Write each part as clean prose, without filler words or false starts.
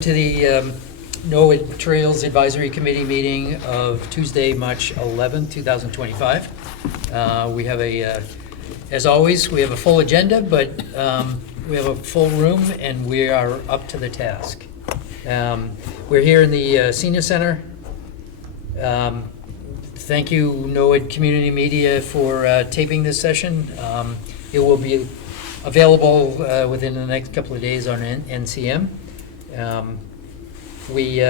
To the Norwood Trails Advisory Committee meeting of Tuesday, March 11th, 2025. We have as always, we have a full agenda, but we have a full room and we are up to the task. We're here in the Senior Center. Thank you, Norwood Community Media, for taping this session. It will be available within the next couple of days on NCM. We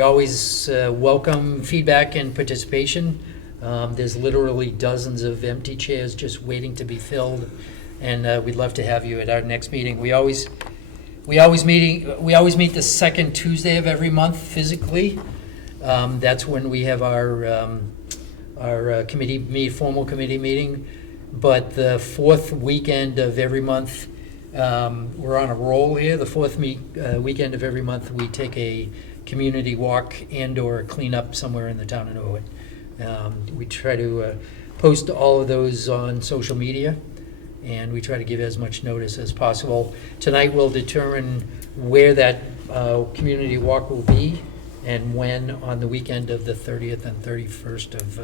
always welcome feedback and participation. There's literally dozens of empty chairs just waiting to be filled, and we'd love to have you at our next meeting. We always meet the second Tuesday of every month physically. That's when we have our formal committee meeting. But the fourth weekend of every month, we're on a roll here. The fourth weekend of every month, we take a community walk and/or cleanup somewhere in the town of Norwood. We try to post all of those on social media, and we try to give as much notice as possible. Tonight, we'll determine where that community walk will be and when on the weekend of the 30th and 31st of,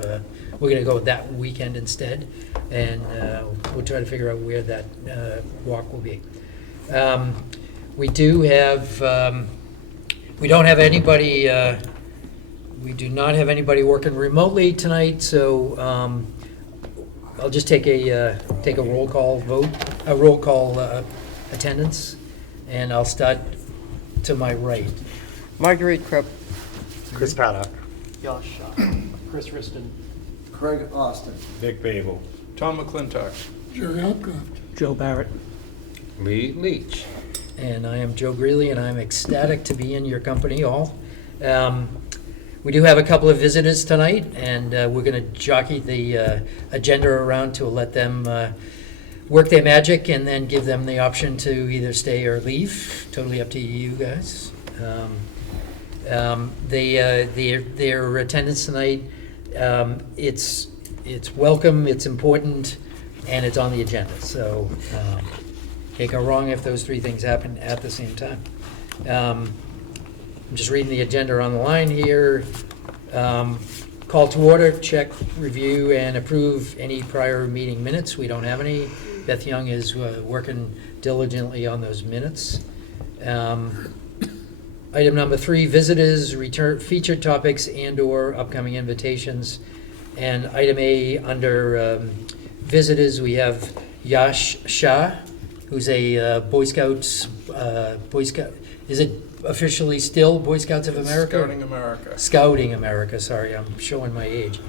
we're going to go that weekend instead, and we'll try to figure out where that walk will be. We do not have anybody working remotely tonight, so I'll just take a roll call vote, a roll call attendance, and I'll start to my right. Marguerite Krupp. Chris Paddock. Josh Shaw. Chris Riston. Craig Austin. Vic Babel. Tom McClintock. Jerry Hopcroft. Joe Barrett. Lee Leach. And I am Joe Greeley, and I'm ecstatic to be in your company all. We do have a couple of visitors tonight, and we're going to jockey the agenda around to let them work their magic and then give them the option to either stay or leave. Totally up to you guys. Their attendance tonight, it's welcome, it's important, and it's on the agenda. So can't go wrong if those three things happen at the same time. I'm just reading the agenda on the line here. Call to order, check, review, and approve any prior meeting minutes. We don't have any. Beth Young is working diligently on those minutes. Item number 3, visitors, return, featured topics, and/or upcoming invitations. And item A, under visitors, we have Yash Shah, who's a Boy Scout. Is it officially still Boy Scouts of America? Scouting America. Scouting America, sorry, I'm showing my age.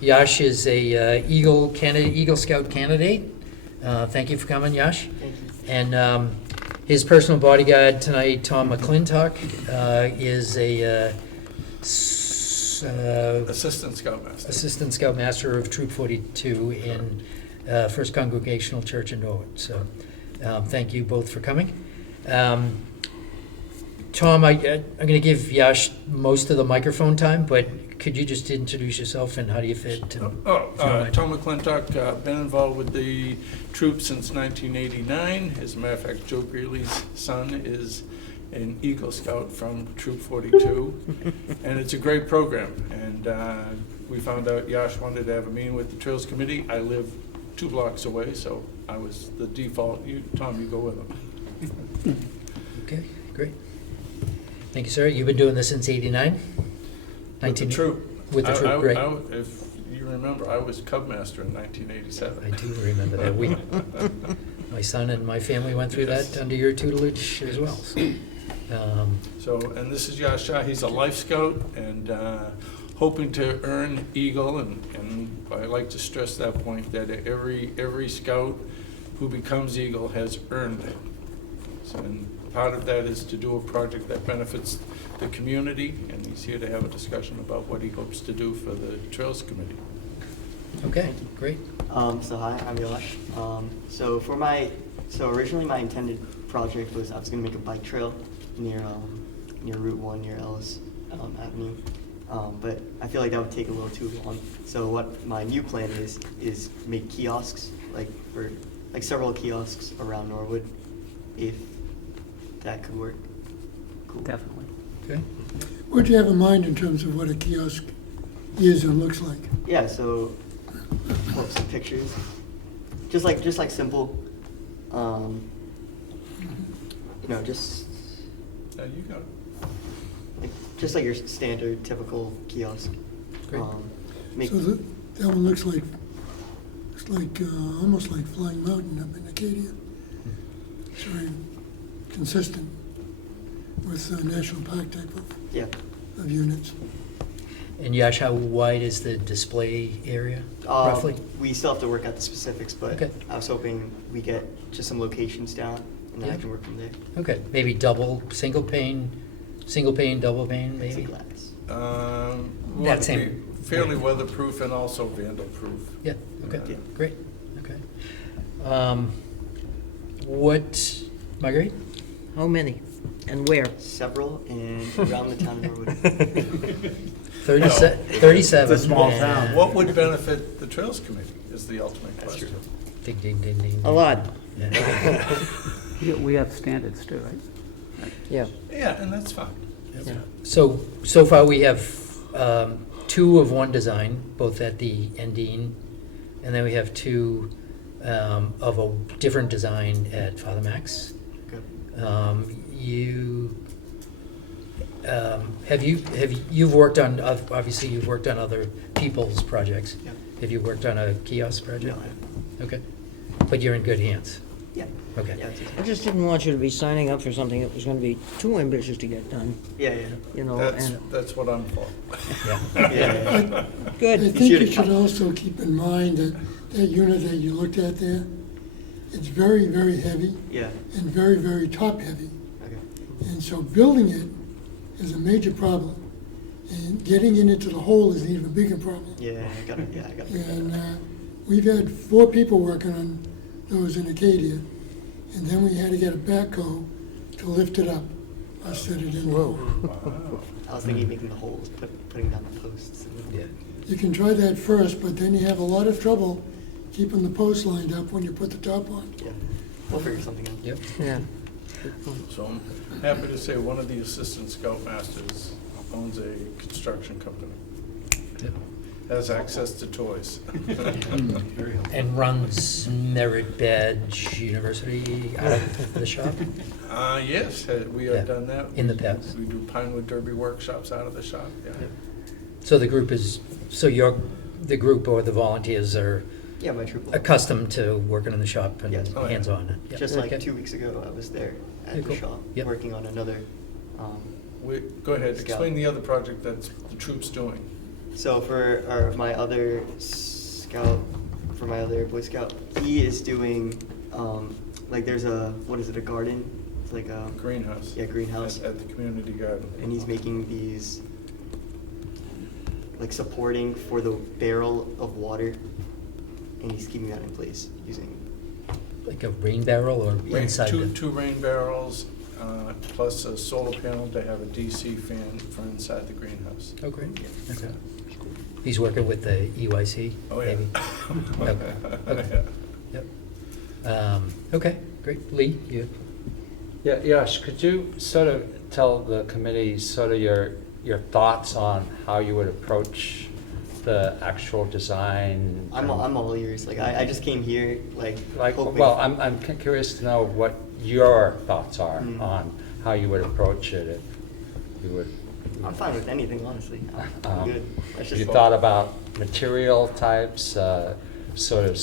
Yash is a Eagle Scout candidate. Thank you for coming, Yash. Thank you. And his personal bodyguard tonight, Tom McClintock, is a Assistant Scoutmaster. Assistant Scoutmaster of Troop 42 in First Congregational Church in Norwood. So thank you both for coming. Tom, I'm going to give Yash most of the microphone time, but could you just introduce yourself and how do you fit? Tom McClintock, been involved with the troop since 1989. As a matter of fact, Joe Greeley's son is an Eagle Scout from Troop 42, and it's a great program. And we found out Yash wanted to have a meeting with the Trails Committee. I live 2 blocks away, so I was the default. Tom, you go with him. Okay, great. Thank you, sir. You've been doing this since '89? With the troop. With the troop, great. If you remember, I was Cub Master in 1987. I do remember that. My son and my family went through that under your tutelage as well. So. And this is Yash Shah. He's a Life Scout and hoping to earn Eagle. And I like to stress that point that every Scout who becomes Eagle has earned it. So, and part of that is to do a project that benefits the community, and he's here to have a discussion about what he hopes to do for the Trails Committee. Okay, great. So hi, I'm Yosh. So originally my intended project was I was gonna make a bike trail near Route 1 near Ellis Avenue, but I feel like that would take a little too long. So what my new plan is make kiosks like several kiosks around Norwood, if that could work. Cool. Definitely. Okay. What do you have in mind in terms of what a kiosk is or looks like? Yeah. So pull up some pictures. Just like simple. Just There you go. just like your standard typical kiosk. Great. Make, So that one looks like, almost like Flying Mountain up in Acadia. It's very consistent with National Park type yeah. of units. And Yash, how wide is the display area roughly? We still have to work out the specifics, but Okay. I was hoping we get just some locations down, and then I Yeah. can work from there. Okay, maybe single pane, double pane, It's a maybe? glass. We That want to same- be fairly weatherproof and also vandal-proof. Yeah, okay, Yeah. great, okay. Marguerite? How many and where? Several and around the town of Norwood. 37. It's a small and- town. What would benefit the Trails Committee is the ultimate That's question. true. Ding, ding, ding, ding. A lot. Yeah. We have standards too, right? Yeah. Yeah, and that's fine. Yeah. So far we have two of one design, both at the Endine, and then we have two of a different design at Father Max. Good. You've worked on, obviously you've worked on other people's projects. Yeah. Have you worked on a kiosk No, project? I- Okay, but you're in good hands. yeah. Okay. Yeah, it's easy. I just didn't want you to be signing up for something that was going to be too ambitious to get done, Yeah. you know, and, That's what I'm for. Yeah. Yeah. I good. think you should also keep in mind that that unit that you looked at there, it's very, very heavy Yeah. and very, very top heavy. Okay. And so building it is a major problem. And getting it into the hole is an even bigger problem. Yeah, I got it. And we've had 4 people working on those in Acadia, and then we had to get a backhoe to lift it up or set it in. Wow. I was thinking making the holes, putting down the posts. Yeah. You can try that first, but then you have a lot of trouble keeping the posts lined up when you put the top on. Yeah. We'll figure something out. Yep. Yeah. So I'm happy to say one of the assistant scoutmasters owns a construction company, Yep. has access to toys. And runs Merit Badge University out of the shop? Yes, we Yeah. have done that. In the past. We do Pinewood Derby workshops out of the shop, yeah. So the group the group or the volunteers are Yeah, my troop. accustomed to working in the shop and Yes. Oh, yeah. hands-on? Yeah. Just like Okay. 2 weeks ago, I was there Yeah, at the cool. shop, Yep. working on another. Go ahead, Scout. explain the other project that the troop's doing. So for my other scout, for my other Boy Scout, he is doing, there's a garden? It's like a. Greenhouse. Yeah, greenhouse. At the community garden. And he's making these, supporting for the barrel of water, and he's keeping that in place using. Like a rain barrel or Rain- inside the? Two rain barrels, plus a solar panel to have a DC fan for inside the greenhouse. Oh, great. Okay. He's working with the EYC? Oh, yeah. maybe? Okay. Okay. Yep. Okay, great. Lee, you? Yeah, Yash, could you sort of tell the committee sort of your thoughts on how you would approach the actual design? I'm all ears. I just came here hoping. Well, I'm curious to know what your thoughts are Mm. on how you would approach it if you would. I'm fine with anything, honestly. I'm Um, good. That's Have you just thought about material types, sort of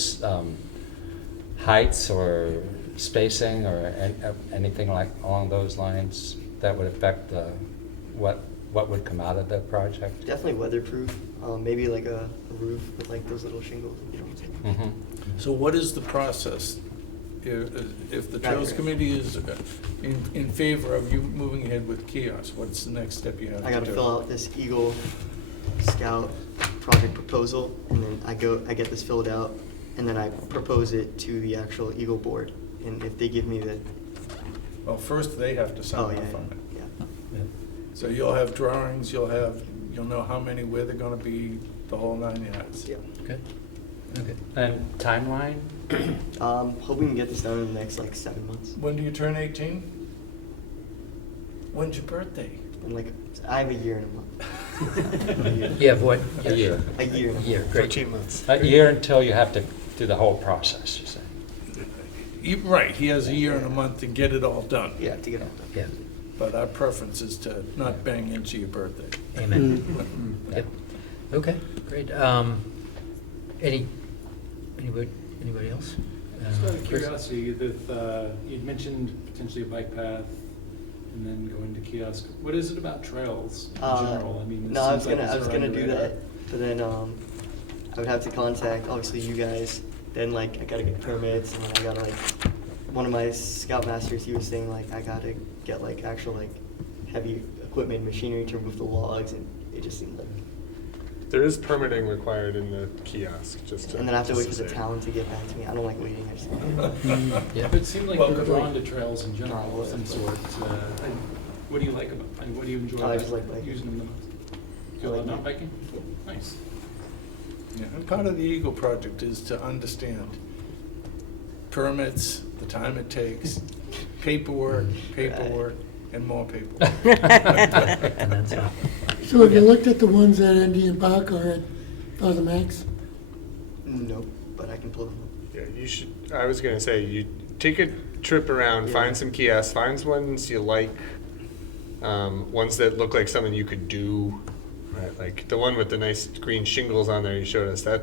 heights or spacing or anything like along those lines that would affect what would come out of the project? definitely weatherproof. Maybe like a roof with those little shingles. Mhm. So what is the process? If the Trails Committee is in favor of you moving ahead with kiosks, what's the next step you have to do? I got to fill out this Eagle Scout project proposal, and then I get this filled out, and then I propose it to the actual Eagle board, and if they give me the, Well, first they have to oh, sign yeah, off on it. yeah. So you'll have drawings, you'll know how many, where they're gonna be, the whole 9 yards. Yeah. Good. Okay. And timeline? Hoping to get this done in the next, like, 7 months. When do you turn 18? When's your birthday? And, like, I have a year and a month. You have what? A year. A year and a A year, month. great. 14 months. A year until you have to do the whole process, you say? Right, he has a year and a month to get it all done. Yeah, to get all done. Yeah, But our preference is to not bang into your birthday. amen. Yep. Okay, great. Anybody else? Just out of Chris? curiosity, you'd mentioned potentially a bike path and then going to kiosk. What is it about trails in general? I mean, it No, I was seems like gonna, it's I was right gonna on do your radar. that, but then, I would have to contact, obviously, you guys, then, like, I gotta get permits, and then I gotta, like, one of my scoutmasters, he was saying, like, I gotta get, like, actual, like, heavy equipment, machinery to remove the logs, and it just seemed like, There is permitting required in the kiosk, just to. and then I have to wait just for the say. town to get back to me, I don't like waiting, I just. Yeah. But it seemed like Well, you're good drawn point. to trails in general of some sort. And what do you like about, and what do you enjoy I about just like biking. using them the most? Do you I like like mountain biking? Nice. Yeah, and part of the Eagle project is to understand permits, the time it takes, paperwork, and more paperwork. And that's it. So have you looked at the ones at Indian Park or at Father Max? No, but I can pull them Yeah, you should, I was gonna say, you take a trip around, Yeah. find some kiosks, find ones you like, ones that look like something you could do, right? Like the one with the nice green shingles on there you showed us, that,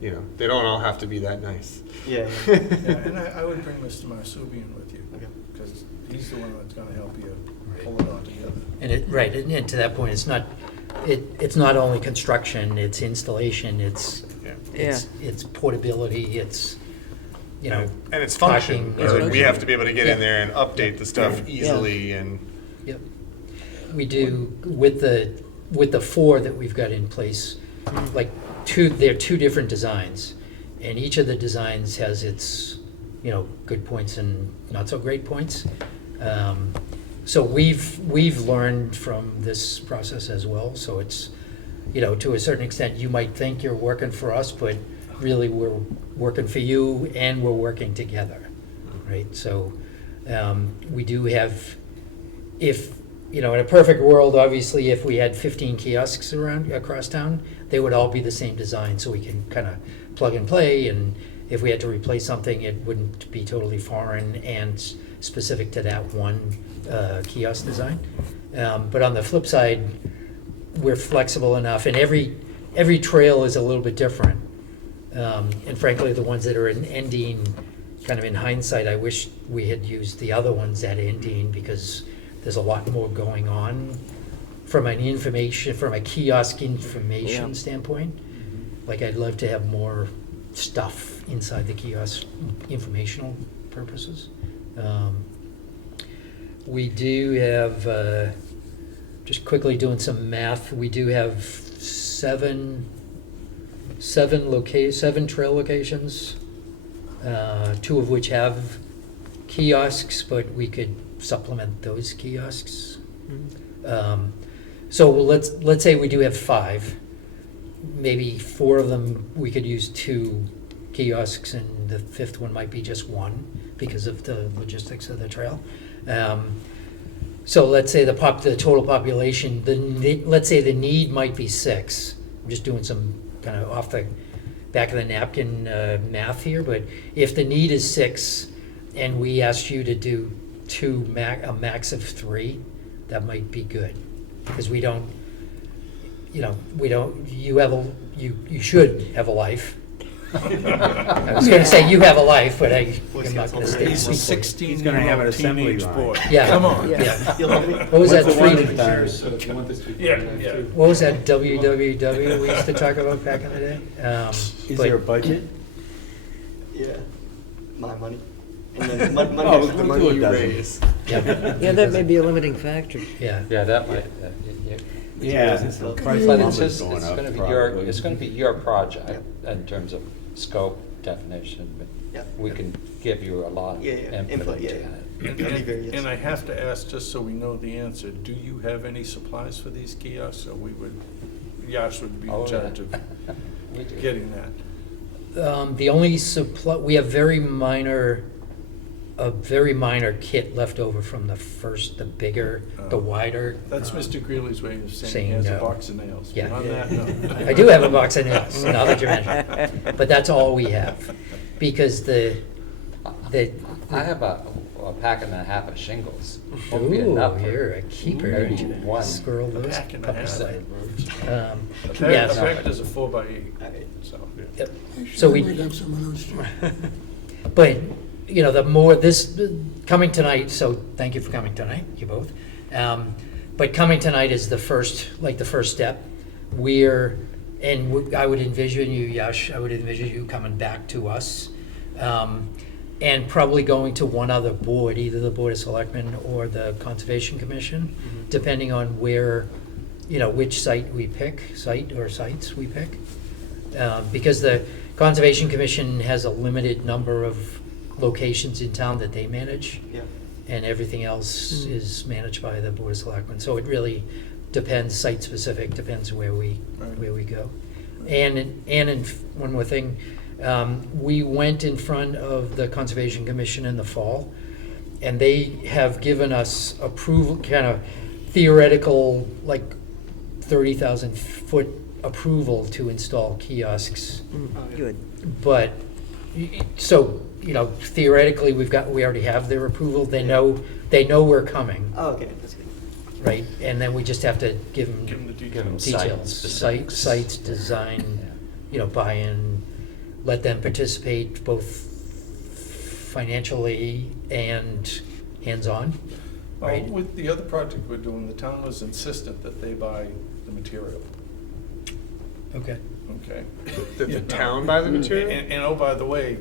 you know, they don't all have to be that nice. up. Yeah, Yeah, and I would bring Mr. Marsubian with you, okay. because he's the one that's gonna help you pull it all together. And and to that point, it's not only construction, it's installation, it's portability, it's, you know. And it's function, parking, or we have to be able to get in Yeah. there and update the stuff Yeah. easily and. Yep. We do, with the 4 that we've got in place, like they're 2 different designs. And each of the designs has its, you know, good points and not so great points. So we've learned from this process as well. So it's, you know, to a certain extent, you might think you're working for us, but really we're working for you and we're working together, right? So we do have, if, you know, in a perfect world, obviously, if we had 15 kiosks across town, they would all be the same design, so we can kind of plug and play, and if we had to replace something, it wouldn't be totally foreign and specific to that one kiosk design. But on the flip side, we're flexible enough, and every trail is a little bit different. And frankly, the ones that are in Endine, kind of in hindsight, I wish we had used the other ones at Endine, because there's a lot more going on from a kiosk information Yeah. standpoint. Like, I'd love to have more stuff inside the kiosk, informational purposes. We do have, just quickly doing some math, we do have seven trail locations, 2 of which have kiosks, but we could supplement those kiosks. So let's say we do have 5. Maybe 4 of them, we could use 2 kiosks, and the 5th one might be just 1 because of the logistics of the trail. So let's say the total population, let's say the need might be 6. I'm just doing some kind of off the back of the napkin math here, but if the need is 6 and we asked you to do a max of 3, that might be good, because we don't, you should have a life. I was gonna say you have a life, but I'm not gonna state. He's a it. 16-year-old teenage boy. Yeah. Come on. Yeah. You'll let me? What was that What's the one three? that matters, so if you want this to be Yeah, part of that yeah. too. What was that WWW we used to talk about back in the day? Is there a budget? Yeah, my money. And then money Oh, goes to the we'll money do you a raise. raise. Yeah. Yeah, that may be a limiting factor. Yeah. Yeah, that might, Yeah, materials and the stuff. price of But it's lumber's just, going it's up gonna be probably. it's gonna be your project in terms of scope, definition, but Yeah. we can give you a lot of Yeah, yeah, input input, into yeah, it. yeah. That'd be very useful. And I have to ask, just so we know the answer, do you have any supplies for these kiosks? Or we would, Yash would be Oh, in yeah. charge of We do. getting that. The only supply, we have a very minor kit left over from the first, the bigger, the Oh. wider. That's Mr. Greeley's way of saying he saying has a no. box of nails. Yeah. Beyond that, no. I do have a box of nails, now that you mention it. But that's all we have, because the, I have a pack and a half of shingles. Won't be enough ooh, for- you're a keeper, Maybe aren't you? one. Squirrel A those pack and a puppies half. away. A Yes. pack is a 4x8, Alright. so. Yep. Actually, So I we- might have some of those too. But, you know, the more, this, coming tonight, so thank you for coming tonight, you both. But coming tonight is the first step. I would envision you, Yash, I would envision you coming back to us. And probably going to one other board, either the Board of Selectmen or the Conservation Commission, depending on where, you know, which site we pick, sites we pick. Because the Conservation Commission has a limited number of locations in town that they manage, Yeah. and everything else is managed by the Board of Selectmen. So it really depends, site-specific, depends where we go. And one more thing, we went in front of the Conservation Commission in the fall, and they have given us approval, kind of theoretical, like 30,000-foot approval to install kiosks. Good. But, so, you know, theoretically, we already have their approval. They know we're coming, Oh, okay, that's good. right? And then we just have to give them Give them the Give them details. details, specifics. sites, design, you know, buy-in, let them participate both financially and hands-on, Well, right? with the other project we're doing, the town was insistent that they buy the material, Okay. okay? Did You the know. town buy the material? And oh, by the way,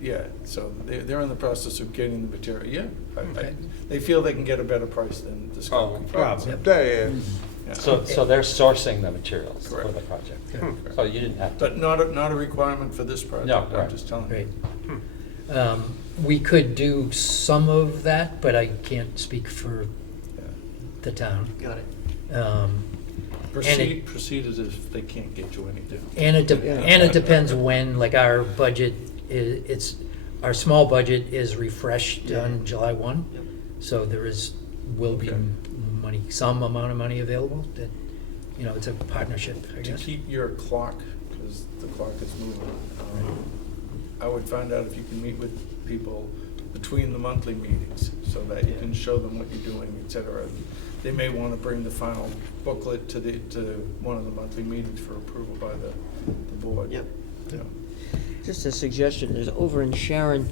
yeah, so they're in the process of getting the material, yeah. Okay. They feel they can get a better price than the Oh, Scotland. probably. Yep. Yeah. Yeah. So they're sourcing the materials for Correct. the project. Good. So you didn't have to. But not a requirement for this project, No, I'm right. just telling Great. you. We could do some of that, but I can't speak for Yeah. the town. Got it. Proceed as if they can't get you anything. And it depends when, like our budget, our small budget is refreshed on July 1. Yep. So will be Okay. money, some amount of money available that, you know, it's a partnership, I To guess. keep your clock, because the clock is moving, I would find out if you can meet with people between the monthly meetings, so that you can show them what you're doing, et cetera. They may want to bring the final booklet to one of the monthly meetings for approval by the board. Yep. Yeah. Just a suggestion, there's over in Sharon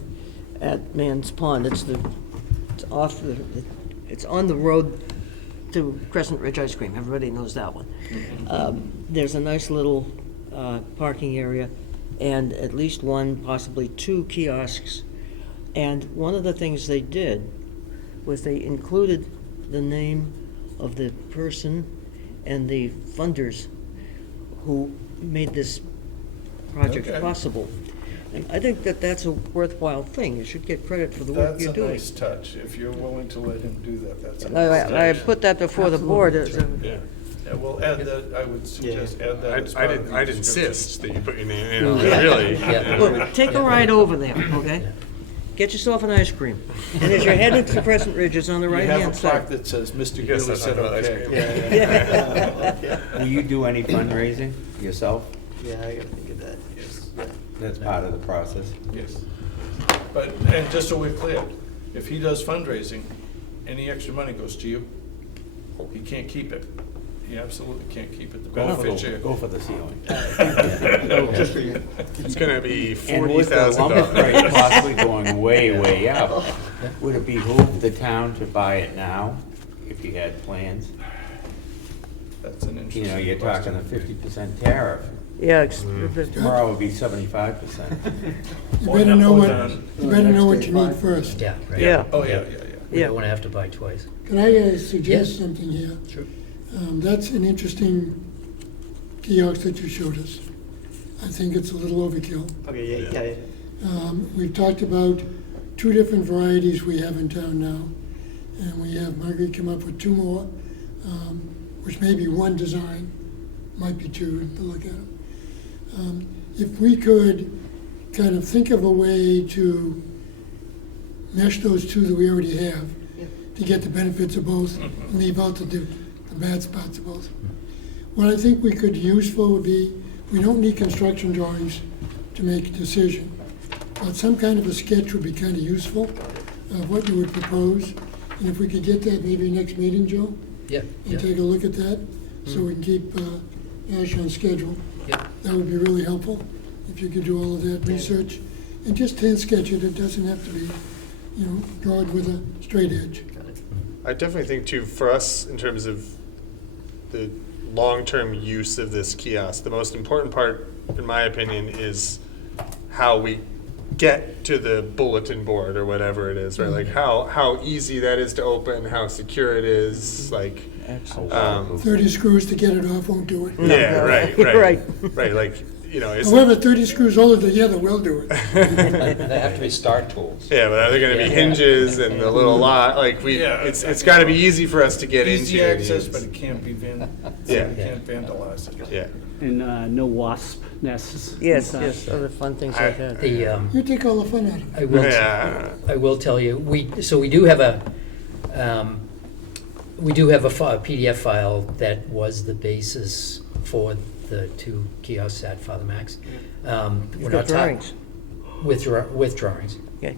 at Man's Pond, it's on the road to Crescent Ridge Ice Cream, everybody knows that one. There's a nice little parking area, and at least one, possibly two kiosks. And one of the things they did was they included the name of the person and the funders who made this project Okay. possible. And I think that that's a worthwhile thing. You should get credit for the work That's you're a doing. nice touch. If you're willing to let him do that, that's a I nice touch. put that before the board. Yeah. Yeah, we'll add that, I would suggest add that as part of the I'd description. insist that you put your name in on it, really. Yeah. Look, take a ride over there, okay? Get yourself an ice cream. And as you're headed to Crescent Ridge, it's on the You have right-hand a plaque side. that says, Mr. Yes, Gillis that's said not ice okay. cream. Yeah. Will you do any fundraising yourself? Yeah, I gotta think of that. Yes. Yeah. That's part of the process. Yes. But, and just so we're clear, if he does fundraising, any extra money goes to you. He can't keep it. He absolutely can't keep it. The beneficiary. Go for the ceiling. Just for you. It's gonna be And with the lumber price $40,000. possibly going way up, would it behoove the town to buy it now, if you had plans? That's an interesting You know, you're talking a question. 50% tariff. Yeah, Tomorrow would be 75%. You Or better down- know or what, down. you better know what you need first. Yeah, right. yeah. Oh, yeah. We Yeah. don't want to have to buy twice. Can I suggest Yes. something here? Sure. That's an interesting kiosk that you showed us. I think it's a little overkill. Okay, yeah. We've talked about 2 different varieties we have in town now, and we have Marguerite come up with 2 more, which may be one design, might be 2 to look at them. If we could kind of think of a way to mesh those 2 that we already have, to get the benefits of both, and leave out the bad spots of both. What I think we could use for would be, we don't need construction drawings to make a decision, but some kind of a sketch would be kind of useful of what you would propose. And if we could get that maybe next meeting, Joe, Yep, and yep, take a look at that, so we can keep Ash on schedule, yep. that would be really helpful, if you could do all of that research. And just hand sketch it, it doesn't have to be, drawn with a straight edge. I definitely think too, for us, in terms of the long-term use of this kiosk, the most important part, in my opinion, is how we get to the bulletin board or whatever it is, right? Like how easy that is to open, how secure it is, like, 30 screws to get it off won't do it. yeah, right, Right. right, like, it's, However, 30 screws older together will do it. They have to be start tools. yeah, but are there gonna be Yeah. hinges and a little lot, like, Yeah. it's gotta be easy for us to get Easy into. access, but it can't be Yeah. you can't vandalize it. Yeah. And no wasp nests. Yes, inside. yes, other fun things like that. The, You take all the fun out of it. Yeah. I will tell you, we do have a PDF file that was the basis for the 2 kiosks at Father Max. We're not Drawings. with drawings. Okay.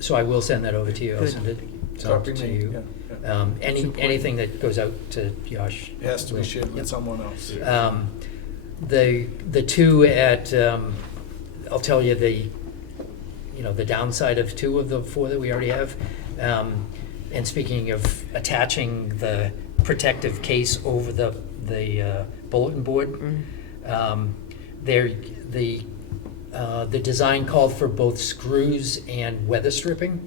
So I will send that over to you. I'll Good. send it Copy to me, you. yeah. Anything that goes out to Josh. It has to be will- shared with Yep. someone else. The 2 at, I'll tell you the downside of 2 of the 4 that we already have. And speaking of attaching the protective case over the bulletin board, the design called for both screws and weather stripping.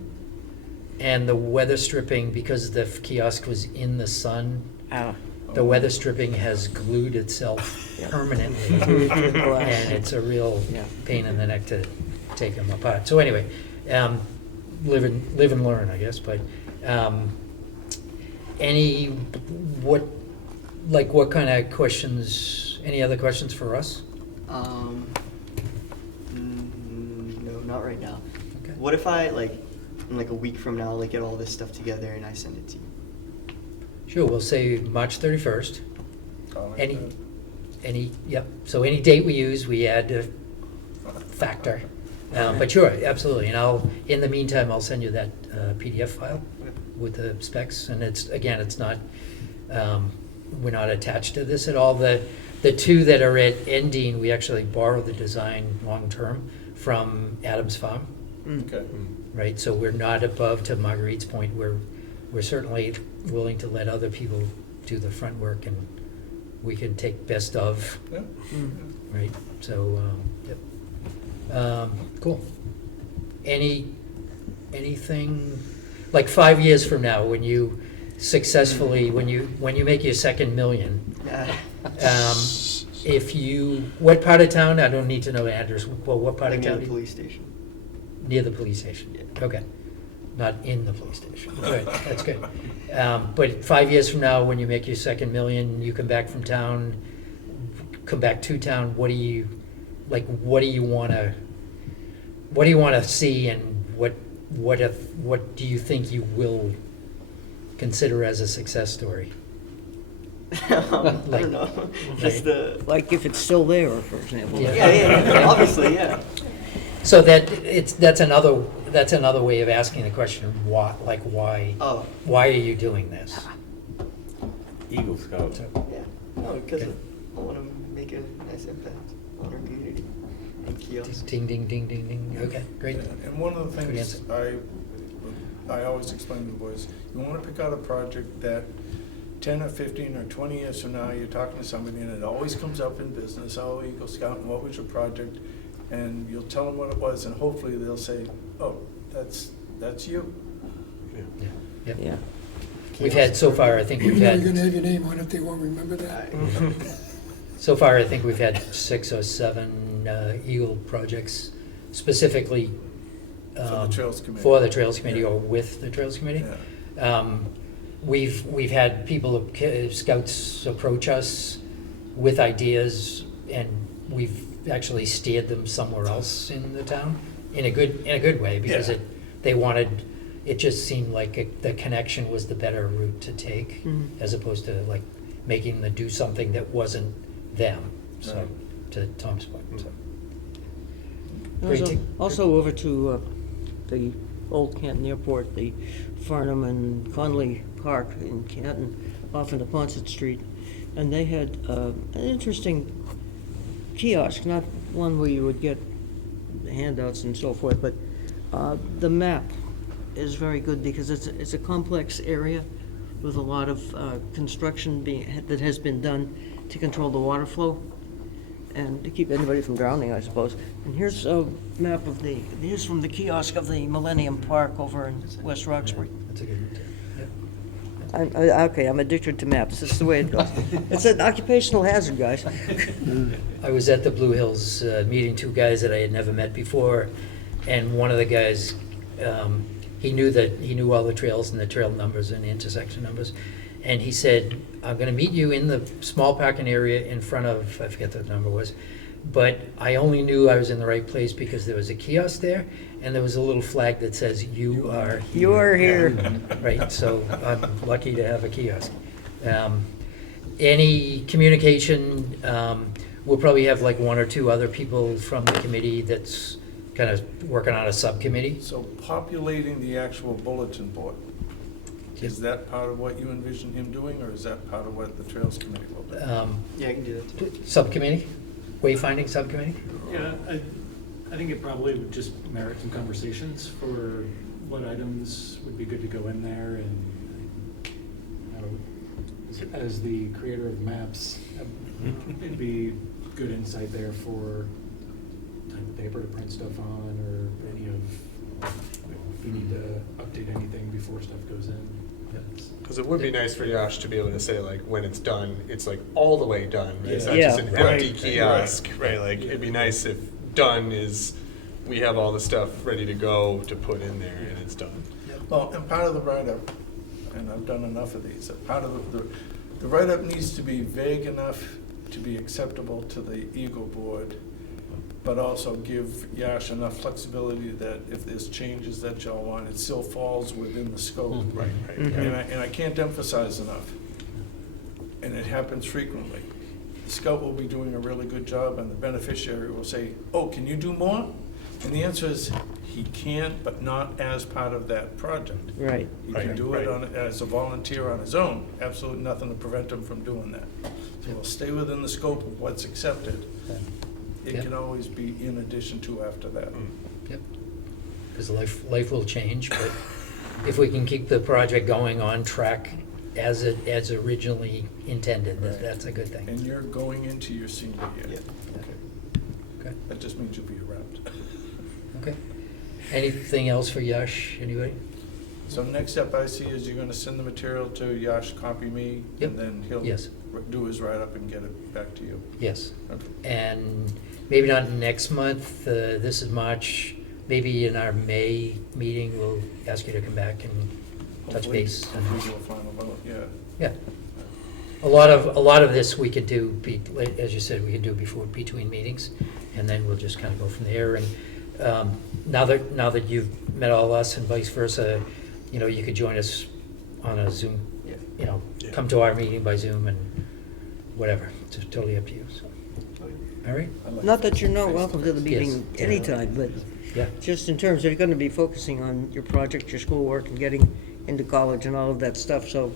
And the weather stripping, because the kiosk was in the sun, the weather stripping has glued itself permanently. And it's a real Yeah. pain in the neck to take them apart. So anyway, live and learn, I guess, but what kind of questions, any other questions for us? No, not right now. Okay. What if I, in a week from now, get all this stuff together and I send it to you? Sure, we'll say March 31st. I'll like Any, that. yep, so any date we use, we add a factor. But sure, absolutely, and in the meantime, I'll send you that PDF file with the specs, and it's not, we're not attached to this at all. The 2 that are at Endine, we actually borrowed the design long-term from Adams Farm, Okay. right? So we're not above, to Marguerite's point, we're certainly willing to let other people do the front work, and we can take best of, Yeah. right? So, yep. Cool. Anything, like 5 years from now, when you successfully, when you make your second million, what part of town, I don't need to know the address, well, what part of Near town? the police station. Near the police station? Yeah. Okay. Not in the police station. Good, that's good. But 5 years from now, when you make your second million, you come back to town, what do you want to see, and what do you think you will consider as a success story? I don't know. Just the. Like if it's still there, for example. Yeah. Yeah, obviously, yeah. So that's another way of asking the question, why Oh, are you doing this? Eagle Scout. yeah. No, because I want to make a nice impact on our community and kiosks. Ding, ding, ding, ding, ding. Okay, great. And one of the Good things I always explain to the boys, you want to pick out a project that 10 or 15 or 20 years from now, you're talking to somebody and it always comes up in business, oh, Eagle Scout, and what was your project? And you'll tell them what it was, and hopefully they'll say, oh, that's you. Yeah. Yeah. We've had, so far, I think we've You're gonna had, have your name on it, they won't remember that. so far, I think we've had 6 or 7 Eagle projects specifically For the Trails Committee. for the Trails Committee or with the Trails Committee. Yeah. We've had people, scouts approach us with ideas, and we've actually steered them somewhere else in the town, in a good way, because Yeah. it just seemed like the connection was the better route to take, as opposed to like making them do something that wasn't them, so, Right. to Tom's point, so. Also- Great. Also over to the old Canton Airport, the Farnham and Conley Park in Canton, off into Ponset Street. And they had an interesting kiosk, not one where you would get handouts and so forth, but the map is very good because it's a complex area with a lot of construction that has been done to control the water flow and to keep anybody from drowning, I suppose. And here's a map of here's from the kiosk of the Millennium Park over in West Roxbury. That's a good one, too. Okay, I'm addicted to maps, that's the way it goes. It's an occupational hazard, guys. I was at the Blue Hills meeting 2 guys that I had never met before, and one of the guys, he knew all the trails and the trail numbers and the intersection numbers, and he said, "I'm going to meet you in the small parking area in front of," I forget what the number was, but I only knew I was in the right place because there was a kiosk there, and there was a little flag that says, "You are here." You are here. Right, so I'm lucky to have a kiosk. Any communication, we'll probably have like 1 or 2 other people from the committee that's kind of working on a subcommittee. So populating the actual bulletin board, is that part of what you envision him doing, or is that part of what the Trails Committee will do? Yeah, I can do that too. Subcommittee, wayfinding subcommittee? Yeah, I think it probably would just merit some conversations for what items would be good to go in there, and as the creator of maps, it'd be good insight there for type of paper to print stuff on, or any of, if we need to update anything before stuff goes in. Because it would be nice for Yash to be able to say, like, when it's done, it's like all the way done, right? It's not Yeah. just an Right. empty kiosk, right? Like, it'd be nice if done is, we have all the stuff ready to go to put in there and it's done. Well, and part of the write-up, and I've done enough of these, part of the write-up needs to be vague enough to be acceptable to the Eagle Board, but also give Yash enough flexibility that if there's changes that y'all want, it still falls within the scope. Right, right. And I can't emphasize enough, and it happens frequently. The scout will be doing a really good job, and the beneficiary will say, "Oh, can you do more?" And the answer is, he can, but not as part of that project. Right. He can Right, do it right. as a volunteer on his own, absolutely nothing to prevent him from doing that. So we'll stay within the scope of what's accepted. It Yeah. can always be in addition to after that. Yep. Because life will change, but if we can keep the project going on track as originally intended, that's a good thing. And you're going into your senior year. Yeah. Okay. That just means you'll be around. Okay. Anything else for Yash, anybody? So next step I see is you're gonna send the material to Yash, copy me, Yep. and then he'll Yes. do his write-up and get it back to you. Yes. Okay. And maybe not next month, this is March, maybe in our May meeting, we'll ask you to come back and touch Hopefully- base. Hopefully do a final vote, yeah. Yeah. A lot of this we could do, as you said, we could do between meetings, and then we'll just kind of go from there. And now that you've met all us and vice versa, you could join us on a Zoom, Yeah. come to our meeting by Zoom and whatever. It's totally up to you, so. All right? I like Not that you're not face-to-face. welcome to the meeting Yes. anytime, but Yeah. just in terms, you're gonna be focusing on your project, your schoolwork, and getting into college and all of that stuff, so,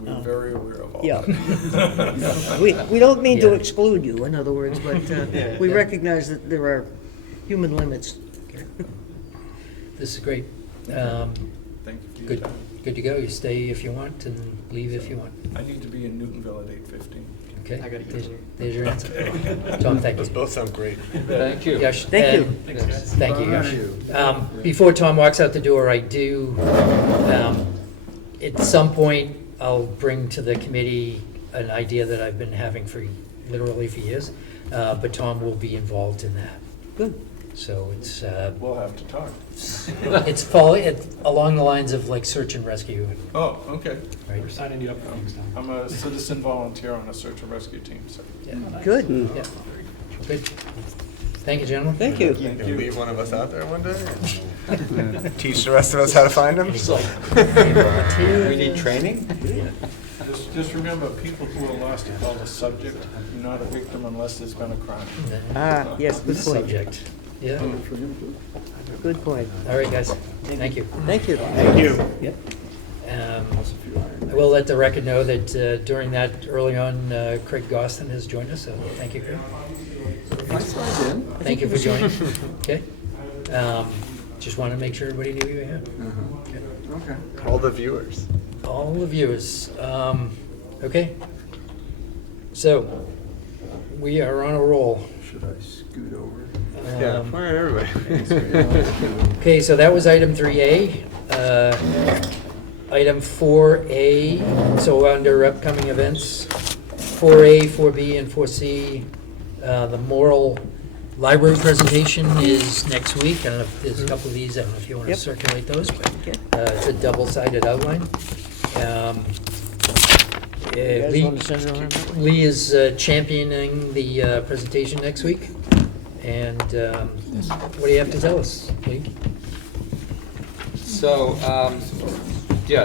We're very aware of all yeah. that. we don't mean to Yeah. exclude you, in other words, but Yeah. we Yeah. recognize that there are human limits. This is great. Thank you for your Good, time. good to go. You stay if you want and leave if you want. I need to be in Newtonville at 8:15. Okay? I gotta get There's- there. There's your answer. Tom, thank you. Those both sound great. Thank you. Yash, Thank you. and- Thanks, guys. Thank you, Yash. Before Tom walks out the door, I do, At some point, I'll bring to the committee an idea that I've been having literally for years, but Tom will be involved in that. Good. So it's, We'll have to talk. it's along the lines of like search and rescue. Oh, okay. Right? We're signing you up for things, Tom. I'm a citizen volunteer on a search and rescue team, so. Yeah. Good. Yeah. Good. Thank you, gentlemen. Thank you. Thank You you. leave one of us out there one day and teach the rest of us how to find them? We need training? Just remember, people who are lost are called a subject, not a victim unless there's been a crime. Ah, yes, good point. Subject. Yeah. Good point. All right, guys. Thank you. Thank you. Thank you. I will let the record know that during that, early on, Craig Gostin has joined us, so thank you, Craig. Thank you for joining. Okay. Just wanted to make sure everybody knew you were here. Okay. All the viewers. All the viewers. Okay. So, we are on a roll. Should I scoot over? Um, Yeah, fire everybody. Okay, so that was item 3A. Item 4A, so under upcoming events, 4A, 4B, and 4C, the Morrill Library presentation is next week. I don't know if there's a couple of these, I don't know if you want to Yep. circulate those, but Okay. it's a double-sided outline. You guys Lee- want to send it around? Lee is championing the presentation next week. And what do you have to tell us, Lee? So,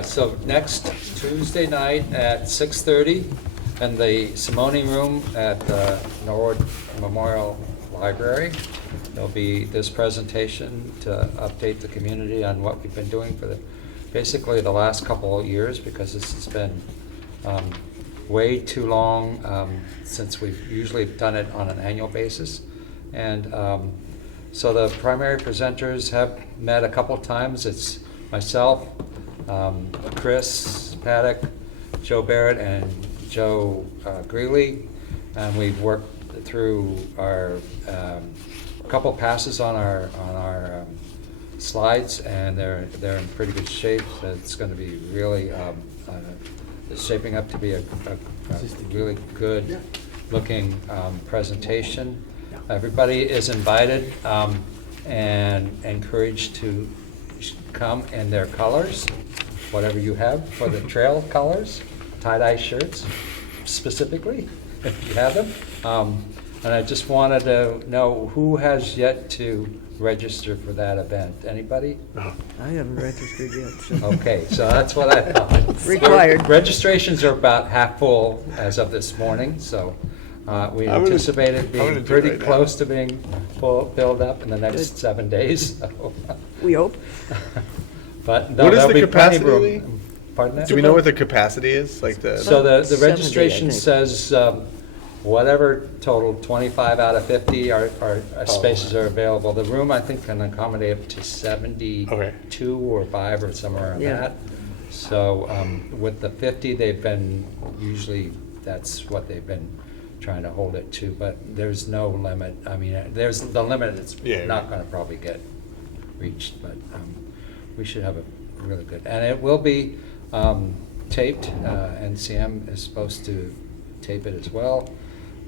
so next Tuesday night at 6:30 in the Simone Room at the Norwood Memorial Library, there'll be this presentation to update the community on what we've been doing for basically the last couple of years, because this has been way too long since we've usually done it on an annual basis. And so the primary presenters have met a couple times. It's myself, Chris Paddock, Joe Barrett, and Joe Greeley. And we've worked through our couple passes on our slides, and they're in pretty good shape. It's going to be really it's shaping up to be a really good looking presentation. Everybody is invited and encouraged to come in their colors, whatever you have for the trail colors, tie-dye shirts specifically, if you have them. And I just wanted to know who has yet to register for that event. Anybody? I haven't registered yet, so. Okay, so that's what I thought. Required. Registrations are about half full as of this morning, so we I'm gonna- anticipate it I'm gonna being do pretty right now. close to being filled up in the next Good. 7 days. so. We hope. But no, What is there'll the be plenty of capacity, room. Pardon that? Do we know what the capacity is? Like the. So the 70, I registration think. says whatever total, 25 out of 50 are spaces are available. The room, I think, can accommodate up to 72 Okay. or 5 or somewhere around Yeah. that. So with the 50, they've been, usually that's what they've been trying to hold it to, but there's no limit. I mean, there's the limit that's Yeah. not going to probably get reached, but we should have a really good, and it will be taped. NCM is supposed to tape it as well.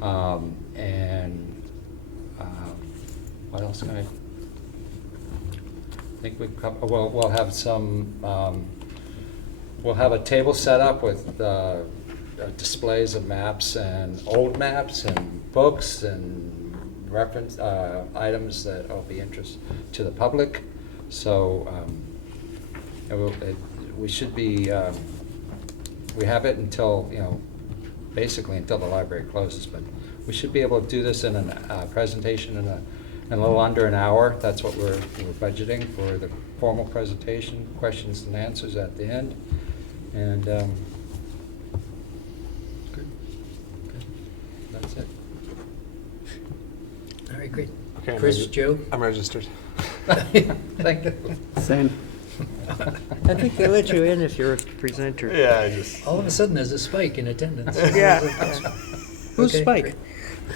And what else can I think we've covered? Well, we'll have some, we'll have a table set up with displays of maps and old maps and books and reference items that will be interest to the public. So we should be, we have it until, basically until the library closes, but we should be able to do this in a presentation in a little under an hour. That's what we're budgeting for the formal presentation, questions and answers at the end. And that's it. All right, great. Okay, I'm Chris, Joe? I'm registered. Thank you. Same. I think they let you in if you're a presenter. Yeah, I just. All of a sudden, there's a spike in attendance. Yeah. Who's Okay, Spike?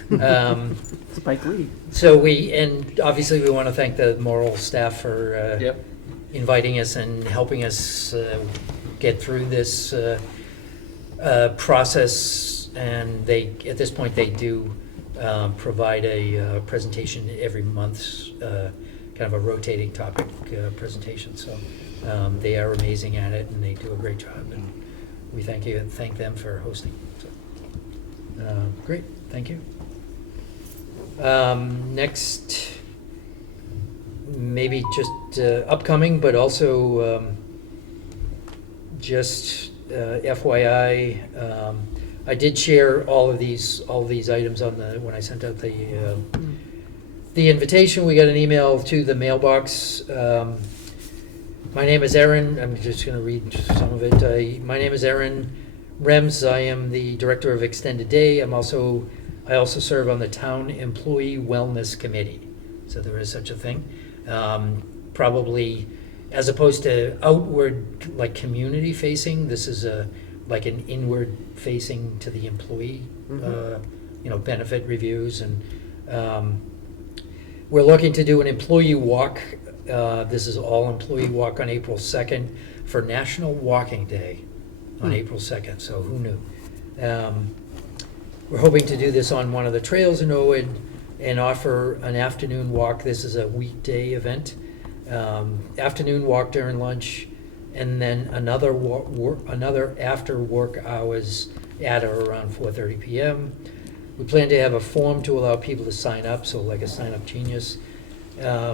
great. Spike Lee. So and obviously we want to thank the Morrill staff for Yep. inviting us and helping us get through this process, and at this point, they do provide a presentation every month, kind of a rotating topic presentation. So they are amazing at it, and they do a great job, and we thank them for hosting. So, great, thank you. Next, maybe just upcoming, but also just FYI, I did share all of these items when I sent out the invitation. We got an email to the mailbox. My name is Aaron. I'm just going to read some of it. My name is Aaron Rems. I am the director of Extended Day. I also serve on the Town Employee Wellness Committee. So there is such a thing. Probably, as opposed to outward, like community facing, this is like an inward facing to the employee, benefit reviews. And we're looking to do an employee walk. This is all employee walk on April 2nd for National Walking Day on April 2nd. So who knew? We're hoping to do this on one of the trails in Norwood and offer an afternoon walk. This is a weekday event. Afternoon walk during lunch, and then another after work hours at or around 4:30 p.m. We plan to have a form to allow people to sign up, so like a sign-up genius,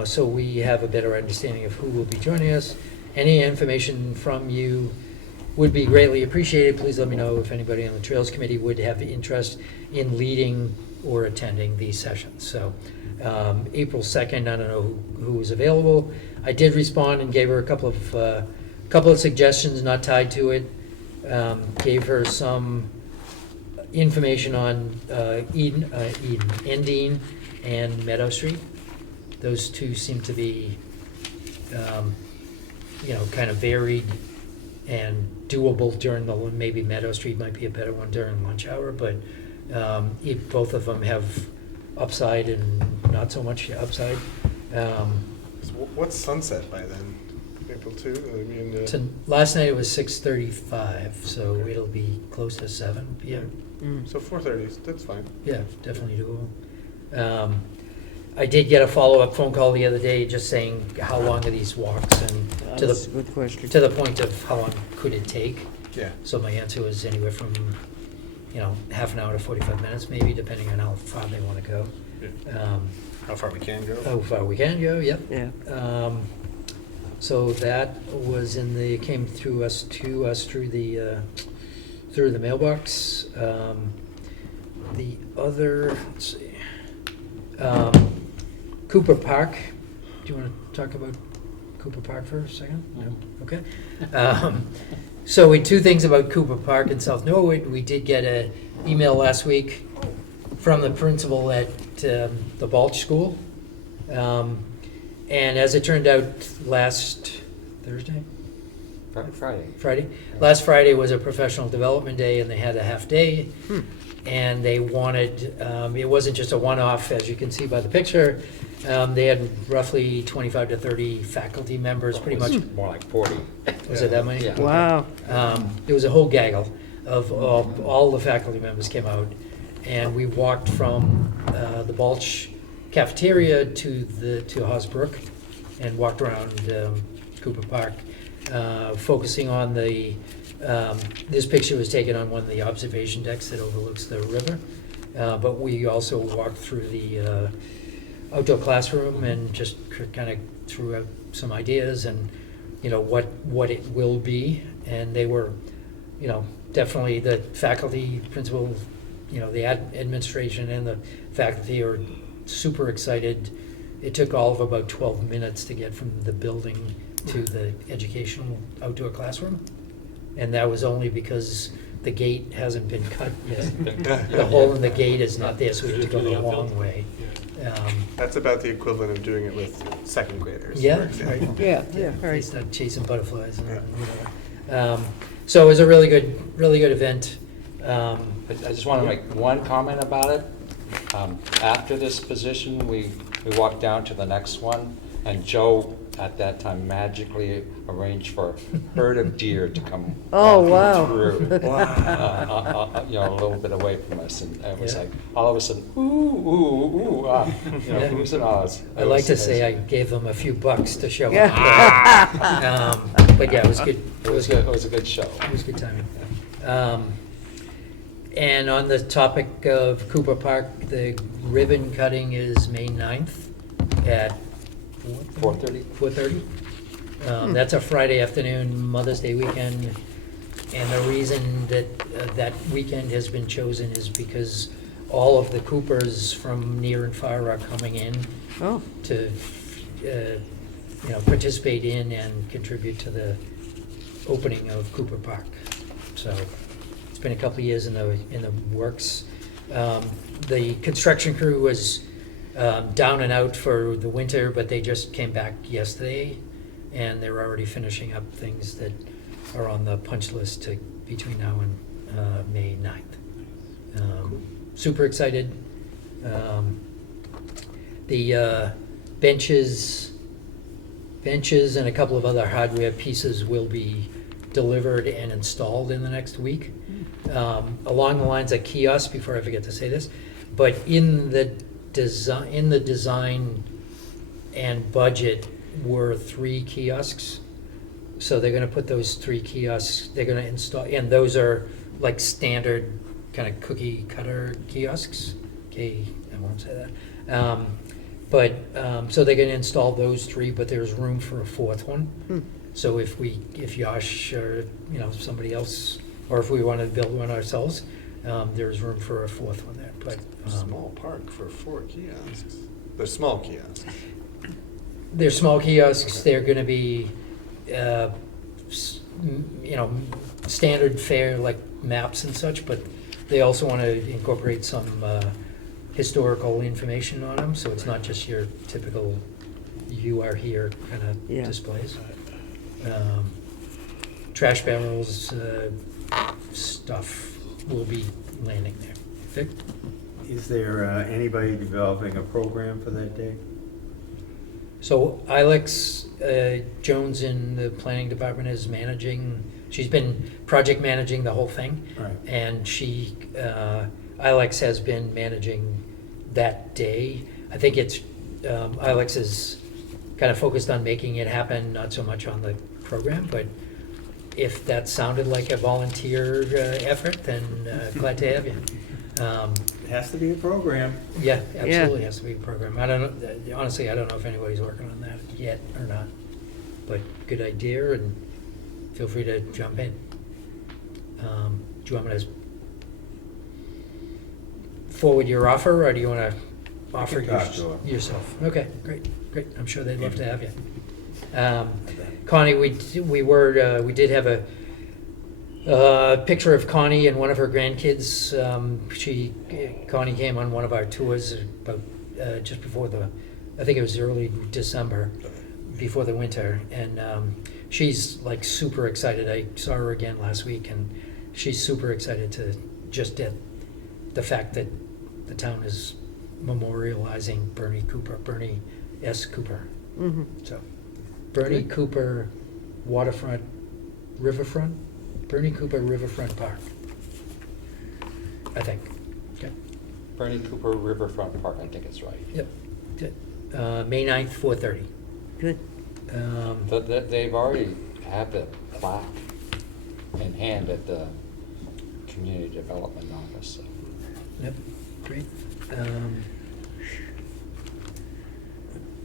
so we have a better understanding of who will be joining us. Any information from you would be greatly appreciated. Please let me know if anybody on the Trails Committee would have interest in leading or attending these sessions. So April 2nd, I don't know who was available. I did respond and gave her a couple of suggestions not tied to it. Gave her some information on Endine and Meadow Street. Those two seem to be, kind of varied and doable during maybe Meadow Street might be a better one during lunch hour, but both of them have upside and not so much upside. So what's sunset by then? April 2? I mean, Last night it was 6:35, so it'll be close to 7 p.m. So 4:30, that's fine. Yeah, definitely doable. I did get a follow-up phone call the other day just saying how long are these walks, and That's a good question. to the point of how long could it take. Yeah. So my answer was anywhere from, half an hour to 45 minutes maybe, depending on how far they want to go. Yeah. How far we can go? How far we can go, yep. Yeah. So that was came through us through the mailbox. The other, let's see, Cooper Park. Do you want to talk about Cooper Park for a second? No? Okay. So two things about Cooper Park in South Norwood. We did get an email last week from the principal at the Balch School. And as it turned out, last Thursday? Friday. Last Friday was a professional development day, and they had a half day. And they wanted, it wasn't just a one-off, as you can see by the picture. They had roughly 25 to 30 faculty members, pretty much. More like 40. Was it that many? Yeah. Wow. There was a whole gaggle of all the faculty members came out, and we walked from the Balch cafeteria to Hosbrook and walked around Cooper Park, focusing on this picture was taken on one of the observation decks that overlooks the river, but we also walked through the outdoor classroom and just kind of threw out some ideas and what it will be. And they were definitely the faculty, principal, the administration and the faculty are super excited. It took all of about 12 minutes to get from the building to the educational outdoor classroom. And that was only because the gate hasn't been cut yet. The hole in the gate is not there, so we have to go the long way. That's about the equivalent of doing it with second graders. Yeah, for example. right. Yeah, They right. start chasing butterflies. So it was a really good event. I just want to make one comment about it. After this position, we walked down to the next one, And Joe, at that time, magically arranged for a herd of deer to come Oh, walking wow. through, you know, a little bit away from us, and it was Yeah. like, all of a sudden, ooh, ooh, ooh, ah, you know, Yeah. who's and ahs. I like to say I gave them a few bucks to show up. Yeah. But yeah, it was good. It was good, it was a good show. It was good timing. And on the topic of Cooper Park, the ribbon cutting is May 9th at 4:30? 4:30. That's a Friday afternoon, Mother's Day weekend. And the reason that that weekend has been chosen is because all of the Coopers from near and far are coming in Oh, to, participate in and contribute to the opening of Cooper Park. So it's been a couple of years in the works. The construction crew was down and out for the winter, but they just came back yesterday, and they're already finishing up things that are on the punch list between now and May 9th. Super excited. The benches and a couple of other hardware pieces will be delivered and installed in the next week. Along the lines of kiosks, before I forget to say this, but in the design and budget were 3 kiosks. So they're gonna put those 3 kiosks, they're gonna install, and those are like standard kind of cookie cutter kiosks. Okay, I won't say that. So they're gonna install those 3, but there's room for a 4th one. So if Yosh or, somebody else, or if we wanted to build one ourselves, there's room for a 4th one there, but. Small park for 4 kiosks. They're small kiosks. They're small kiosks, they're gonna be, standard fare like maps and such, but they also wanna incorporate some, historical information on them, so it's not just your typical you are here kind of Yeah. displays. Trash barrels, stuff will be landing there. Vic? Is there anybody developing a program for that day? So Ilex Jones in the planning department is managing, she's been project managing the whole thing. Right. And Ilex has been managing that day. I think it's, Ilex is kind of focused on making it happen, not so much on the program, but if that sounded like a volunteer effort, then glad to have you. It has to be a program. Yeah, absolutely has to be a program. I don't know, honestly, I don't know if anybody's working on that yet or not, but good idea, and feel free to jump in. Do you want me to forward your offer, or do you want to offer You can talk to her. yourself? Okay, great. I'm sure they'd love to have you. Connie, we did have a picture of Connie and one of her grandkids. Connie came on one of our tours about just before I think it was early December, before the winter, and she's like super excited. I saw her again last week, and she's super excited to just get the fact that the town is memorializing Bernie S. Cooper. mhm. So, Bernie Cooper Waterfront, Riverfront, Bernie Cooper Riverfront Park, I think. Okay. Bernie Cooper Riverfront Park, I think it's right. Yep. Good. May 9th, 4:30. Good. But they've already had the plaque in hand at the community development office, so. Yep, great.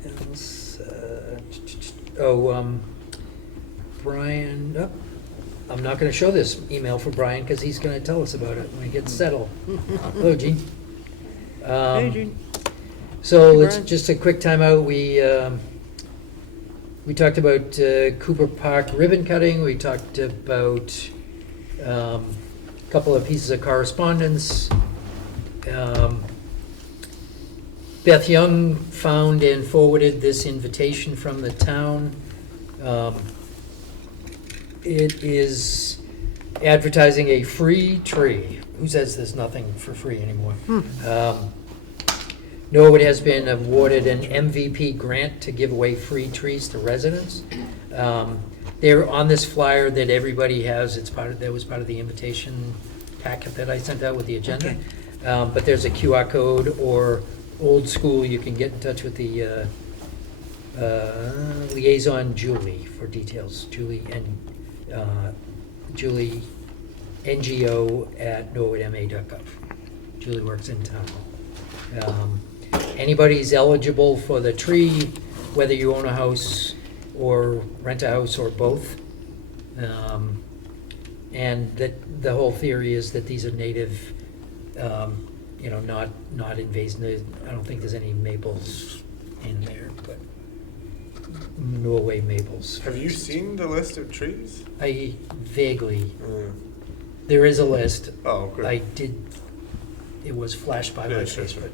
What else? Brian, I'm not gonna show this email for Brian, because he's gonna tell us about it when he gets settled. Hello, Gene. Hey, Gene. So Hey, let's, Brian. just a quick timeout. We talked about Cooper Park ribbon cutting. We talked about a couple of pieces of correspondence. Beth Young found and forwarded this invitation from the town. It is advertising a free tree. Who says there's nothing for free anymore? Norwood has been awarded an MVP grant to give away free trees to residents. They're on this flyer that everybody has. That was part of the invitation packet that I sent out with the agenda. Okay. But there's a QR code, or old school, you can get in touch with the liaison Julie for details. Julie NGO@norwoodma.gov. Julie works in town hall. Anybody's eligible for the tree, whether you own a house or rent a house or both. And that the whole theory is that these are native, not invasive. I don't think there's any maples in there, but Norway maples. Have you seen the list of trees? I vaguely, there is a list. Oh, good. I did, it was flashed by my Yeah, face, sure. but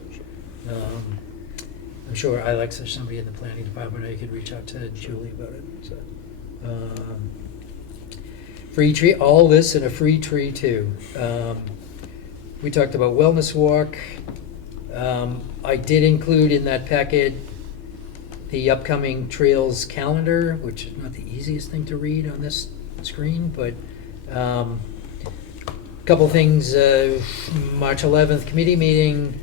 I'm sure Alex or somebody in the planning department, I could reach out to Julie about it. So, free tree, all this and a free tree too. We talked about wellness walk. I did include in that packet the upcoming trails calendar, which is not the easiest thing to read on this screen, but couple things. March 11th committee meeting.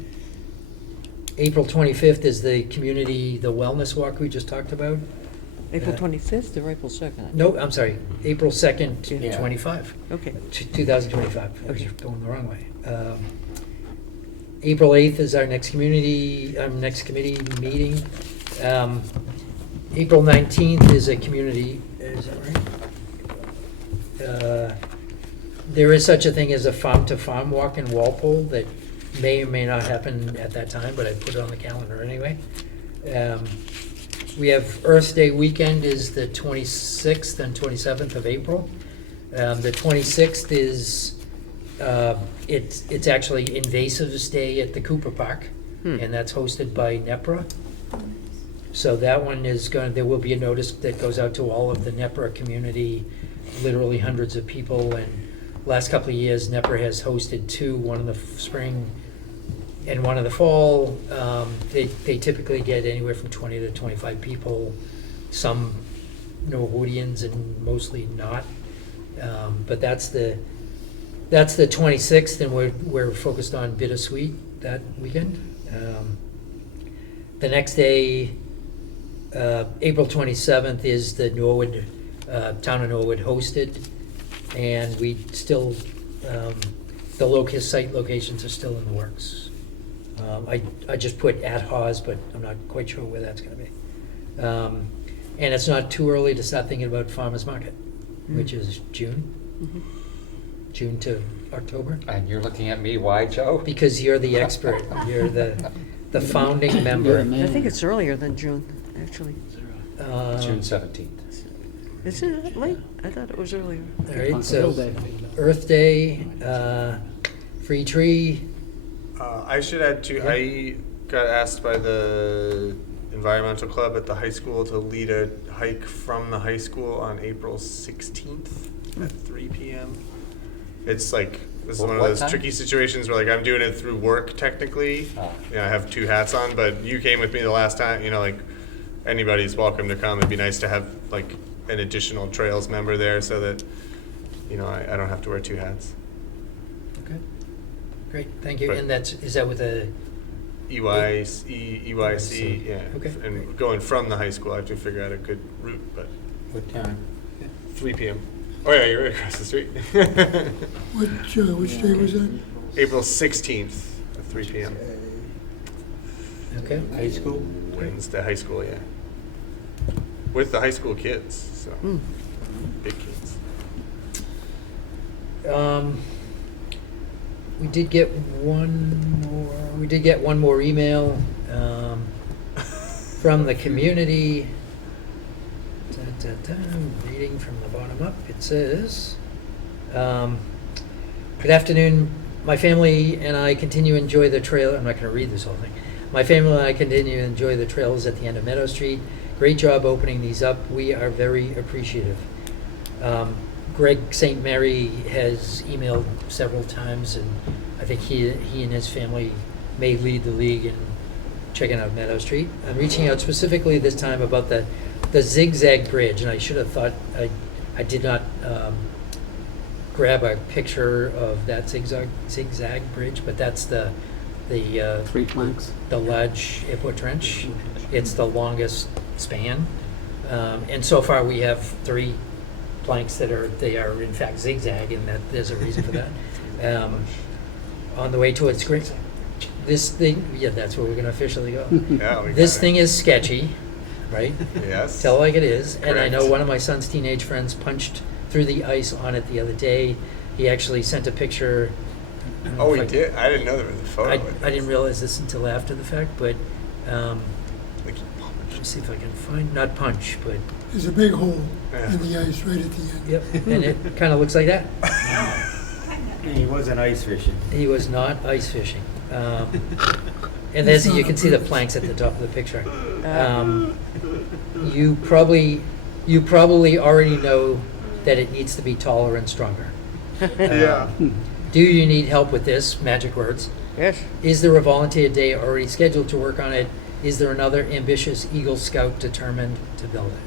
April 25th is the wellness walk we just talked about. April 25th or April 2nd? No, I'm sorry, April 2nd, Yeah. 25. Okay. 2025. I was Okay. going the wrong way. April 8th is our next committee meeting. April 19th is a community, is that right? There is such a thing as a farm-to-farm walk in Walpole that may or may not happen at that time, but I put it on the calendar anyway. We have Earth Day weekend is the 26th and 27th of April. The 26th is, it's actually Invasives Day at the Cooper Park, and that's hosted by NEPRA. So that one is there will be a notice that goes out to all of the NEPRA community, literally hundreds of people, and last couple of years, NEPRA has hosted two, one in the spring and one in the fall. They typically get anywhere from 20 to 25 people, some Norwoodians and mostly not. But that's the 26th, and we're focused on Bittersweet that weekend. The next day, April 27th, is the Norwood, Town of Norwood hosted. And we still, the site locations are still in the works. I just put at Haws, but I'm not quite sure where that's gonna be. And it's not too early to start thinking about Farmers Market, which is June. June to October. And you're looking at me, why, Joe? Because you're the expert, you're the founding member. I think it's earlier than June, actually. June 17th. Is it late? I thought it was earlier. All right, Hill so Day. Earth Day, free tree. I should add too, I got asked by the environmental club at the high school to lead a hike from the high school on April 16th at 3 p.m. It's like, this is one of What those time? tricky situations where like I'm doing it through work technically. Oh. You know, I have two hats on, but you came with me the last time, like anybody's welcome to come. It'd be nice to have like an additional trails member there so that, I don't have to wear two hats. Okay, great, thank you. But- And is that with a, EYC, yeah. Okay. And going from the high school, I have to figure out a good route, but What time? 3 p.m. Oh yeah, you're right across the street. Which day was that? April 16th at 3 p.m. okay? High school? Wednesday, high school, yeah. With the high school kids, so big kids. We did get one more email from the community. Reading from the bottom up, it says, good afternoon. My family and I continue to enjoy the trail. I'm not going to read this whole thing. My family and I continue to enjoy the trails at the end of Meadow Street. Great job opening these up. We are very appreciative. Greg St. Mary has emailed several times, and I think he and his family may lead the league in checking out Meadow Street. I'm reaching out specifically this time about the zigzag bridge, and I should have thought, I did not grab a picture of that zigzag bridge, but that's the 3 planks. the large Ipwa Trench. It's the longest span. And so far, we have 3 planks they are in fact zigzag, and that there's a reason for that. On the way towards Green, this thing, yeah, that's where we're gonna officially go. Yeah, we This got it. thing is sketchy, right? Yes. Tell it like it is. And I know Correct. one of my son's teenage friends punched through the ice on it the other day. He actually sent a picture. I don't know Oh, if we did? I didn't know there was a photo with I didn't this. realize this until after the fact, but Like, let me see if I can find, not punch, but, There's a big hole Yeah. in the ice right at the end. yep, and it kind of looks like that. He wasn't ice fishing. He was not ice fishing. And there's, you can see the planks at the top of the picture. You probably already know that it needs to be taller and stronger. Yeah. Do you need help with this? Magic words. Yes. Is there a volunteer day already scheduled to work on it? Is there another ambitious Eagle Scout determined to build it?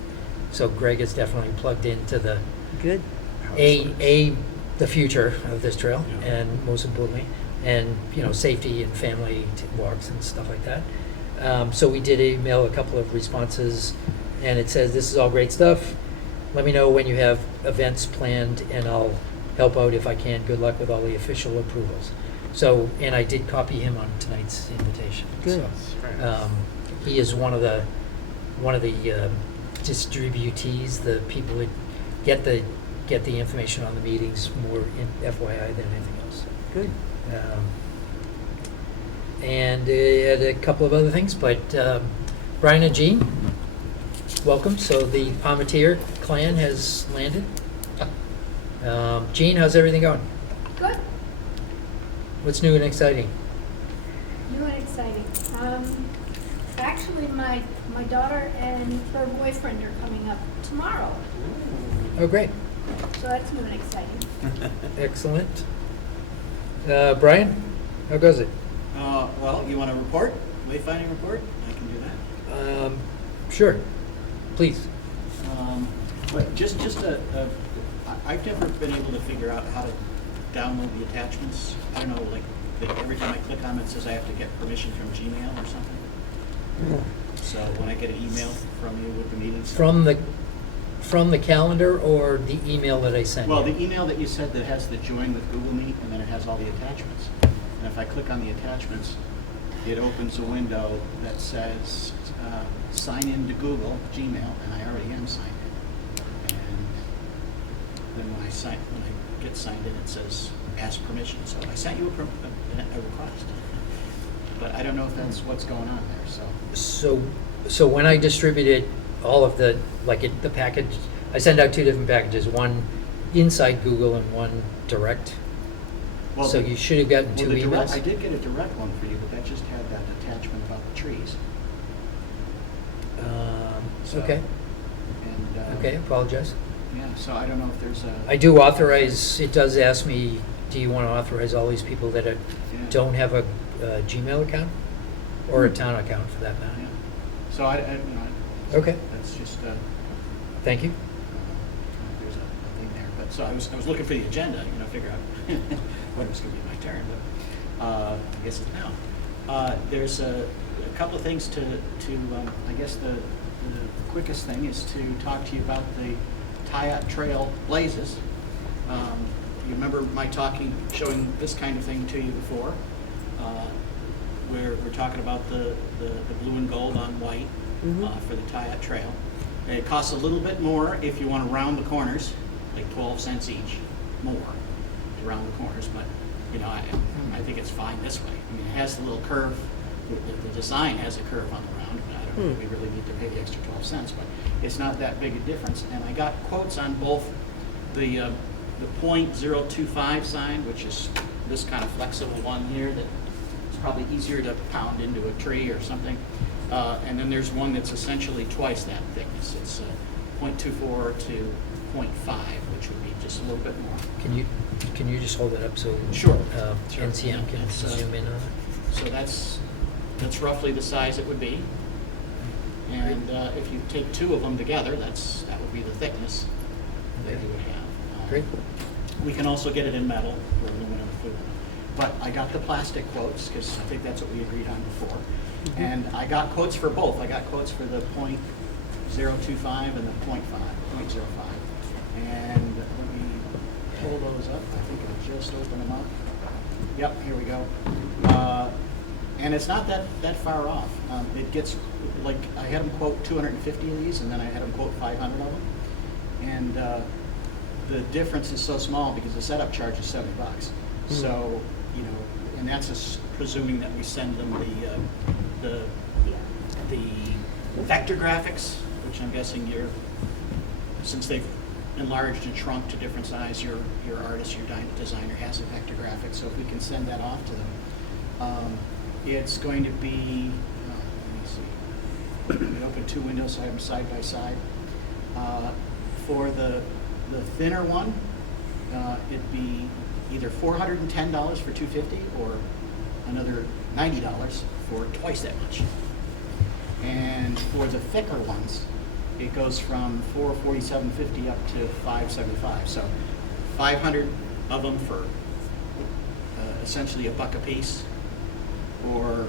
So Greg is definitely plugged into the Good. the future of this trail, and most importantly, and safety and family walks and stuff like that. So we did email a couple of responses, and it says, "This is all great stuff. Let me know when you have events planned, and I'll help out if I can. Good luck with all the official approvals." So, and I did copy him on tonight's invitation. Good. So, he is one of the distributees, the people that get the information on the meetings more in FYI than anything else. Good. And had a couple of other things, but Brian and Jean, welcome. So the Palmetier clan has landed. Jean, how's everything going? Good. What's new and exciting? New and exciting. Actually, my daughter and her boyfriend are coming up tomorrow, Oh, great. so that's new and exciting. Excellent. Brian, how goes it? Well, you want a report? Wayfinding report? I can do that. Sure. Please. But just I've never been able to figure out how to download the attachments. I don't know, like, every time I click on it, it says I have to get permission from Gmail or something. So when I get an email from you with the meetings. From the calendar or the email that I sent you? Well, the email that you said that has the join with Google Meet, and then it has all the attachments. And if I click on the attachments, it opens a window that says sign in to Google, Gmail, and I already am signed in. And then when I get signed in, it says ask permission. So I sent you a request. But I don't know if that's what's going on there, so. So when I distributed all of the package, I send out 2 different packages, one inside Google and one direct. Well, So you should have gotten well, 2 the direct- emails? I did get a direct one for you, but that just had that attachment about the trees. So- Okay, And, okay, apologize. Yeah, so I don't know if there's a. I do authorize, it does ask me, do you want to authorize all these people that don't have a Gmail account? Or a town account, for that Yeah. matter? So Okay. That's just, Thank you. there's a thing there. But so I was looking for the agenda, figure out when it was going to be my turn, but I guess it's now. There's a couple of things to I guess the quickest thing is to talk to you about the Tayat Trail blazes. You remember my showing this kind of thing to you before, where we're talking about the blue and gold on white for the Tayat Trail. And it costs a little bit more if you want to round the corners, like 12 cents each more to round the corners, but I think it's fine this way. I mean, it has the little curve, the design has a curve on the round, but I don't think we really need to pay the extra 12 cents, but it's not that big a difference. And I got quotes on both the .025 sign, which is this kind of flexible one here that it's probably easier to pound into a tree or something. And then there's one that's essentially twice that thickness. It's .24 to .5, which would be just a little bit more. Can you just hold it up so Sure. NCM can It's, zoom in on it? So that's that's roughly the size it would be. And if you take two of them together, that would be the thickness that you would have. Great. We can also get it in metal or aluminum if we want. But I got the plastic quotes, because I think that's what we agreed on before. And I got quotes for both. I got quotes for the .025 and the .05. And let me pull those up. I think I just opened them up. Yep, here we go. And it's not that far off. It gets, like, I had them quote 250 of these, and then I had them quote 500 of them. And the difference is so small because the setup charge is $70. So, you know, and that's presuming that we send them the vector graphics, which I'm guessing since they've enlarged and shrunk to different size, your artist, your designer has a vector graphic. So if we can send that off to them, it's going to be, let me see, we open two windows so I have them side by side. For the thinner one, it'd be either $410 for 250 or another $90 for twice that much. And for the thicker ones, it goes from $447.50 up to $575. So 500 of them for essentially $1 a piece, or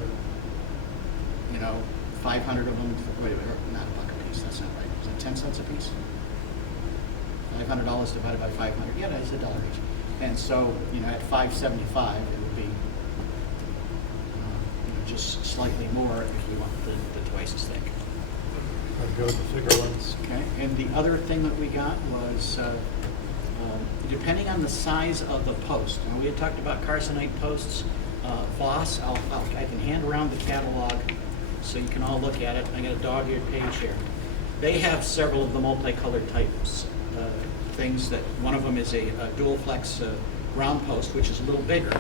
500 of them. Wait, not $1 a piece. That's not right. Is that 10 cents a piece? $500 divided by 500. Yeah, that's $1 each. And so at $575, it would be just slightly more if you want the twice as thick. I'd go with the thicker ones. Okay, and the other thing that we got was, depending on the size of the post. Now, we had talked about Carsonite posts. Voss, I can hand around the catalog so you can all look at it. I got a dog-eared page here. They have several of the multicolored types things. That one of them is a dual flex round post, which is a little bigger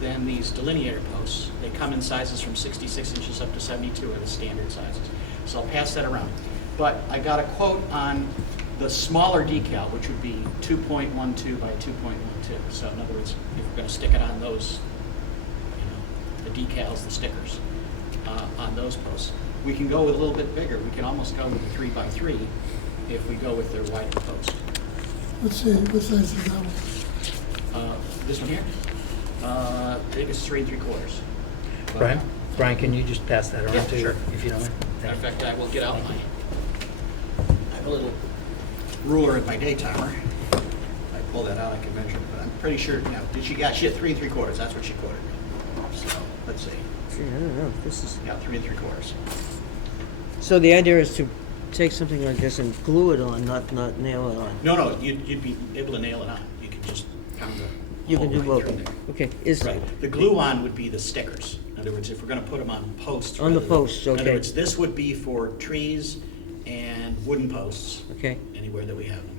than these delineator posts. They come in sizes from 66 inches up to 72 are the standard sizes. So I'll pass that around. But I got a quote on the smaller decal, which would be 2.12 by 2.12. So in other words, if we're going to stick it on those, the decals, the stickers on those posts, we can go with a little bit bigger. We can almost go with a 3 by 3 if we go with their wider post. What size is that one? This one here, I think it's 3 3/4. Brian, can you just pass that around Yeah, too, sure. if you don't mind? Matter of fact, I will get out I have a little ruler in my day timer. If I pull that out, I can measure it, but I'm pretty sure, she had 3 3/4, that's what she quoted me. So, let's see. Gee, I don't know, this is, Yeah, 3 3/4. so the idea is to take something like this and glue it on, not nail it on. No, you'd be able to nail it on. You can just pound the You can hole do right both. through there. Okay, is, Right. The glue on would be the stickers. In other words, if we're going to put them on posts. On the rather than- posts, In okay. other words, this would be for trees and wooden posts, okay. anywhere that we have them.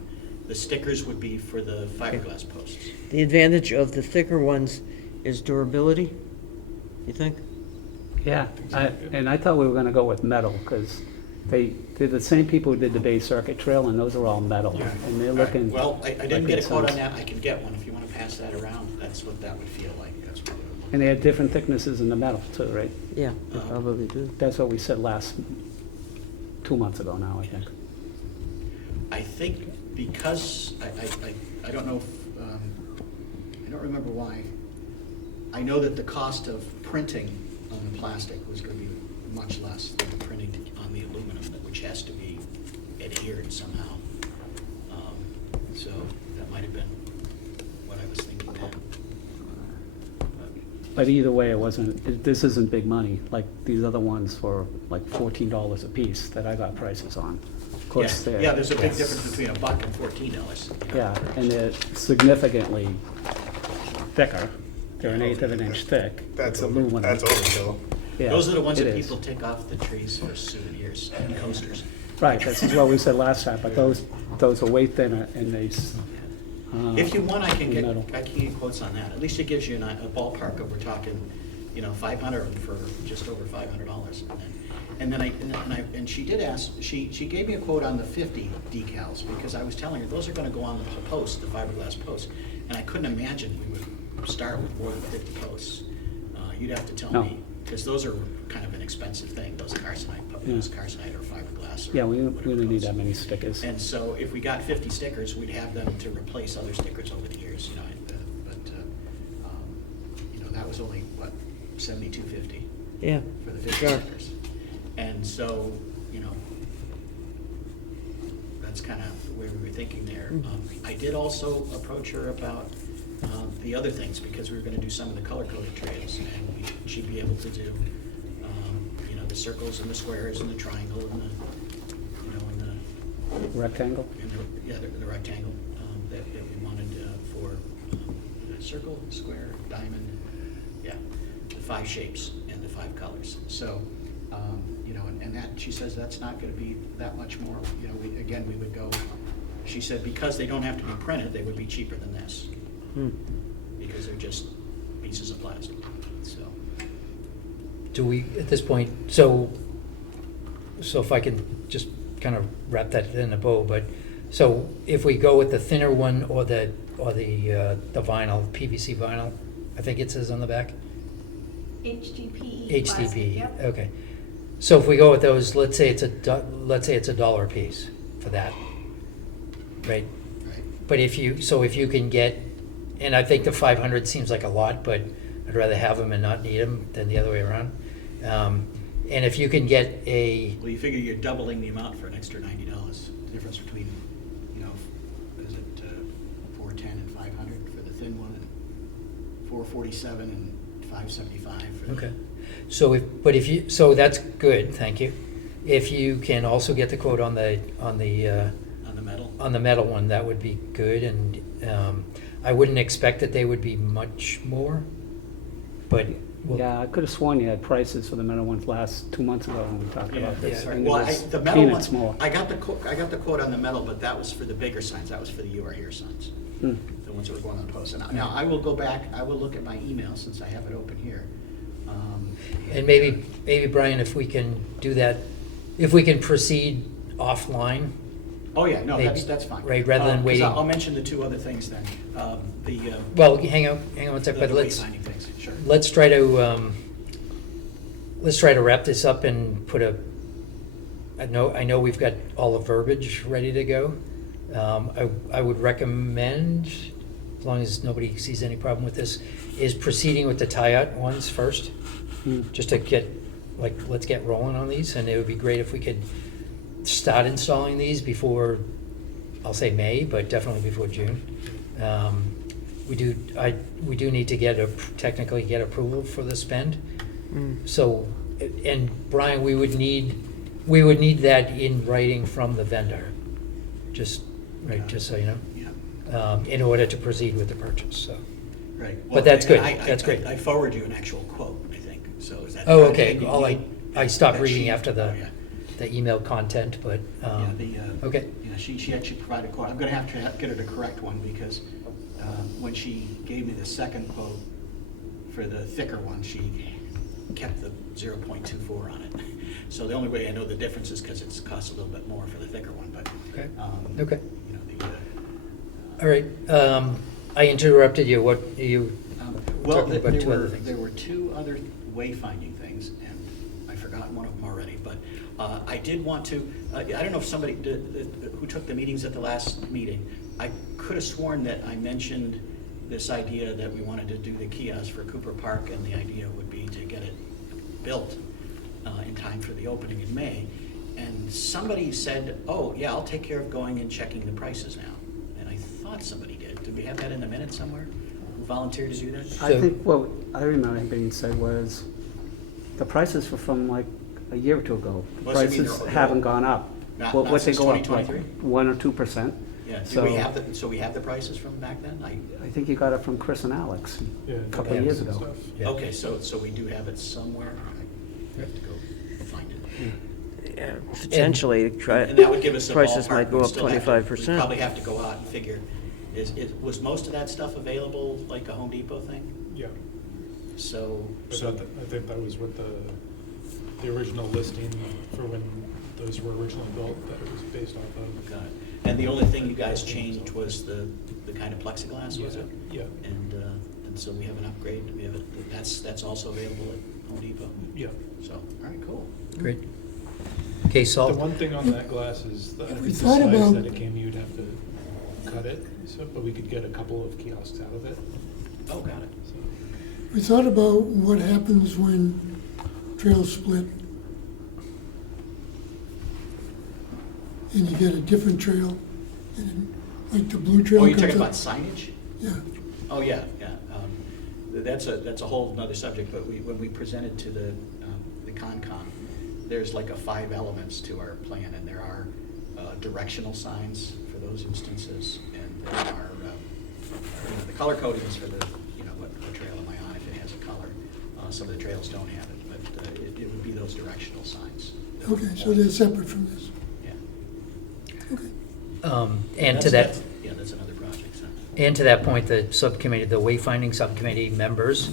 The stickers would be for the fiberglass posts. The advantage of the thicker ones is durability, you think? Yeah, and I thought we were gonna go with metal, because they're the same people who did the Bay Circuit Trail, and those are all metal. Yeah. And they're All right. looking. Well, I didn't like get a it quote on sounds- that. I can get one if you want to pass that around. That's what that would feel like. That's what it would look And they had different thicknesses in the metal too, right? Yeah, they probably do. That's what we said 2 months ago now, I think. I think because, I don't know if, I don't remember why. I know that the cost of printing on the plastic was going to be much less than printing on the aluminum, which has to be adhered somehow. So that might have been what I was thinking then. But either way, this isn't big money, like these other ones for like $14 a piece that I got prices on. Of course, they're. Yeah, there's a big difference between $1 and $14. Yeah, and they're significantly thicker. They're an eighth of an inch thick. That's It's aluminum. overkill. Yeah, Those are the ones it that is. people take off the trees for souvenirs and coasters. Right, this is what we said last time, but those are way thinner and they. If you want, I can get metal. quotes on that. At least it gives you a ballpark of, we're talking, 500 of them for just over $500. And then and she did ask, she gave me a quote on the 50 decals, because I was telling her those are going to go on the post, the fiberglass post. And I couldn't imagine we would start with more than 50 posts. You'd have to tell No. me because those are kind of an expensive thing, those carcinite, those carcinite or fiberglass. Or Yeah, we whatever don't need those. that many stickers. And so if we got 50 stickers, we'd have them to replace other stickers over the years, you know, you know, that was only, what, $72.50 Yeah, for the 50 sure. stickers. And so, you know, that's kind of the way we were thinking there. I did also approach her about the other things, because we were gonna do some of the color-coded trails, and she'd be able to do, you know, the circles and the squares and the triangle and the, you know, and the Rectangle? yeah, the rectangle that we wanted for the circle, square, diamond, yeah, the 5 shapes and the 5 colors. So, you know, and that, she says that's not gonna be that much more. You know, we would go, she said, because they don't have to be printed, they would be cheaper than this. Because they're just pieces of plastic, so. Do we, at this point, so if I can just kind of wrap that in a bow, but, so if we go with the thinner one or the vinyl, PVC vinyl, I think it says on the back? HDPE. plastic, HDPE, yep. okay. So if we go with those, let's say it's $1 a piece for that, right? Right. But if you can get, and I think the 500 seems like a lot, but I'd rather have them and not need them than the other way around. And if you can get a, Well, you figure you're doubling the amount for an extra $90. The difference between, you know, is it 410 and 500 for the thin one, and 447 and 575 for the. okay. So that's good, thank you. If you can also get the quote on the On the metal. on the metal one, that would be good, and I wouldn't expect that they would be much more, but we'll- Yeah, I could have sworn you had prices for the metal ones last 2 months ago when we talked Yeah, about this. that's I right. think it Well, was the metal peanuts one, more. I got the quote on the metal, but that was for the bigger signs. That was for the "You Are Here" signs, Hmm. the ones that were going on the post. And now I will go back. I will look at my email since I have it open here. And maybe Brian, if we can do that, if we can proceed offline, Oh yeah, no, Maybe, that's fine. right, rather than 'Cause waiting. I'll mention the 2 other things then. The well, hang on one sec, the but let's wayfinding things. Sure. let's try to wrap this up and put a. I know we've got all the verbiage ready to go. I would recommend, as long as nobody sees any problem with this, is proceeding with the tie-out ones first, just to get, let's get rolling on these, and it would be great if we could start installing these before, I'll say May, but definitely before June. We do need to technically get approval for the spend. So, and Brian, we would need that in writing from the vendor, just so you know, Yeah. in order to proceed with the purchase, so. Right. But that's good. I- That's great. I forward you an actual quote, I think. So is that? Oh, okay. you I stopped that reading sheet? after Oh, yeah. the email content, but, Yeah, okay. Yeah, she actually provided a quote. I'm gonna have to get her to correct one, because when she gave me the second quote for the thicker one, she kept the 0.24 on it. So the only way I know the difference is because it costs a little bit more for the thicker one, but. Okay. You Okay. know, All right, I interrupted you, what, you, Well, talking about 2 other things. there were 2 other wayfinding things, and I've forgotten one of them already, but I did want to, I don't know if somebody who took the meetings at the last meeting, I could have sworn that I mentioned this idea that we wanted to do the kiosk for Cooper Park, and the idea would be to get it built in time for the opening in May. And somebody said, oh, yeah, I'll take care of going and checking the prices now. And I thought somebody did. Did we have that in the minutes somewhere? Who volunteered to do that? I think what I remember being said was, the prices were from like a year or 2 ago. The Well, so you mean prices they're- haven't gone up. Not What they since go up, like 2023? 1 or 2%. Yeah, So so we have the prices from back then? I think you got it from Chris and Alex Yeah, a couple of years ago. Yeah. Okay, so we do have it somewhere? I have to go find it. Yeah, potentially, And that would give us a prices ballpark. might go We'd up still have to- 25%. We'd probably have to go out and figure, was most of that stuff available like a Home Depot thing? Yeah, So, but I think that was what the original listing for when those were originally built, that it was based off of. got it. And the only thing you guys changed was the kind of plexiglass, was it? Yeah. And so we have an upgrade, we have that's also available at Home Depot. Yeah. So, all right, cool. Great. Okay, The Salt? one thing on that glass is that We it's the thought size about- that it came, you'd have to cut it, so, but we could get a couple of kiosks out of it. Oh, got it. So, We thought about what happens when trails split. And you get a different trail, and like the blue trail Oh, you're comes talking up. about signage? Yeah, Oh, yeah, yeah. That's a whole nother subject, but when we presented to the Concom, there's like 5 elements to our plan, and there are directional signs for those instances, and there are, the color coding is for the, what trail am I on if it has a color. Some of the trails don't have it, but it would be those directional signs. okay, so they're separate from this. Yeah. Okay. And to that, Yeah, that's another project, so. and to that point, the subcommittee, the wayfinding subcommittee members,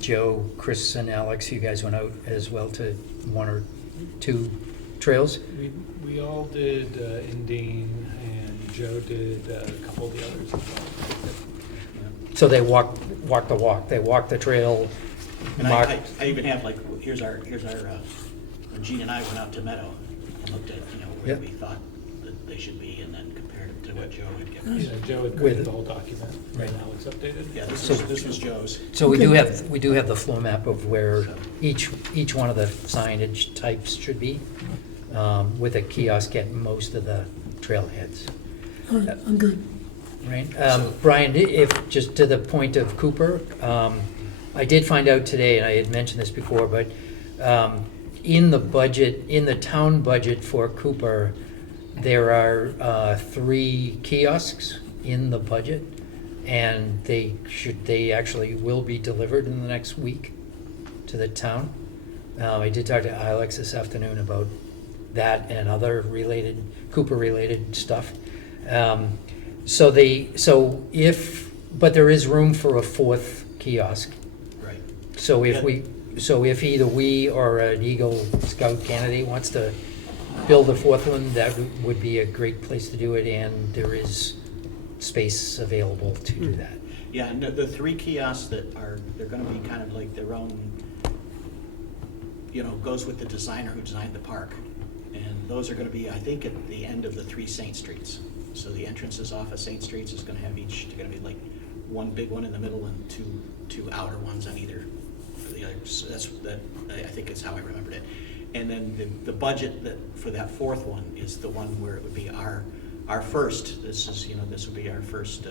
Joe, Chris, and Alex, you guys went out as well to 1 or 2 trails? we all did Indane, and Joe did a couple of the others as well. So they walked the walk, they walked the trail, And marked. I even have like, here's our, when Gene and I went out to Meadow and looked at, where Yep. we thought that they should be, and then compared them to what Joe had given us. Yeah, Joe had With- created the whole document, Right. and Alex updated. Yeah, So- this was Joe's. So we do Okay. have the floor map of where each one of the signage types should be, with a kiosk at most of the trailheads, All right, I'm good. right? Brian, if, just to the point of Cooper, I did find out today, and I had mentioned this before, but in the budget, in the town budget for Cooper, there are 3 kiosks in the budget, and they actually will be delivered in the next week to the town. I did talk to Alex this afternoon about that and other Cooper-related stuff. But there is room for a 4th kiosk. Right. So Yeah. if either we or an Eagle Scout candidate wants to build a 4th one, that would be a great place to do it, and there is space available to do that. Yeah, and the 3 kiosks they're gonna be kind of like their own, goes with the designer who designed the park. And those are gonna be, I think, at the end of the 3 Saint Streets. So the entrances off of Saint Streets is gonna have they're gonna be like 1 big one in the middle and two outer ones on either for the other. So I think is how I remembered it. And then the budget for that 4th one is the one where it would be our first, this would be our first,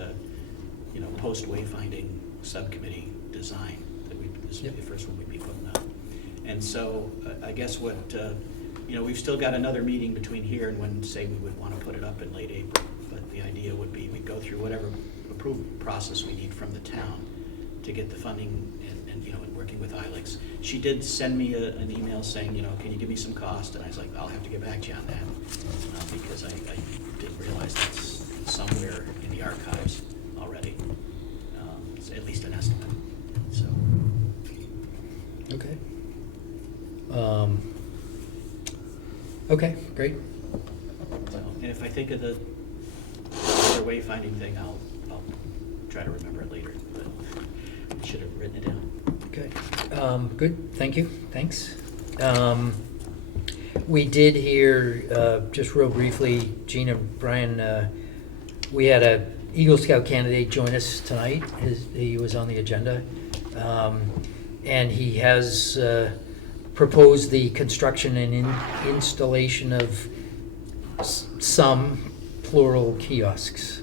post wayfinding subcommittee design this would be the first one we'd be putting up. And so I guess we've still got another meeting between here and when, say, we would want to put it up in late April. But the idea would be we'd go through whatever approval process we need from the town to get the funding and working with ILEX. She did send me an email saying, can you give me some cost? And I was like, I'll have to get back to you on that because I didn't realize that's somewhere in the archives already. It's at least an estimate. So. Okay. Okay, great. So, and if I think of the other wayfinding thing, I'll try to remember it later, but I should have written it down. Okay, good, thank you, thanks. We did hear, just real briefly, Gene and Brian, we had a Eagle Scout candidate join us tonight. He was on the agenda. And he has proposed the construction and installation of some plural kiosks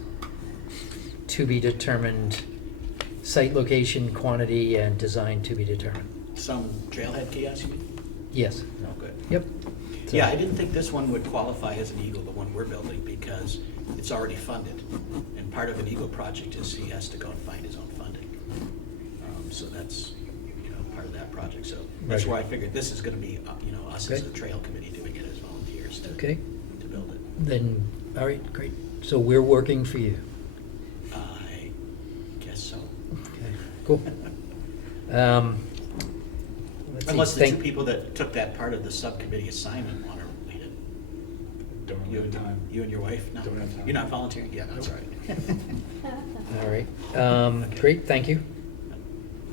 to be determined, site location, quantity, and design to be determined. Some trailhead kiosks, you mean? Yes. No, good. Yep. Yeah, I didn't think this one would qualify as an Eagle, the one we're building, because it's already funded. And part of an Eagle project is he has to go and find his own funding. So that's, part of that project. So that's Right. why I figured this is gonna be, us as Okay. the trail committee doing it as volunteers to Okay, build it. then, all right, great. So we're working for you. I guess so. Okay, cool. Let's see, Unless the two thank- people that took that part of the subcommittee assignment want to lead it. Don't You have and time. You and your wife? No. Don't have time. You're not volunteering? Yeah, that's all right. All right, great, thank you.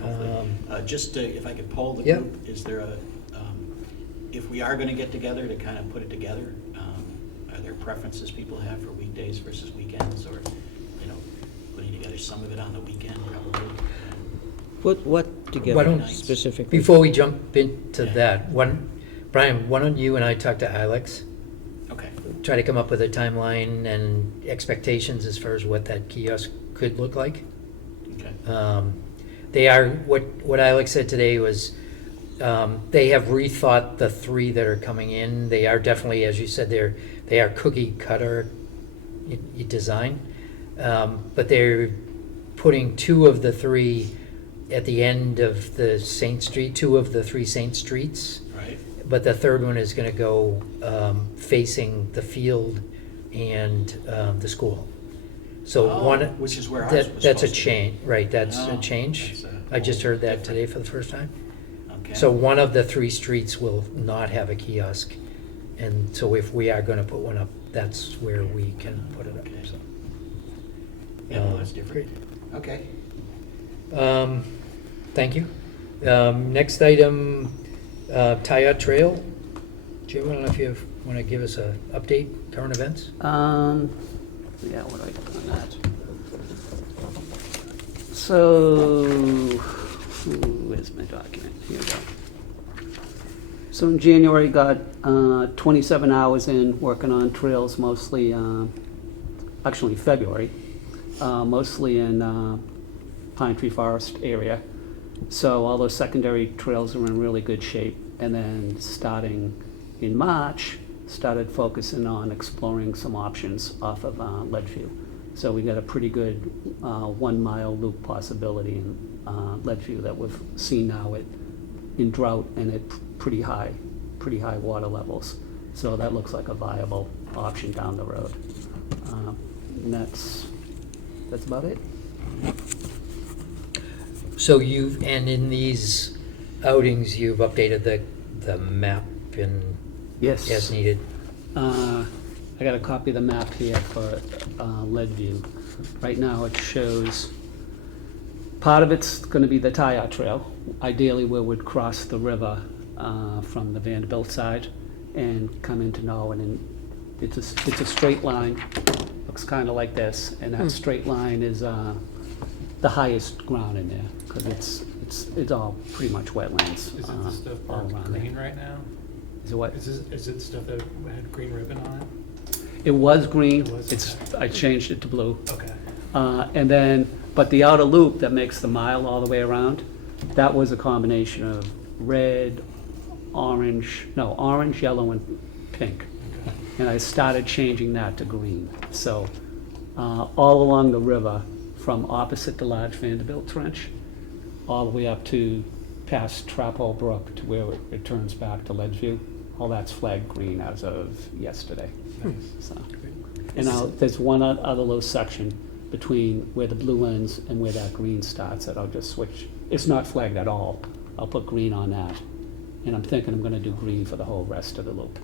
hopefully. Just if I could poll the Yeah. group, is there if we are gonna get together to kind of put it together, are there preferences people have for weekdays versus weekends, or, putting together some of it on the weekend probably? What Why together don't- specifically? Before we jump into Yeah. that, Brian, why don't you and I talk to Alex? Okay. Try to come up with a timeline and expectations as far as what that kiosk could look like. Okay. They are, what Alex said today was, they have rethought the three that are coming in. They are definitely, as you said, they are cookie cutter design. But they're putting two of the three at the end of the Saint Street, two of the three Saint Streets. Right. But the third one is gonna go facing the field and the school. So Oh, one. which is where ours was That's a supposed to be. change, right, that's a Oh, change. that's I just heard that different. today for the first time. Okay. So one of the three streets will not have a kiosk. And so if we are gonna put one up, that's where we can put it up, Okay. so. Yeah, well, that's different. Okay. Thank you. Next item, Tayat Trail. Joe, I don't know if you want to give us a update, current events? Yeah, what do I got on that? So, where's my document? Here we go. So in January, got 27 hours in working on trails, mostly, actually February, mostly in Pine Tree Forest area. So all those secondary trails are in really good shape. And then starting in March, started focusing on exploring some options off of Leadview. So we got a pretty good 1 mile loop possibility in Leadview that we've seen now in drought and at pretty high water levels. So that looks like a viable option down the road. And that's about it. So and in these outings, you've updated the map and Yes. as needed. I got a copy of the map here for Leadview. Right now it shows, part of it's gonna be the Tayat Trail, ideally where we'd cross the river from the Vanderbilt side and come into Norwood. And it's a straight line, looks kinda like this, and that straight line is the highest ground in there, because it's all pretty much wetlands. Is it the stuff all marked around there. green right now? Is it what? Is it stuff that had green ribbon on it? It was green, It was, okay. I changed it to blue. Okay. And then, but the outer loop that makes the mile all the way around, that was a combination of red, orange, yellow, and pink. Okay. And I started changing that to green. So all along the river, from opposite the large Vanderbilt Trench, all the way up to past Trap Hole Brook to where it turns back to Leadview, all that's flagged green as of yesterday. Nice. So, and now, there's one other little section between where the blue ends and where that green starts that I'll just switch. It's not flagged at all. I'll put green on that. And I'm thinking I'm gonna do green for the whole rest of the loop,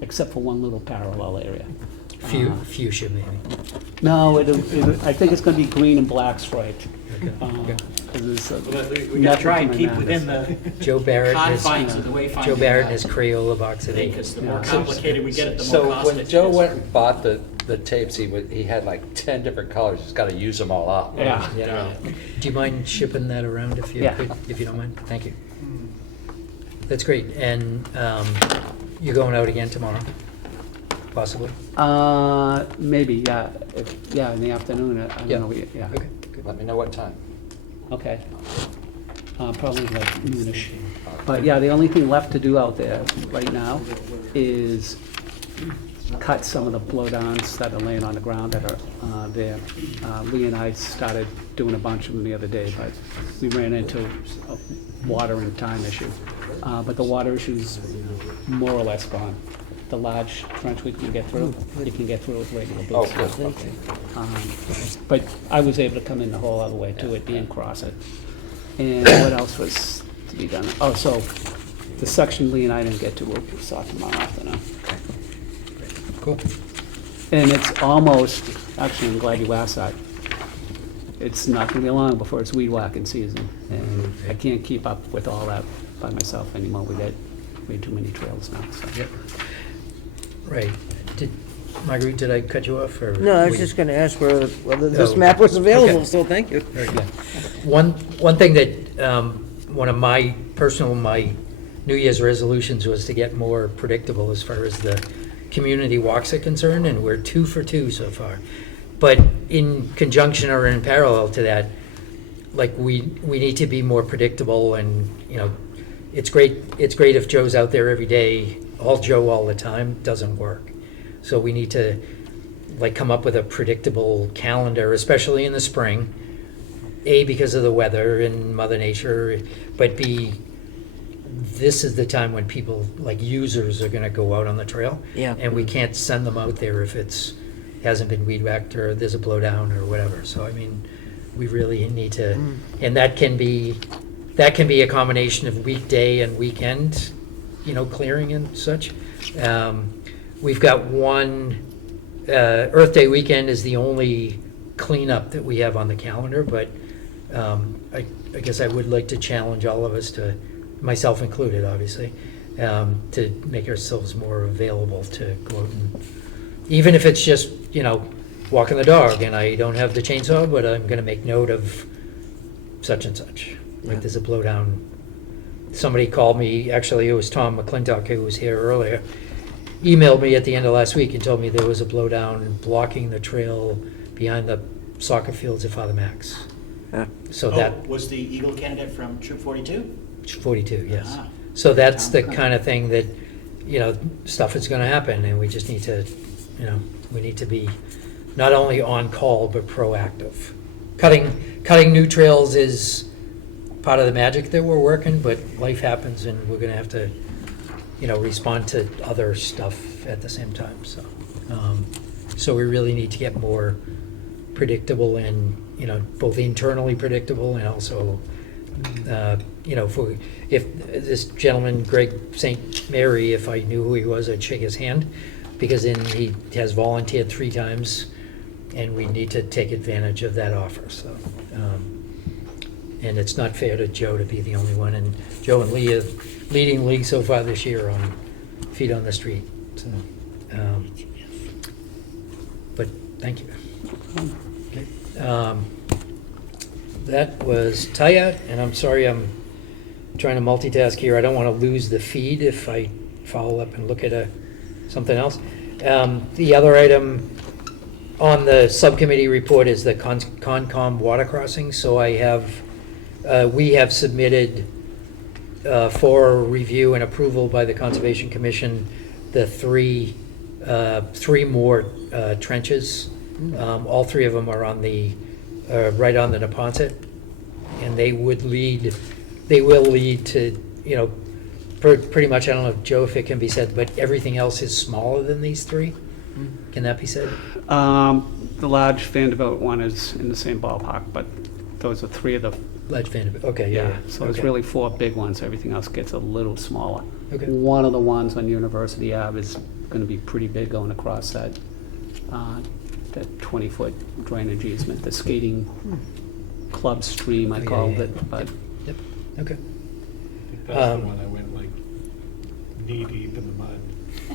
except for one little parallel area. Fuchsia, maybe. No, I think it's gonna be green and black striped. Okay. 'Cause it's, We gotta try and method to keep my within madness. the Joe Barrett has, confines of the wayfinding. Joe Barrett and his Crayola box of eight. Because the more Yeah. complicated we get it, the more So cost when it Joe is. went and bought the tapes, he had like 10 different colors, he's gotta use them all up. Yeah. Yeah. Do you mind shipping that around if you Yeah. could, if you don't mind? Thank you. That's great. And you're going out again tomorrow, possibly? Maybe, yeah, yeah, in the afternoon, I Yeah. don't know, yeah, Okay, good. Let me know what time. okay. Probably like noonish. But yeah, the only thing left to do out there right now is cut some of the blowdowns that are laying on the ground that are there. Lee and I started doing a bunch of them the other day, but we ran into a water and time issue. But the water issue's more or less gone. The large trench we can get through, you can get through with regular Oh, boots. good, okay. But I was able to come in the whole other way to it and cross it. And what else was to be done? Oh, so the section Lee and I didn't get to, we'll saw tomorrow afternoon. Cool. And it's almost, actually, I'm glad you asked that. It's not gonna be long before it's weed whacking season. And I can't keep up with all that by myself anymore. We got way too many trails now, so. Yep. Right. Marguerite, did I cut you off, or? No, I was we- just gonna ask whether this Oh, map was available, okay. so thank you. Very good. One thing that, one of my New Year's resolutions was to get more predictable as far as the community walks are concerned, and we're 2 for 2 so far. But in conjunction or in parallel to that, like, we need to be more predictable, and, you know, it's great if Joe's out there every day, all Joe all the time, doesn't work. So we need to, like, come up with a predictable calendar, especially in the spring. A, because of the weather and Mother Nature, but B, this is the time when people, like users, are gonna go out on the trail. Yeah. And we can't send them out there if hasn't been weed whacked or there's a blowdown or whatever. So, I mean, we really need to, and that can be a combination of weekday and weekend, you know, clearing and such. We've got one, Earth Day weekend is the only cleanup that we have on the calendar, but I guess I would like to challenge all of us to, myself included, obviously, to make ourselves more available to go out and, even if it's just, you know, walking the dog and I don't have the chainsaw, but I'm gonna make note of such and such. Like, there's a blowdown. Somebody called me, actually, it was Tom McClintock, who was here earlier, emailed me at the end of last week and told me there was a blowdown blocking the trail behind the soccer fields at Father Max. So that, Oh, was the Eagle candidate from Troop 42? 42, yes. Ah. So that's the kind of thing that, you know, stuff is gonna happen, and we just need to, you know, we need to be not only on call, but proactive. Cutting new trails is part of the magic that we're working, but life happens, and we're gonna have to, you know, respond to other stuff at the same time, so. So we really need to get more predictable and, you know, both internally predictable and also, you know, if this gentleman, Greg St. Mary, if I knew who he was, I'd shake his hand, because then he has volunteered 3 times, and we need to take advantage of that offer, so. And it's not fair to Joe to be the only one, and Joe and Lee are leading the league so far this year on feet on the street, so. But, thank you. That was Tayat, and I'm sorry, I'm trying to multitask here. I don't want to lose the feed if I follow up and look at something else. The other item on the subcommittee report is the Concom water crossing. So we have submitted for review and approval by the Conservation Commission the three more trenches. All 3 of them are on the right on the Neponset, and they will lead to, you know, pretty much, I don't know, Joe, if it can be said, but everything else is smaller than these 3. Can that be said? The large Vanderbilt one is in the same ballpark, but those are 3 of the, Large Vanderbilt, okay, yeah. so it's okay. really 4 big ones. Everything else gets a little smaller. Okay. One of the ones on University Ave is gonna be pretty big, going across that 20-foot drainage easement, the skating club stream, I Yeah, called yeah. it, but Yep, okay. That's the one I went like knee-deep in the mud.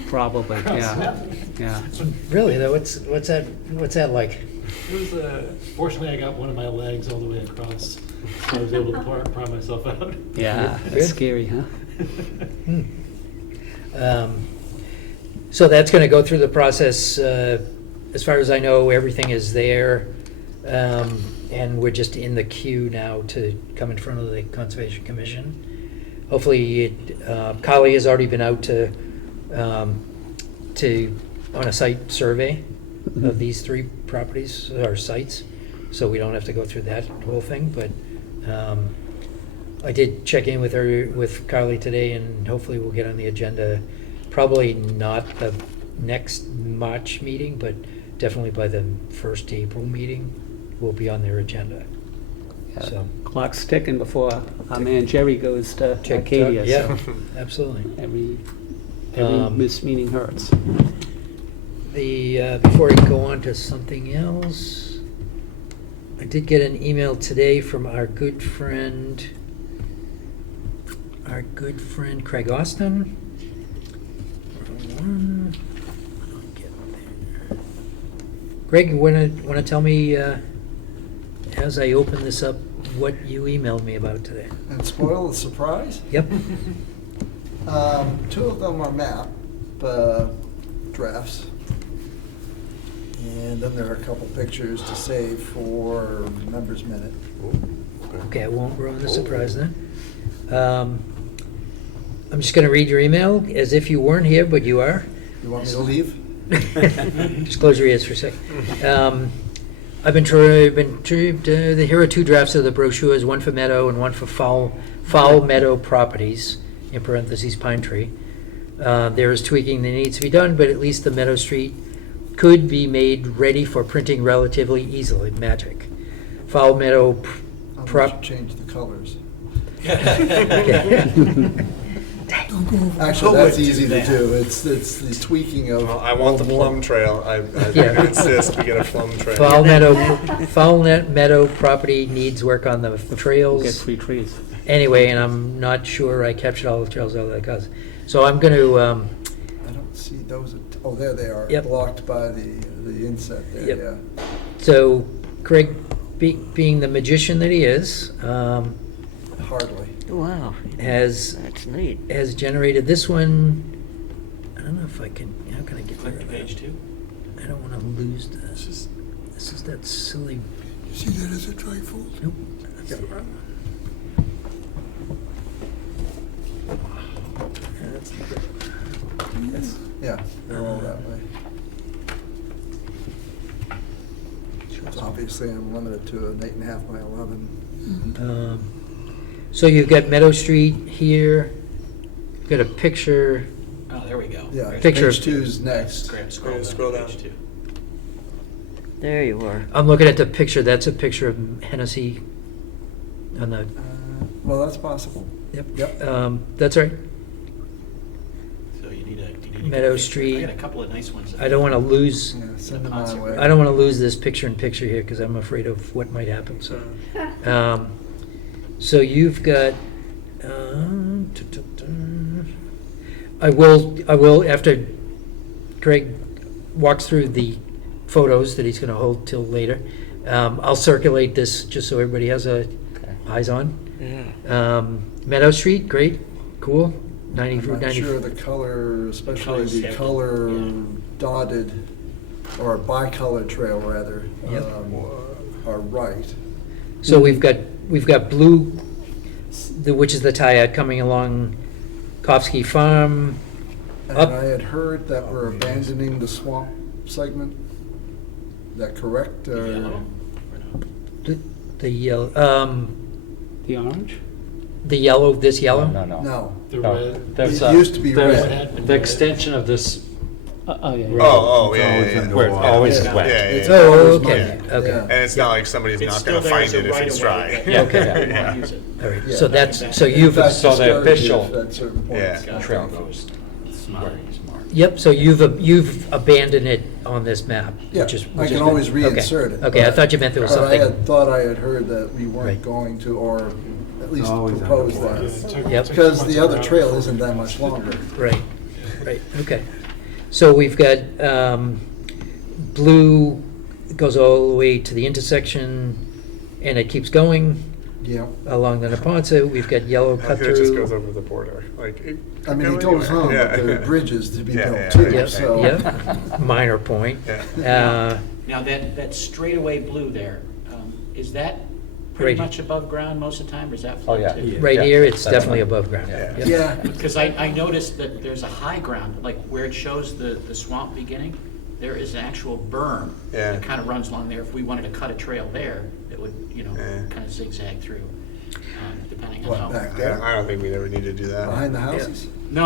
probably, yeah. Really, though, what's that like? It was, fortunately, I got one of my legs all the way across, so I was able to pry myself out. Yeah, Good. it's scary, huh? So that's going to go through the process. As far as I know, everything is there, and we're just in the queue now to come in front of the Conservation Commission. Hopefully, Kylie has already been out on a site survey of these 3 properties or sites, so we don't have to go through that whole thing. But I did check in with Kylie today, and hopefully we'll get on the agenda. Probably not the next March meeting, but definitely by the first April meeting, we'll be on their agenda. Yeah, So clock's ticking before our man Jerry goes to Arcadia. Yeah, So absolutely. every Um, missed meeting hurts. Before I go on to something else, I did get an email today from our good friend our good friend Craig Austin. One. I'll get there. Greg, you want to tell me, as I open this up, what you emailed me about today? And spoil the surprise? Yep. Two of them are map drafts. And then there are a couple pictures to save for members' minute. Okay, I won't ruin the surprise then. I'm just going to read your email as if you weren't here, but you are. You want me to leave? Just close your ears for a second. I've been here are two drafts of the brochures, one for Meadow and one for Foul Meadow Properties, in parentheses, Pine Tree. There is tweaking that needs to be done, but at least the Meadow Street could be made ready for printing relatively easily. Magic. Foul Meadow I should change the colors. Okay. Don't go over. Actually, that's easy to do. It's the tweaking of. Well, I want the plum trail. I Yeah. insist we get a plum trail. Foul Meadow property needs work on the Get trails. free trees. Anyway, and I'm not sure I captured all the trails out of that cause. So I'm going to, I don't see those. Oh, there they are. Yep. Blocked by the inset there. Yep. Yeah. so Craig, being the magician that he is, Hardly. Wow, has that's neat. generated this one. I don't know if I can, how can I get Click rid to of that? page 2. I don't want to lose this. This is that silly, You see that as a trifold? nope. I got it wrong. That's the good one. Yeah, they're all that way. So obviously, I'm limited to an 8.5 by 11. So you've got Meadow Street here, you've got a picture, Oh, there we go. Yeah, Right. Picture of- page 2's next. Scroll Scroll down down. to page 2. There you are. I'm looking at the picture, that's a picture of Hennessy on the, Well, that's possible. yep. Yep. That's right. So you need a Meadow picture. Street. I got a couple of nice ones. I don't want to lose, Yeah, send them my way. I don't want to lose this picture-in-picture here because I'm afraid of what might happen, so. So you've got, I will, after Greg walks through the photos that he's going to hold till later, I'll circulate this just so everybody has eyes on. Yeah. Meadow Street, great, cool. 90, I'm not 90 sure the color, especially color's the heavy, color yeah. dotted, or bi-colored trail rather, Yep. are right. So we've got blue, which is the tie-out coming along Kofsky Farm. And Up. I had heard that we're abandoning the swamp segment. Is that correct? Yellow? The yellow, The orange? the yellow, this yellow? No. There's It used to be red. the extension of this, Oh, yeah. Oh, yeah. where it always is Yeah. wet. Yeah, It's Oh, always okay, muddy. okay. Yeah. And it's not like somebody's It's not still going to there find as a it if it's dry. right-of-way. Yeah, Okay. yeah. We won't use it. All right, Yeah. so that's, so you've, In fact, So the discouraged official- at certain points. Yeah. Trail goes smart. yep, so you've abandoned it on this map, Yeah, which is. I which is can always good. Okay. reinsert it. Okay, I but- thought you meant there was but something. thought I had heard that we Right. weren't going to, or at least propose that. Yep. Because the other trail isn't that much longer. Right, right, okay. So we've got blue, goes all the way to the intersection, and it keeps going Yeah. along the Neponset. We've got yellow cut It just goes through. over the border. Like, I mean, go it goes anywhere. on, Yeah. but there are bridges to be Yeah, built yeah, too, Yep, so. yep, minor point. Yeah. Now, that straightaway blue there, is that Right. pretty much above ground most of the time, or is that Oh, flat yeah. too? Right Yeah, here, it's that's definitely fine. above ground. Yeah. Yep. Yeah, Because I noticed that there's a high ground, like where it shows the swamp beginning, there is an actual berm Yeah. that kind of runs along there. If we wanted to cut a trail there, it would, Yeah. kind of zigzag through, depending on what, how. back there, I don't think we'd ever need to do that. behind the houses? No.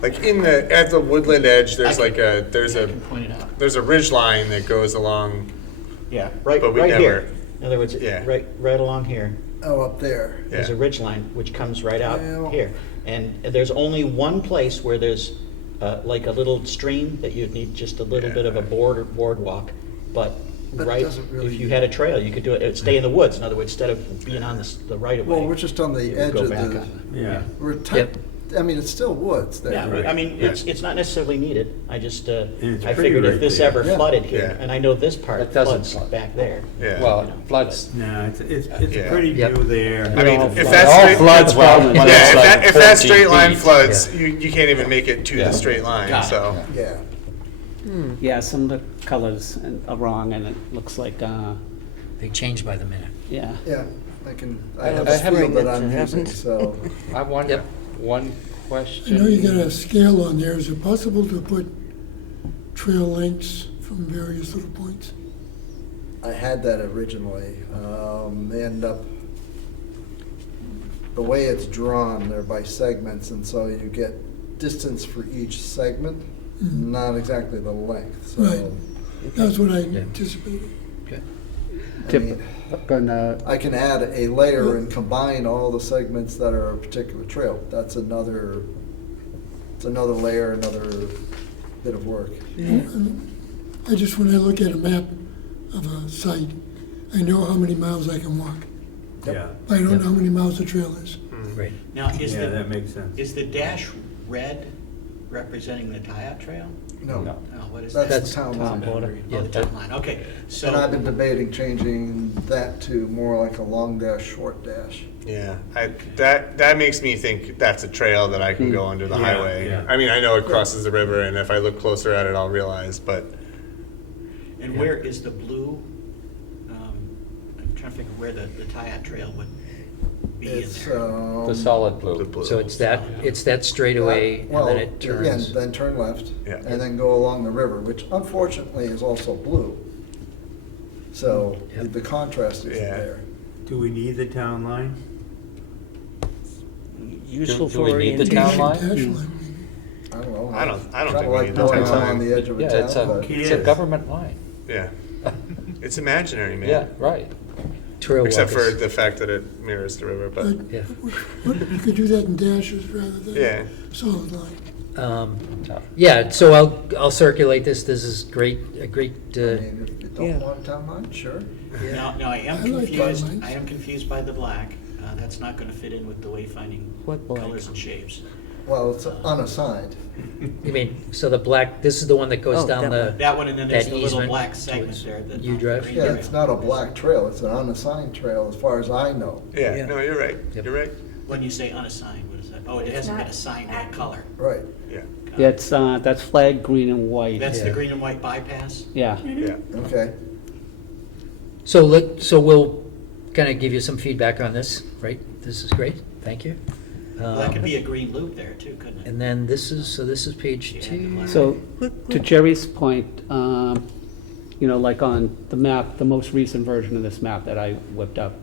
Like at the woodland edge, there's I like there's I a can point it out. there's a ridge line that goes along. Yeah, right, But we right never- here. In other words, Yeah. right along here. Oh, up there. There's Yeah. a ridge line which comes right out Well- here. And there's only one place where there's like a little stream that you'd need just a little Yeah. bit of a boardwalk. But That right? doesn't really- If you had a trail, you could do it, stay in the woods, in other words, instead of being on the right of way. Well, we're just on the you would edge go of back the, on Yeah. we're tight, Yep. I mean, it's still woods there. Yeah, I mean, it's not necessarily needed, I just, I it's pretty figured if right this there. ever Yeah. flooded here, Yeah. and I know this part It doesn't floods flood. back there. Yeah. Well, You know, floods, No, it's a Yeah. pretty Yep. view there. I mean, if It that's all straight, floods well, yeah, when it's like if that 14 straight line feet. floods, Yeah. you can't even make it to Yeah. the straight line, Got it. so. Yeah. Yeah, some of the colors are wrong, and it looks like, They change by the minute. yeah. Yeah, I I have have a a field feeling that it I'm using, happens. so. I wonder, Yep. one I question. know you got a scale on there. Is it possible to put trail lengths from various little points? I had that originally. They end up, the way it's drawn, they're by segments, and so you get distance for each segment, not exactly the length, so. Right. That's what I Yeah. anticipated. Okay. I mean, Gonna, I can add a layer and combine all the segments that are a particular trail. That's another, it's another layer, another bit of work. I just, when I look at a map of a site, I know how many miles I can walk. Yeah. But I don't know how many miles the trail is. Right. Now, is Yeah, that the, makes sense. is the dash red representing the tie-out trail? No, No. No, what is that's that? the town town line. border. Oh, the town line, okay, so. And I've been debating changing that to more like a long dash, short dash. Yeah, that makes me think that's a trail that I can go under the Yeah, highway. yeah. I mean, I know it crosses the river, and if I look closer at it, I'll realize, but. And where is the blue? I'm trying to figure where the tie-out trail would be in It's, there. The solid blue. The blue. So it's that straightaway, and Well, then it turns. Yeah, then turn left, Yeah. and then go along the river, which unfortunately is also blue. So Yep. the contrast is Yeah. there. Do we need the town line? Useful do we for need the orientation. town line? Dash line, I don't know. I don't Kinda think we like need the knowing town I'm line. on the edge of a Yeah, town, it's but. it's a government line. Yeah, it's imaginary, man. Yeah, right. Trail Except for walkers. the fact that it mirrors the river, but, But Yeah. you could do that in dashes rather than yeah. solid line. Yeah, so I'll circulate this. This is great, a great, I mean, if you don't Yeah. want a town line, sure. Now, I am I like confused, guidelines. I am confused by the black. That's not gonna fit in with the wayfinding What black? colors and shapes. Well, it's unassigned. you mean, so the black, this is the one that goes Oh, down that the, one. That one, and then there's that the little easement black segment towards there. that- U Drive? green Yeah, trail. it's not a black trail, it's an unassigned trail as far as I know. Yeah, Yeah. no, you're right, Yep. you're right, When you say unassigned, what is that? Oh, it It's hasn't been not assigned that active. color. Right. yeah, yeah, it's, that's flag green and white. That's the Yeah. green and white bypass? Yeah. yeah. Okay. so we'll kind of give you some feedback on this, right? This is great, thank you. Well, that could be a green loop there too, couldn't it? And then this is page Yeah, the 2. black. So, to Jerry's point, you know, like on the map, the most recent version of this map that I whipped up,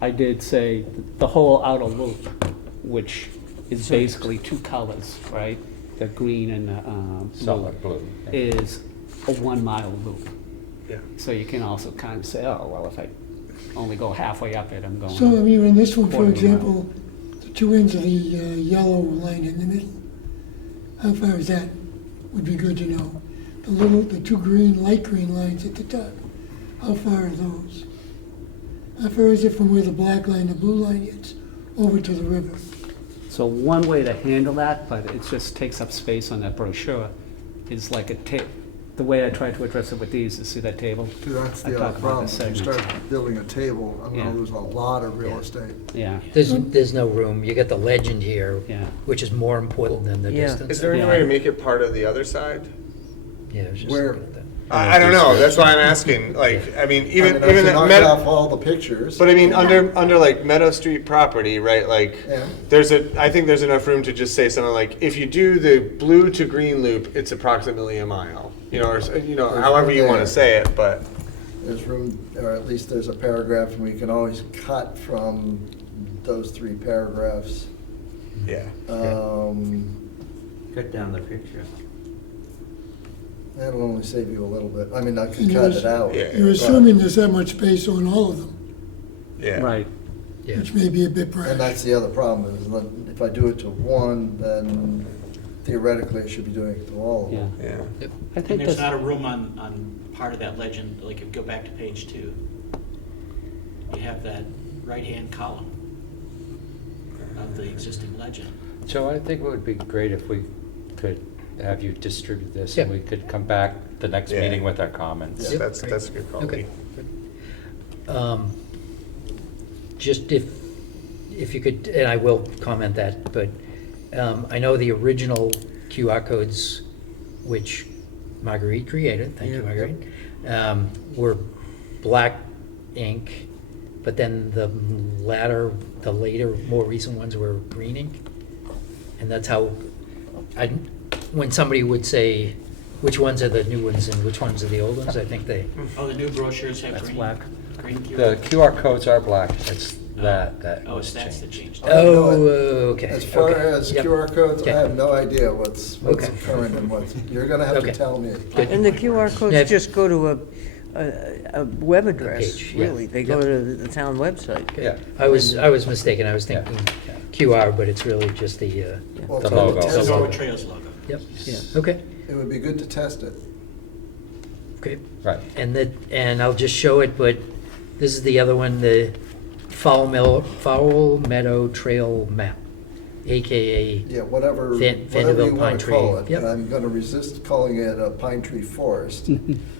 I did say the whole outer loop, which is basically two colors, right? The green and the blue, Solid blue. is a 1 mile loop. Yeah. So you can also kind of say, oh, well, if I only go halfway up it, I'm going. So, I mean, in this one, for Quarter of a mile. example, the two ends of the yellow line in the middle, how far is that? Would be good to know. The two green, light green lines at the top, how far are those? How far is it from where the black line, the blue line is, over to the river? So one way to handle that, but it just takes up space on that brochure, is like the way I try to address it with these is see that table? See, that's I the talk other about problem. the If you segments. start building a table, I'm Yeah. gonna lose a lot of real estate. Yeah, There's no room. You got the legend here, yeah. which is more important than the Yeah. distance. Is there any Yeah. way to make it part of the other side? Yeah, I was just Where? looking at that. I don't know, that's why I'm asking, like, I mean, even, I even can that knock Meadow, off all the pictures. but I mean, under like Meadow Street property, right, like, Yeah. I think there's enough room to just say something like, if you do the blue to green loop, it's approximately a mile. You know, or, There's however you room wanna there. say it, but, There's room, or at least there's a paragraph, and we can always cut from those 3 paragraphs. yeah. Cut down the picture. That'll only save you a little bit. I mean, I can And cut yours- it out. Yeah. You're assuming there's that much space on all of them, Yeah. Right. Yeah. which may be a bit And brash. that's the other problem, is that if I do it to 1, then theoretically, it should be doing it to all of Yeah. them. Yeah. I And think there's that's, not a room on part of that legend, like if you go back to page 2, you have that right-hand column of the existing legend. Joe, I think it would be great if we could have you distribute this and Yeah. we could come back the next Yeah. meeting with our comments. Yeah, that's a good call. Okay. Just if you could, and I will comment that, but I know the original QR codes, which Marguerite created, thank you, Yeah. Marguerite, were black ink, but then the later, more recent ones were green ink. And that's how, when somebody would say, which ones are the new ones and which ones are the old ones, I think they, Oh, the new brochures have That's green. black. Green QR. The QR codes are black, it's that Oh, was that's the changed. change. oh, okay. As far okay, as yep. QR codes, Okay. I have no idea what's Okay. current and what's, you're gonna have to Okay. tell me. Good. And the QR Yeah. codes just go to a web address, page, yeah. really. They go Yep. to the town website. Yeah. I was mistaken, I was thinking Yeah. QR, but it's really just the, Well, The tell me logo. to The test Norwood logo. it. Trails logo. yep, Yeah. okay, It would be good to test it. okay. Right. And I'll just show it, but this is the other one, the Foul Meadow Trail Map, AKA, Yeah, whatever Van- you Vanderbilt Pine want to call Tree, it. yep. But I'm gonna resist calling it a pine tree forest.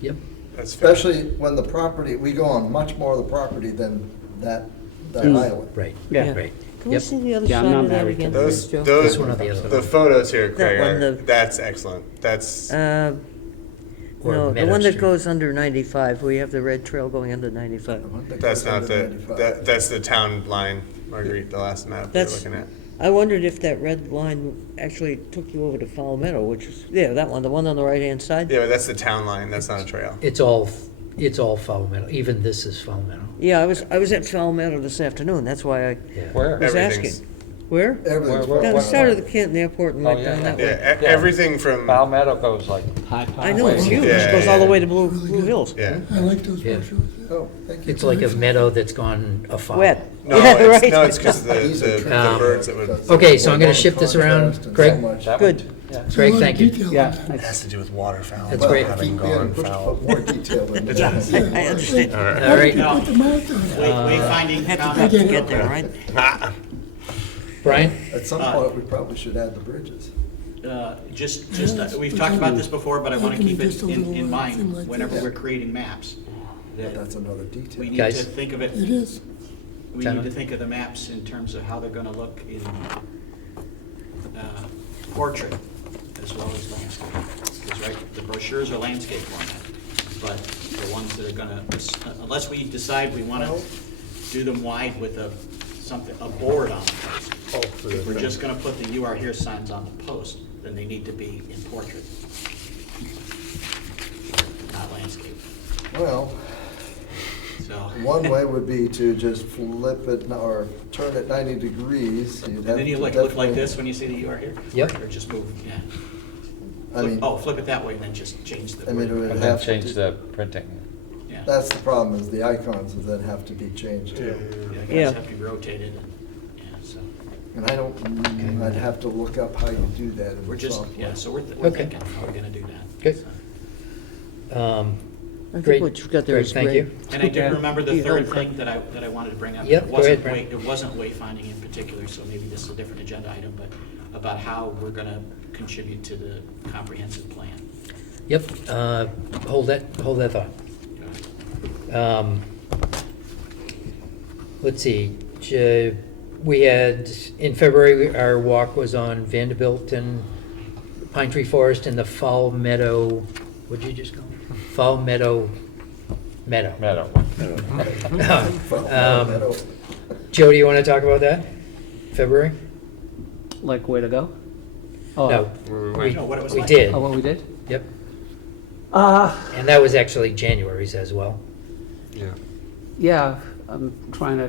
yep, That's fair. Especially when the property, we go on much more of the property than that Mm. island. right, Yeah. right. Can we Yep. see the other Yeah, I'm side not of that married to again, Those, please, Joe? those, This one or the other the one? photos here, Craig, one, are, the- that's excellent. That's, Or No, the Meadow one that Street. goes under 95, we have the red trail going under 95. The one that that's goes not under the, 95. that's the town line, Marguerite, the last map we were That's, looking at. I wondered if that red line actually took you over to Foul Meadow, which is, yeah, that one, the one on the right-hand side? Yeah, but that's the town line, that's not a trail. It's all Foul Meadow, even this is Foul Meadow. Yeah, I was at Foul Meadow this afternoon, that's why I Yeah. Where? was Everything's- asking. Where? Everything's. Where- Down the what- side of the Canton Airport and Oh, right yeah, down that Yeah, way. everything from, Foul Meadow goes like, I know, it's huge, Yeah, it goes all the yeah. way to Blue Hills. yeah. I like those Yeah. brochures. Oh, thank you. It's like a meadow that's gone afoul. Wet. No, Yeah, it's, right. no, it's because These are the tricky. birds that would, Okay, so I'm gonna shift this around. Contrast and Greg? so much. that Good. one, yeah. There's a Greg, lot of thank you. detail Yeah, in that. I- to do with waterfowl. That's great. Keep being pushed for more detail in Yeah, there. I understand. All right, No. Put the mouth on it. Wayfinding Have to comment. get there, right? Brian? At some point, we probably should add the bridges. We've talked about this before, but I want to keep it Just a little in thing mind like whenever that. we're creating maps. But That that's another detail. we need Guys. to think of it, It is. we Time need to out. think of the maps in terms of how they're gonna look in portrait as well as landscape. Because, right, the brochures are landscape format, but the ones that are gonna, unless we decide we wanna do them wide with a board on them. If we're just gonna put the "You Are Here" signs on the post, then they need to be in portrait, not landscape. Well, So, one way would be to just flip it or turn it 90 degrees. You'd and have then you to look like definitely- this when you see the "You Are Here"? Yep. Or just move, yeah. I mean, Flip it that way and then just change the I mean, it word. would And then have to change do- the printing. Yeah. That's the problem, is the icons that have to be changed too. Yeah, Yeah. guys have to be rotated, and, yeah, so, And I don't, I'd have to look up how you do that in we're the just, software. yeah, so we're Okay. thinking how we're gonna do that. Good. So. I Great. think what you've got there Great, is thank great. you. And I do Yeah. remember the Yeah, third okay. thing that I wanted to bring up. Yep, It go wasn't ahead, Brent. It wasn't wayfinding in particular, so maybe this is a different agenda item, but about how we're gonna contribute to the comprehensive plan. Yep, hold that thought. Let's see, we had, in February, our walk was on Vanderbilt and Pine Tree Forest and the Foul Meadow, what'd you just call it? Foul Meadow. Meadow. Joe, do you want to talk about that? February? Like where to go? Oh, No, we No, what it was we like. did, Oh, what we did? yep. Uh, And that was actually January's as well. Yeah. yeah, I'm trying to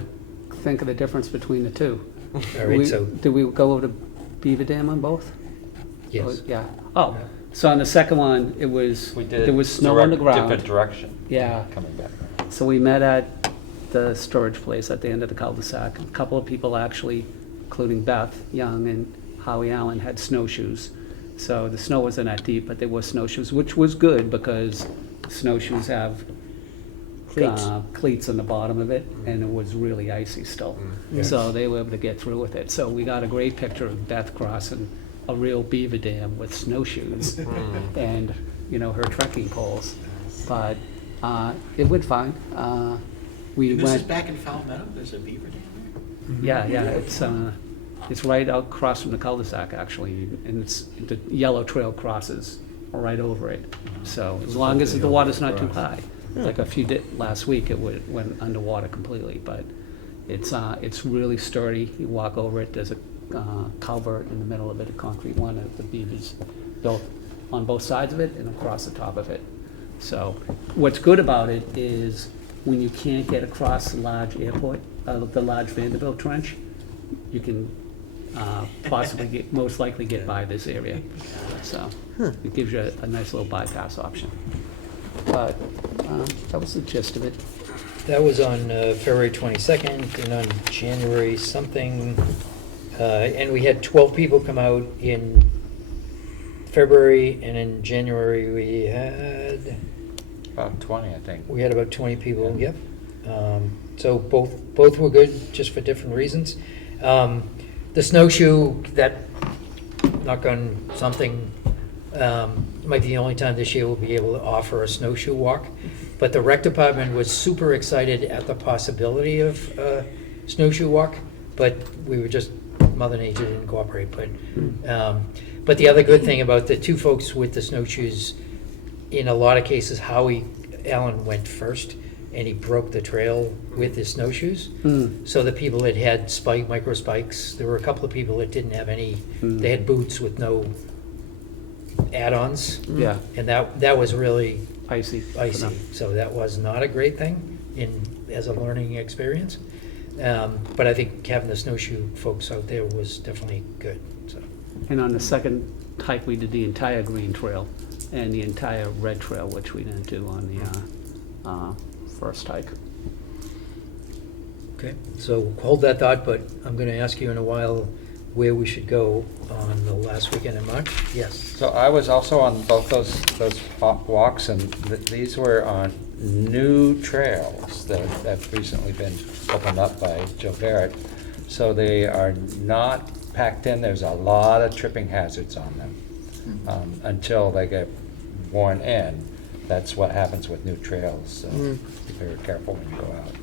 think of the difference between the two. All right, so, Did we go over to Beaver Dam on both? yes. Oh, yeah. Oh, so on the second one, it was, We did. there was snow on the Different ground. direction. Yeah. Coming back. So we met at the storage place at the end of the cul-de-sac. A couple of people actually, including Beth Young and Howie Allen, had snowshoes. So the snow wasn't that deep, but there were snowshoes, which was good because snowshoes have cleats on the bottom of it, and it was really icy still. So they were able to get through with it. So we got a great picture of Beth crossing a real beaver dam with snowshoes and, you know, her trekking poles. But it went fine. We And this is went, back in Fowl Meadow, there's a beaver dam yeah, it's right out across from the cul-de-sac, actually, and the yellow trail crosses right over it. So as long as the water's not too high, like a few last week, it went underwater completely, but it's really sturdy. You walk over it, there's a culvert in the middle of it, a concrete one, that the beavers built on both sides of it and across the top of it. So what's good about it is when you can't get across the large airport, the large Vanderbilt Trench, you can possibly most likely get by this area. So it gives you a nice little bypass option. But that was the gist of it. That was on February 22nd, and on January something, and we had 12 people come out in February, and in January we had About 20, I think. about 20 people. Yep. So both were good, just for different reasons. The snowshoe, that, knock on something, might be the only time this year we'll be able to offer a snowshoe walk. But the rec department was super excited at the possibility of a snowshoe walk, but we were just, Mother Nature didn't cooperate. But the other good thing about the two folks with the snowshoes, in a lot of cases, Howie Allen went first, and he broke the trail with his snowshoes. So the people that had micro spikes, there were a couple of people that didn't have any, they had boots with no add-ons. Yeah. And that was really Icy. icy. So that was not a great thing as a learning experience. But I think having the snowshoe folks out there was definitely good. So. And on the second hike, we did the entire green trail and the entire red trail, which we didn't do on the first hike. Okay, so hold that thought, but I'm going to ask you in a while where we should go on the last weekend in March. Yes. So I was also on both those walks, and these were on new trails that have recently been opened up by Joe Barrett. So they are not packed in. There's a lot of tripping hazards on them until they get worn in. That's what happens with new trails. So be very careful when you go out.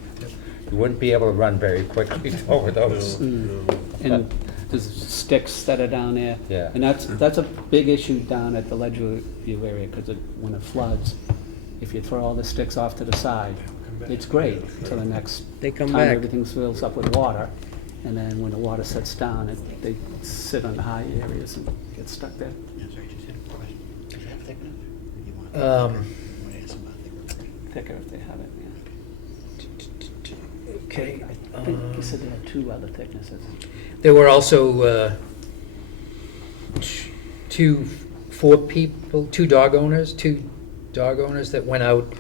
You wouldn't be able to run very quickly over those. And there's sticks that are down there. Yeah. And that's a big issue down at the Ledgeview area, because when it floods, if you throw all the sticks off to the side, it's great till the next They come time back. everything fills up with water. And then when the water sets down, they sit on the high areas and get stuck there. Yeah, sorry, just had a question. Is that thick enough? Or do you want to ask about thicker? Thicker if they have it, yeah. Okay. I think you said they had two other thicknesses. There were also two dog owners that went out.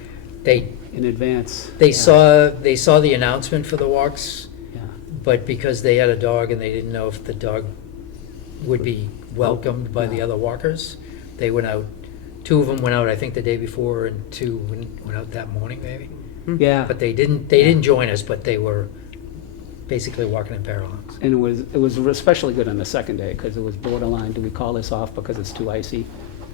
In advance. They yeah. saw the announcement for the walks, Yeah. but because they had a dog and they didn't know if the dog would be welcomed by the other walkers, they went out. Two of them went out, I think, the day before, and two went out that morning, maybe. Yeah. But they didn't join us, but they were basically walking in parallel. And it was especially good on the second day, because it was borderline, do we call this off because it's too icy?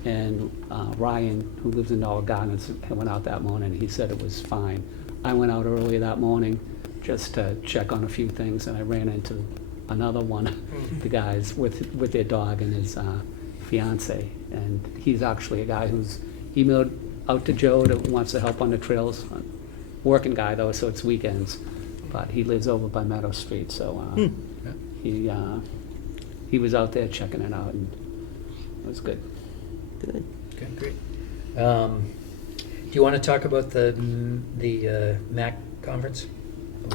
And Ryan, who lives in Olive Gardens, went out that morning. He said it was fine. I went out early that morning just to check on a few things, and I ran into another one, the guys with their dog and his fiance. And he's actually a guy who's emailed out to Joe that wants to help on the trails. Working guy though, so it's weekends. But he lives over by Meadow Street, so he was out there checking it out, and it was good. Good. Okay, great. Do you want to talk about the MAC conference?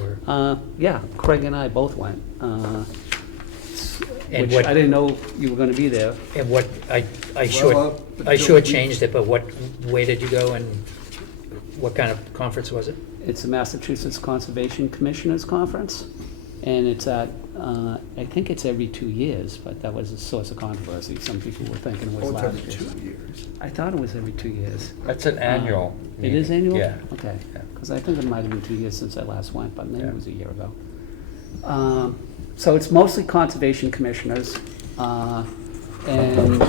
Or? Yeah, Craig and I both went. And Which what- I didn't know you were going to be there. And what, I Well, shortchanged it, but where did you go and what kind of conference was it? It's the Massachusetts Conservation Commissioners Conference, And it's at, I think it's every 2 years, but that was a source of controversy. Some people were thinking it was Oh, it's last every year. 2 years. I thought it was every 2 years. That's an annual It is meeting. annual? Yeah. Okay, Yeah. because I think it might have been 2 years since I last went, but maybe Yeah. it was a year ago. So it's mostly conservation commissioners, and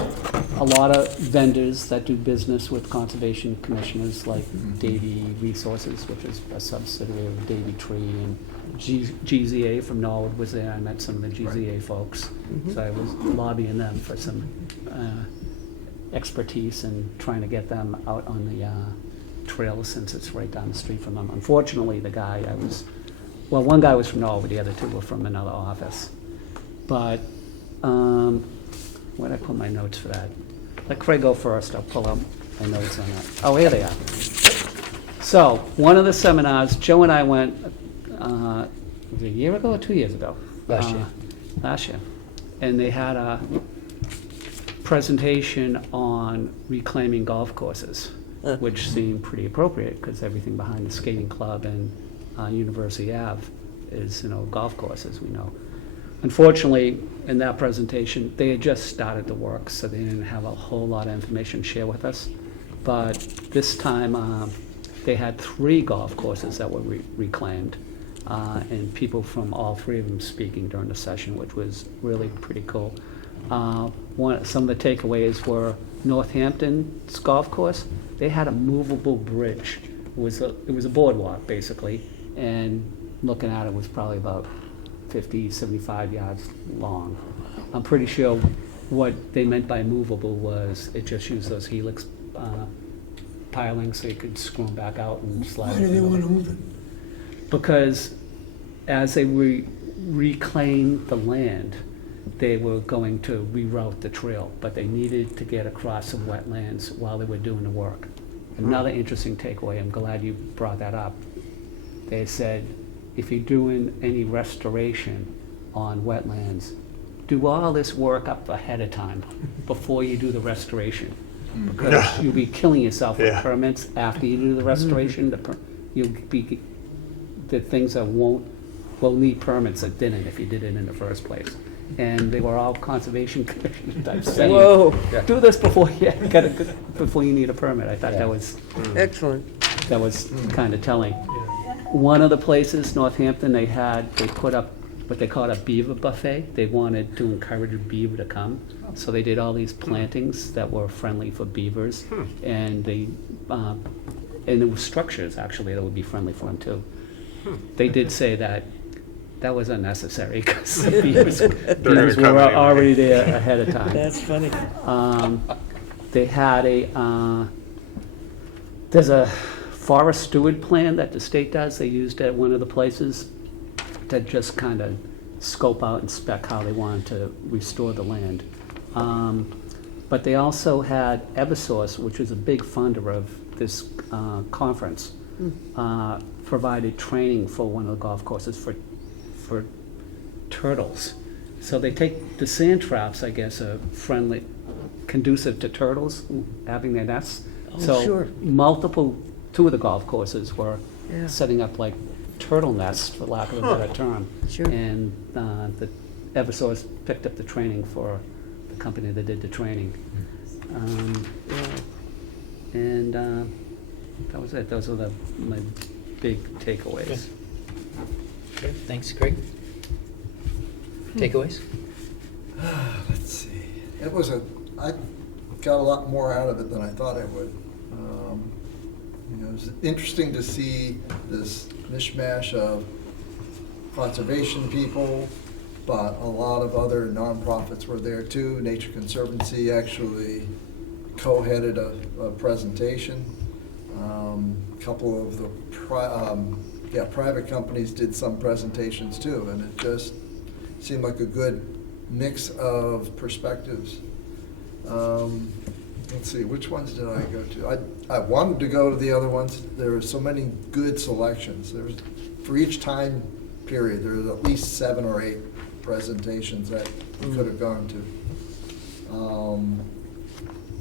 a lot of vendors that do business with conservation commissioners, like Davy Resources, which is a subsidiary of Davy Tree, and GZA from Norwood was there. I met some of the GZA folks, so I was lobbying them for some expertise and trying to get them out on the trail, since it's right down the street from them. Unfortunately, the guy one guy was from Norwood, the other two were from another office. But, where'd I put my notes for that? Let Craig go first, I'll pull up my notes on that. Oh, here they are. So, one of the seminars, Joe and I went, was it a year ago or 2 years ago? Last year. Last year. And they had a presentation on reclaiming golf courses, which seemed pretty appropriate, because everything behind the skating club and University Ave is, golf courses, we know. Unfortunately, in that presentation, they had just started the work, so they didn't have a whole lot of information to share with us. But this time, they had 3 golf courses that were reclaimed, and people from all 3 of them speaking during the session, which was really pretty cool. Some of the takeaways were Northampton's golf course. They had a movable bridge. It was a boardwalk, basically, and looking at it was probably about 50, 75 yards long. I'm pretty sure what they meant by movable was it just used those helix pilings, so you could screw them back out and slide. Why do they want to move it? Because as they reclaimed the land, they were going to reroute the trail, but they needed to get across some wetlands while they were doing the work. Another interesting takeaway, I'm glad you brought that up. They said, if you're doing any restoration on wetlands, do all this work up ahead of time before you do the restoration. Because you'll be killing yourself with permits after you do the restoration. The things that will need permits that didn't if you did it in the first place. And they were all conservation commission type saying, Whoa. do this before you need a permit. I thought that was Excellent. kind of telling. One of the places, Northampton, they put up what they called a beaver buffet. They wanted to encourage a beaver to come, so they did all these plantings that were friendly for beavers, and there were structures actually that would be friendly for them too. They did say that was unnecessary because the beavers were come anyway. already there ahead of time. That's funny. They had there's a forest steward plan that the state does. They used at one of the places to just kind of scope out and spec how they wanted to restore the land. But they also had Eversource, which was a big funder of this conference, provided training for one of the golf courses for turtles. So they take the sand traps, I guess, are friendly, conducive to turtles having their nests. Oh, So sure. two of the golf courses were Yeah. setting up like turtle nests, for lack of a better term. Sure. And the Eversource picked up the training for the company that did the training. And that was it. Those were my big takeaways. Good, thanks, Craig. Takeaways? Let's see. I got a lot more out of it than I thought I would. It was interesting to see this mishmash of conservation people, but a lot of other nonprofits were there too. Nature Conservancy actually co-headed a presentation. A couple of the private companies did some presentations too, and it just seemed like a good mix of perspectives. Let's see, which ones did I go to? I wanted to go to the other ones. There were so many good selections. For each time period, there was at least 7 or 8 presentations that you could have gone to.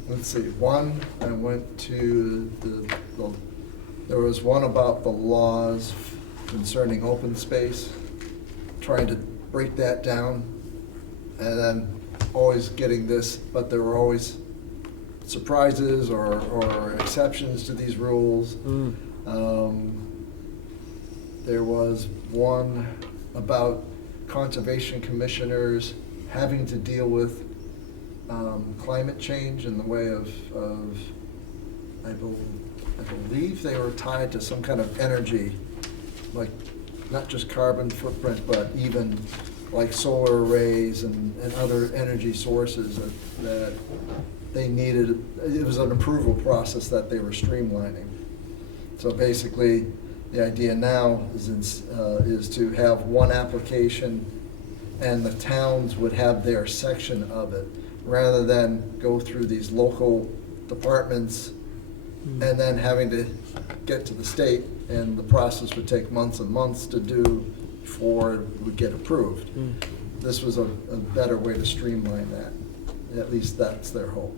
Let's see, one, I went to there was one about the laws concerning open space trying to break that down, and then always getting this, but there were always surprises or exceptions to these rules. There was one about conservation commissioners having to deal with climate change in the way of I believe they were tied to some kind of energy, like not just carbon footprint, but even like solar arrays and other energy sources that they needed. It was an approval process that they were streamlining. So basically, the idea now is to have one application, and the towns would have their section of it, rather than go through these local departments and then having to get to the state, and the process would take months and months to do before it would get approved. This was a better way to streamline that. At least that's their hope.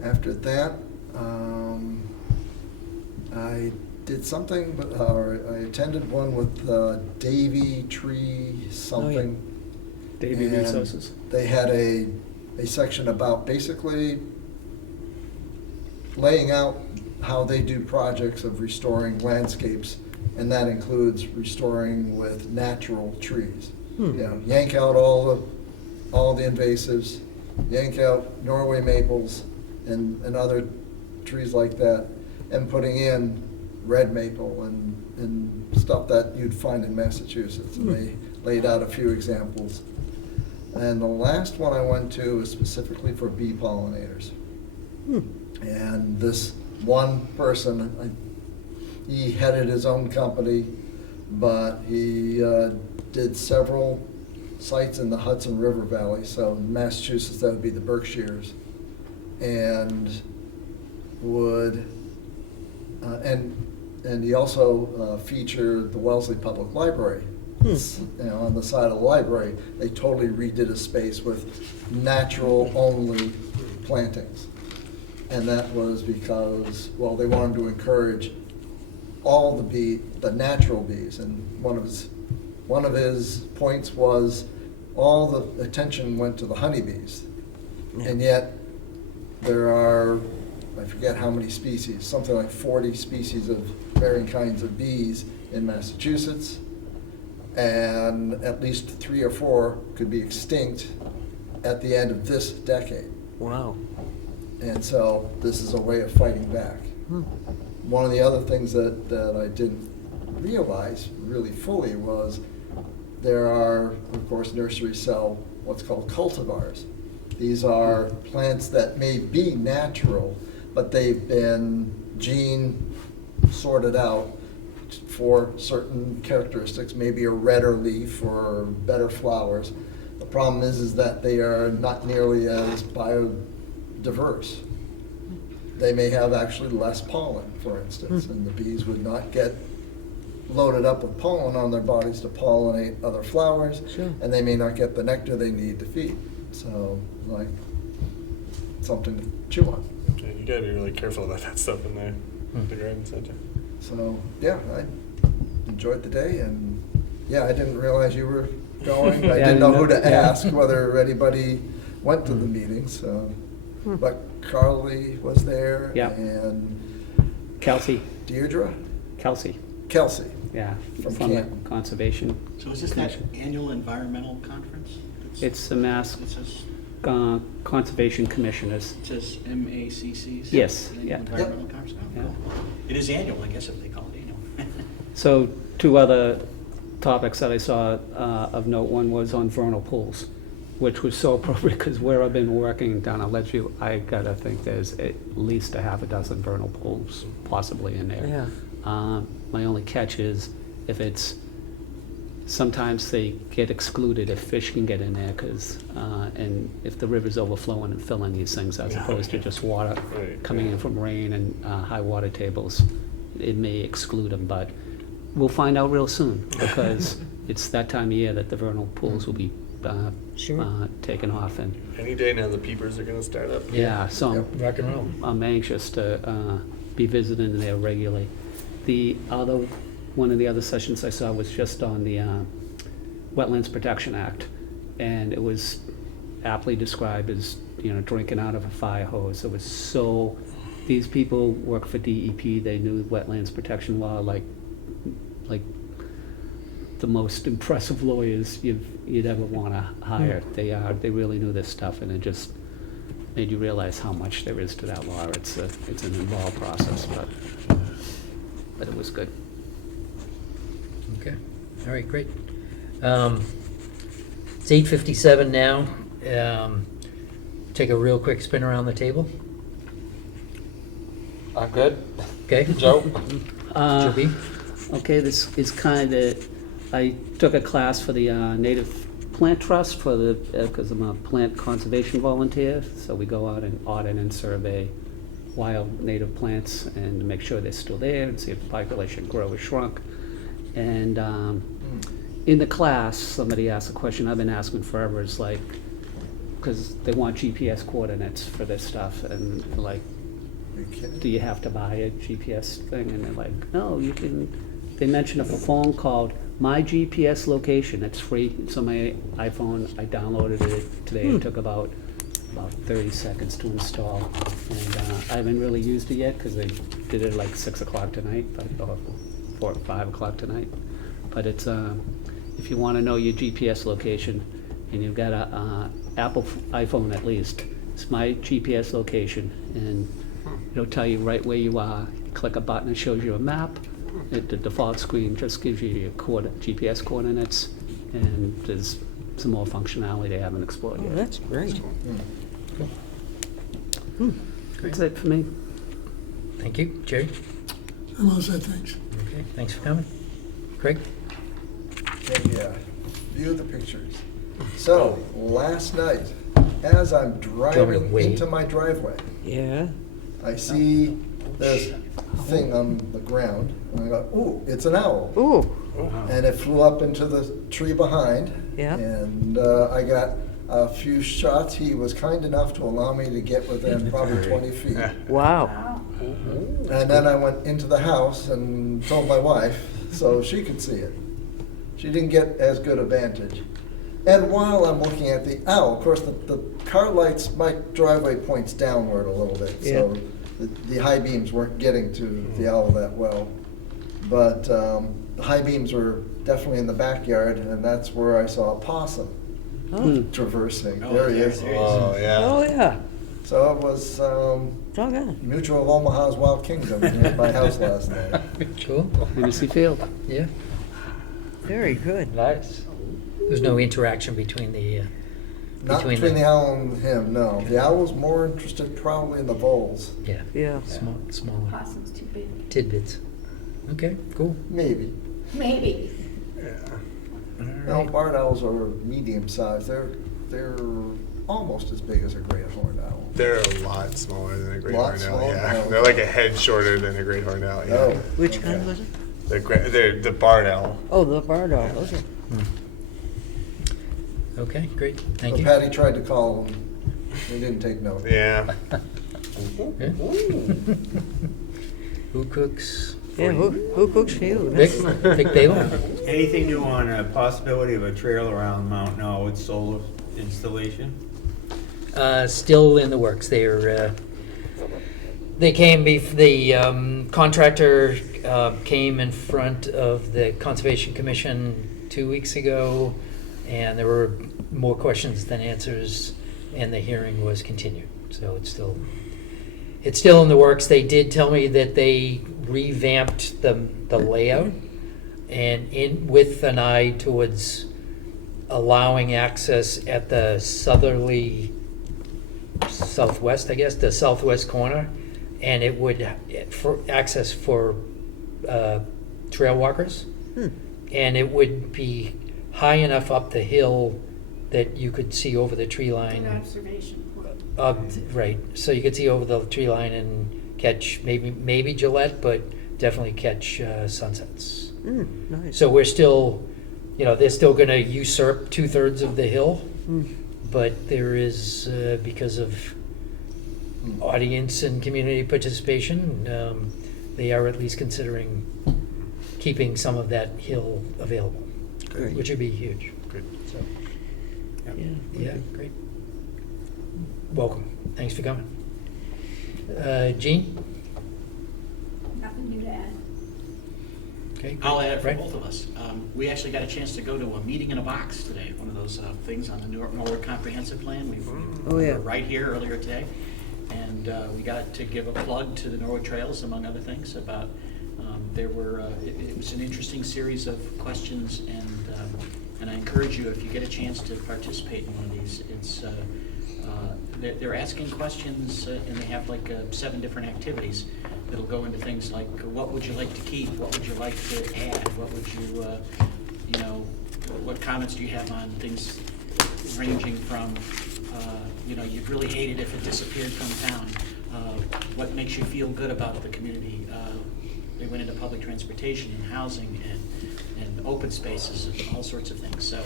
After that, I did something, or I attended one with Davy Tree something. Davy And Resources. They had a section about basically laying out how they do projects of restoring landscapes, and that includes restoring with natural trees. You know, yank out all the invasives, yank out Norway maples and other trees like that, and putting in red maple and stuff that you'd find in Massachusetts. And they laid out a few examples. And the last one I went to was specifically for bee pollinators. And this one person, he headed his own company, but he did several sites in the Hudson River Valley. So in Massachusetts, that would be the Berkshires, and would and he also featured the Wellesley Public Library. You know, on the side of the library, they totally redid a space with natural-only plantings. And that was because, well, they wanted to encourage all the natural bees. And one of his points was all the attention went to the honeybees. And yet there are, I forget how many species, something like 40 species of varying kinds of bees in Massachusetts. And at least 3 or 4 could be extinct at the end of this decade. Wow. And so this is a way of fighting back. One of the other things that I didn't realize really fully was there are, of course, nurseries sell what's called cultivars. These are plants that may be natural, but they've been gene sorted out for certain characteristics, maybe a redder leaf or better flowers. The problem is that they are not nearly as biodiverse. They may have actually less pollen, for instance, and the bees would not get loaded up with pollen on their bodies to pollinate other flowers, and they may not get the nectar they need to feed. So, like, something to chew on. Okay, you gotta be really careful about that stuff in there, the garden center. So, yeah, I enjoyed the day, and yeah, I didn't realize you were going. I didn't know who to ask, whether anybody went to the meeting, so. But Carly was there, and Kelsey. Deirdre? Kelsey. Kelsey. Yeah, From from the Camp. Conservation. So is this that annual environmental conference? It's the Mass It says, Conservation Commissioners. it says MACC's? Yes, Annual yeah. Environmental Conference? Oh, Yeah. cool. It is annual, I guess, if they call it annual. So 2 other topics that I saw of note. One was on vernal pools, which was so appropriate because where I've been working down at Ledgeview, I gotta think there's at least a half a dozen vernal pools possibly in there. Yeah. My only catch is if it's, sometimes they get excluded if fish can get in there because, and if the river's overflowing and filling these things as opposed to just water coming in from rain and high water tables, it may exclude them, but we'll find out real soon because it's that time of year that the vernal pools will be taken off. And Any day now, the peepers are gonna start up. yeah, so Rock and roll. I'm anxious to be visiting there regularly. The other one of the other sessions I saw was just on the Wetlands Protection Act, and it was aptly described as, drinking out of a fire hose. It was so, these people work for DEP, they knew wetlands protection law like the most impressive lawyers you'd ever want to hire. They really knew this stuff, and it just made you realize how much there is to that law. It's an involved process, but it was good. Okay, all right, great. It's 8:57 now. Take a real quick spin around the table. I'm good. Okay? Joe? Uh, Joe B? Okay, this is kind of, I took a class for the Native Plant Trust because I'm a plant conservation volunteer. So we go out and audit and survey wild native plants and make sure they're still there and see if the population grew or shrunk. And in the class, somebody asked a question I've been asking forever, is like, because they want GPS coordinates for this stuff, and like, Are you kidding? do you have to buy a GPS thing? And they're like, no, you can. They mentioned a phone called My GPS Location. It's free. It's on my iPhone. I downloaded it today. It took about 30 seconds to install, and I haven't really used it yet because they did it like 6 o'clock tonight, or 4 or 5 o'clock tonight. But it's if you want to know your GPS location, and you've got a Apple iPhone at least, it's My GPS Location, and it'll tell you right where you are. You click a button, it shows you a map. The default screen just gives you your GPS coordinates, and there's some more functionality they haven't explored Oh, yet. that's great. That's it for me. Thank you. Jerry? I'm all set, thanks. Okay, thanks for coming. Craig? Yeah, view the pictures. So, last night, as I'm driving wave? into my driveway, Yeah. I see this thing on the ground, and I go, ooh, it's an owl. Ooh, And it flew up into the tree behind. Yeah. And I got a few shots. He was kind enough to allow me to get within probably 20 feet. wow. And then I went into the house and told my wife so she could see it. She didn't get as good a vantage. And while I'm looking at the owl, of course, the car lights, my driveway points downward a little bit, so the high beams weren't getting to the owl that well. But the high beams were definitely in the backyard, and that's where I saw a possum traversing. Oh, There he is. Oh, yeah. Oh, yeah. So it was Doggone. Mutual of Omaha's Wild Kingdom at my house last night. Cool. Hennessy Field. Yeah. Very good. Nice. There's no interaction between the, Not between the owl and him, no. The owl was more interested probably in the voles. yeah, Yeah. smaller Possum's too big. tidbits. Okay, cool. Maybe. Maybe. No, barred owls are medium sized. They're almost as big as a great horned owl. They're a lot smaller than a great Lot horned owl. smaller? Yeah, Oh. they're like a head shorter than a great horned owl. Yeah. Oh. Which kind was it? They're the barred owl. Oh, the barred owl, okay. Okay, great. Thank So you. Patty tried to call him. He didn't take note. Yeah. Yeah. Who cooks? Yeah, who cooks for you? Vic? Vic Babel? Anything new on a possibility of a trail around Mount Norwood solar installation? Still in the works. The contractor came in front of the Conservation Commission 2 weeks ago, and there were more questions than answers, and the hearing was continued. So it's still in the works. They did tell me that they revamped the layout, and with an eye towards allowing access at the southerly southwest, I guess, the southwest corner, and it would for access for trail walkers, and it would be high enough up the hill that you could see over the tree line. Good observation. Right, so you could see over the tree line and catch maybe Gillette, but definitely catch sunsets. Nice. So we're still, they're still going to usurp 2/3 of the hill, but there is, because of audience and community participation, they are at least considering keeping some of that hill available, Great. which would be huge. Good. So, Yeah. yeah, great. Welcome. Thanks for coming. Jean? Nothing new to add. Okay. I'll add it for Right. both of us. We actually got a chance to go to a meeting in a box today, one of those things on the Norwood Comprehensive Plan. We Oh, yeah. were right here earlier today, and we got to give a plug to the Norwood Trails, among other things, about, there were, it was an interesting series of questions, and I encourage you, if you get a chance to participate in one of these, it's, they're asking questions, and they have like 7 different activities that'll go into things like, what would you like to keep? What would you like to add? What would you, you know, what comments do you have on things ranging from, you know, you'd really hate it if it disappeared from town. What makes you feel good about the community? They went into public transportation and housing and open spaces and all sorts of things. So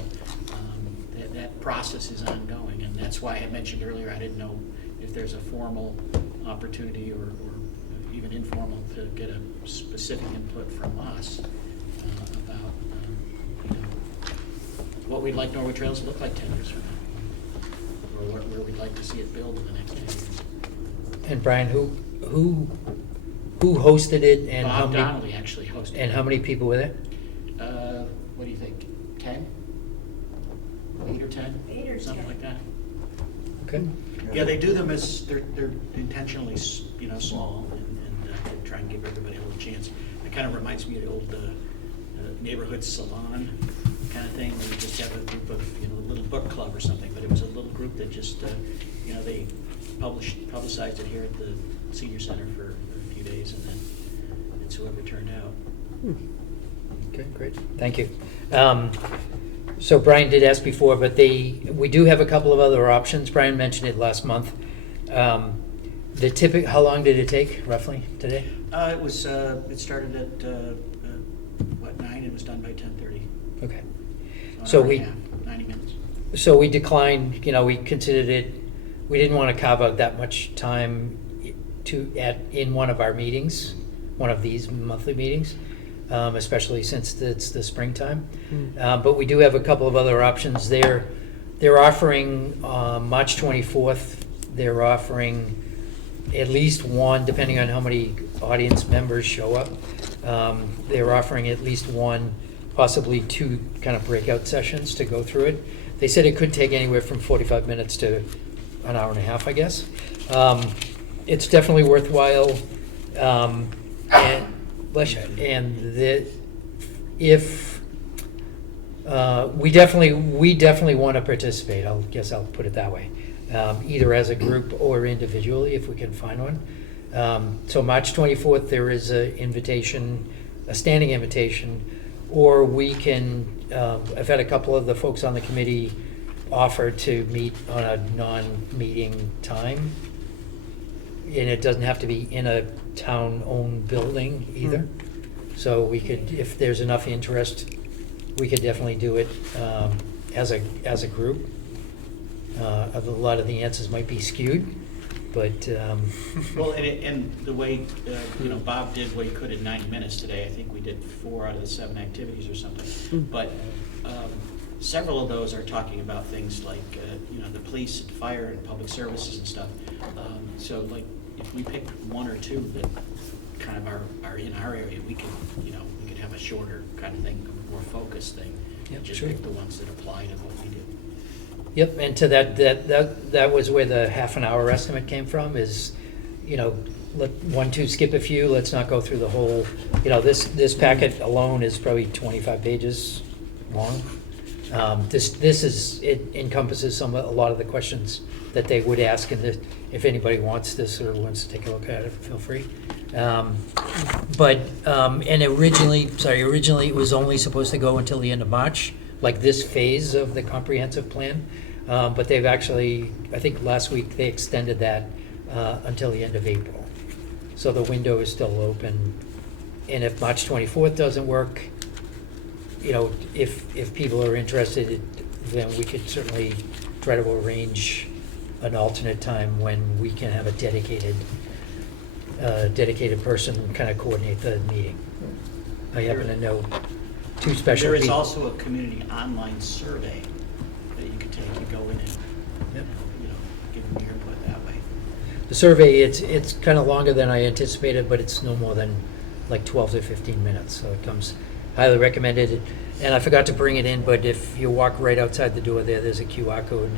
that process is ongoing, and that's why I mentioned earlier I didn't know if there's a formal opportunity or even informal to get a specific input from us about you know, what we'd like Norwood Trails to look like 10 years from now, or where we'd like to see it build in the next 10 years. And Brian, who hosted it, and how Bob many? Donnelly actually hosted And it. how many people were there? What do you think, 10? 8 or 10? 8 or 10. Something like that. Okay. Yeah, they do them as, they're intentionally, you know, small, and they try and give everybody a little chance. It kind of reminds me of the old neighborhood salon kind of thing, where you just have a group of, you know, a little book club or something, but it was a little group that just, you know, they publicized it here at the senior center for a few days, and then it's whoever turned out. Okay, great. Thank you. So Brian did ask before, but we do have a couple of other options. Brian mentioned it last month. How long did it take roughly today? It started at, 9, it was done by 10:30. Okay. So So an hour we- and a half, 90 minutes. So we declined, we considered it, we didn't want to carve out that much time in one of our meetings, one of these monthly meetings, especially since it's the springtime. But we do have a couple of other options. They're offering March 24th, they're offering at least one, depending on how many audience members show up. They're offering at least one, possibly 2 kind of breakout sessions to go through it. They said it could take anywhere from 45 minutes to an hour and a half, I guess. It's definitely worthwhile. And bless you. And we definitely want to participate. I'll put it that way, either as a group or individually if we can find one. So March 24th, there is a standing invitation, or we can. I've had a couple of the folks on the committee offer to meet on a non-meeting time, and it doesn't have to be in a town-owned building either. So we could, if there's enough interest, we could definitely do it as a group. A lot of the answers might be skewed, but Well, and the way, Bob did what he could in 90 minutes today. I think we did 4 out of the 7 activities or something. But several of those are talking about things like, the police and fire and public services and stuff. So like, if we pick 1 or 2 that kind of are in our area, we could have a shorter kind of thing, a more focused thing. Yep, Just sure. pick the ones that apply to what we do. Yep, and to that was where the half an hour estimate came from, is, let 1, 2 skip a few, let's not go through the whole, this packet alone is probably 25 pages long. It encompasses a lot of the questions that they would ask, and if anybody wants this or wants to take a look at it, feel free. And originally it was only supposed to go until the end of March, like this phase of the comprehensive plan. But they've actually, I think last week, they extended that until the end of April. So the window is still open. And if March 24th doesn't work, if people are interested, then we could certainly try to arrange an alternate time when we can have a dedicated person kind of coordinate the meeting. I happen to know two special There is people. also a community online survey that you could take, you go in and, Yep. you know, give them your input that way. The survey, it's kind of longer than I anticipated, but it's no more than like 12 to 15 minutes, so it comes highly recommended. And I forgot to bring it in, but if you walk right outside the door there, there's a QR code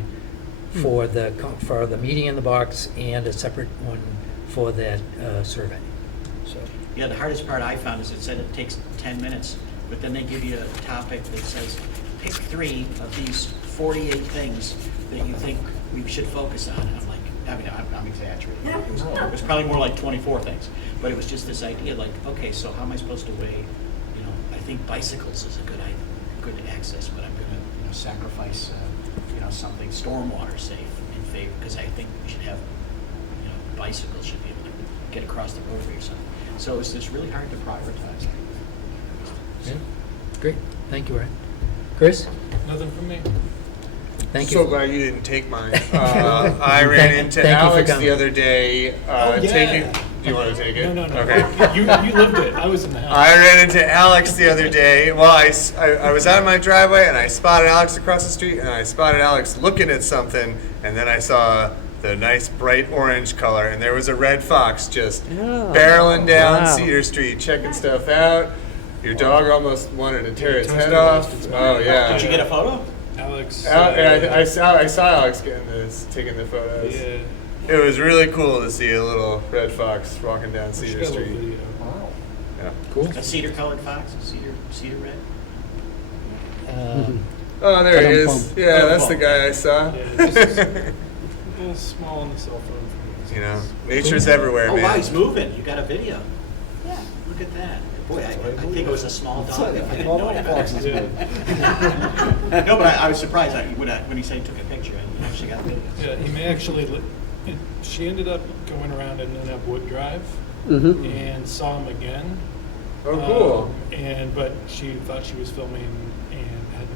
for the meeting in the box and a separate one for that survey. So, Yeah, the hardest part I found is it said it takes 10 minutes, but then they give you a topic that says, pick 3 of these 48 things that you think we should focus on. And I'm like, I mean, I'm exaggerating. It was probably more like 24 things. But it was just this idea like, okay, so how am I supposed to weigh, you know, I think bicycles is a good access, but I'm going to, you know, sacrifice, you know, something stormwater safe in favor, because I think we should have, you know, bicycles should be able to get across the roadway or something. So it's just really hard to prioritize. yeah. Great, thank you, Ryan. Chris? Nothing from me. Thank you. So glad you didn't take mine. I ran into Thank you for Alex coming. the other day, Oh, yeah. taking. Do you want to take it? No. Okay. You lived it. I was in the house. I ran into Alex the other day. Well, I was out of my driveway and I spotted Alex across the street, and I spotted Alex looking at something, and then I saw the nice bright orange color, and there was a red fox just barreling down wow. Cedar Street, checking stuff out. Your dog almost wanted to tear its head off. Oh yeah. Did you get a photo? Alex. I saw Alex taking the photos. Yeah. It was really cool to see a little red fox walking down We should Cedar get a little Street. video. Yeah. Cool. A cedar-colored fox, cedar red? Oh, there he is. Ba-dum-bum. Yeah, that's the guy I saw. Yeah, this is a little small on the cell phone for me. You know, nature's everywhere, Oh, man. wow, he's moving. You got a video. Yeah. Look at that. Boy, I think it was a small dog. I didn't All know it. foxes No, but I was surprised when he said he took a picture and actually got a video. Yeah, he may actually. She ended up going around and then up Wood Drive Mhm. and saw him again. Oh, cool. But she thought she was filming and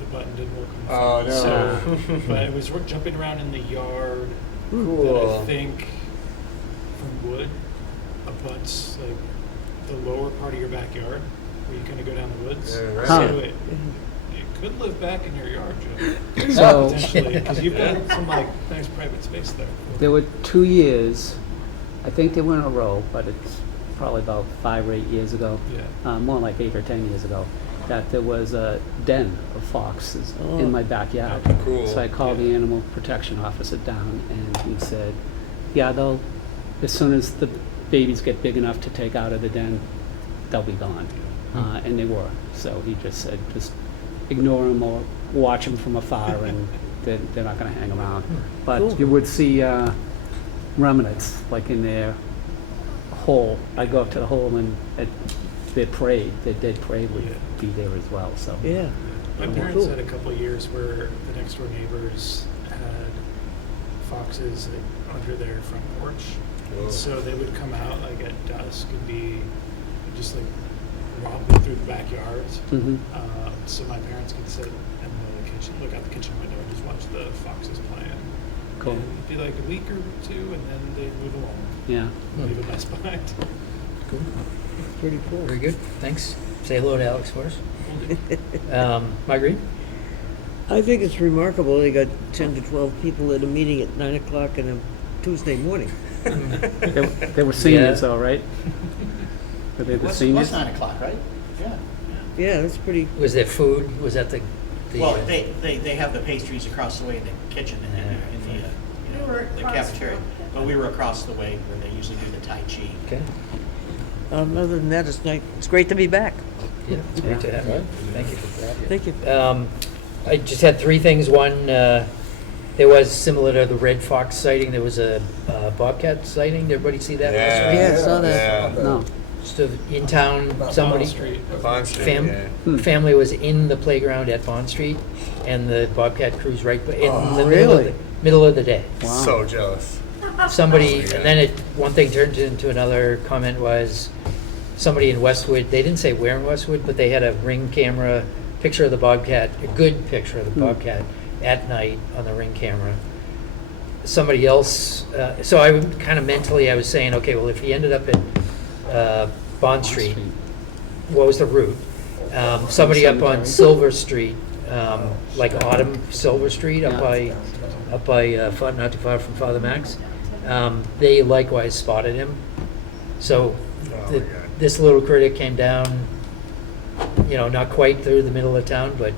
the button didn't work. On the Oh, phone. no. So, but it was jumping around in the yard. Cool. That I think from Wood abuts like the lower part of your backyard where you kind of go down the woods. Yeah, right. So Huh. it could live back in your yard, Joe. So- Potentially, because you've got some like nice private space there. There were 2 years, I think they were in a row, but it's probably about 5 or 8 years ago. Yeah. More like 8 or 10 years ago, that there was a den of foxes in my backyard. Cool. So I called the animal protection officer down, and he said, yeah, they'll, as soon as the babies get big enough to take out of the den, they'll be gone. And they were. So he just said, just ignore them or watch them from afar, and they're not going to hang around. But you would see remnants, like in their hole. I'd go up to the hole, and their prey, their dead prey would be there as well. So Yeah. My Oh, parents cool. had a couple of years where the next door neighbors had foxes under their front porch. Whoa. And so they would come out like at dusk and be just like romping through the backyards. Mhm. So my parents could sit in the kitchen, look out the kitchen window and just watch the foxes playing. Cool. And it'd be like a week or two and then they'd move along, yeah. leave a mess behind. Cool. Pretty cool. Very good, thanks. Say hello to Alex for us. Marguerite? I think it's remarkable they got 10 to 12 people at a meeting at 9 o'clock on a Tuesday morning. They were seniors, Yeah. though, right? Were they the What's seniors? 9 o'clock, right? Yeah. Yeah, that's pretty, Was there food? Was that the? Well, they have the pastries across the way in the kitchen in the you We know, were the across cafeteria. from- But we were across the way where they usually do the Tai Chi. Okay. other than that, it's great to be back. Yeah, it's great to have you. Thank you. Thank you. I just had 3 things. One, there was similar to the red fox sighting. There was a bobcat sighting. Did everybody see that last week? Yeah, I saw that. Yeah. No. Just in town, somebody, Bond Street. Bond Street, yeah. family was in the playground at Bond Street, and the bobcat crew's right in the really? middle of the day. Wow. So jealous. Somebody, Oh, yeah. and then one thing turned into another comment was somebody in Westwood, they didn't say where in Westwood, but they had a Ring camera picture of the bobcat, a good picture of the bobcat at night on the Ring camera. Somebody else, so I kind of mentally, I was saying, okay, well, if he ended up at Bond Street, what was the route? Somebody up on Silver Street, like Autumn Silver Street, up by, not too far from Father Max. They likewise spotted him. So this little critter came down, not quite through the middle of town, but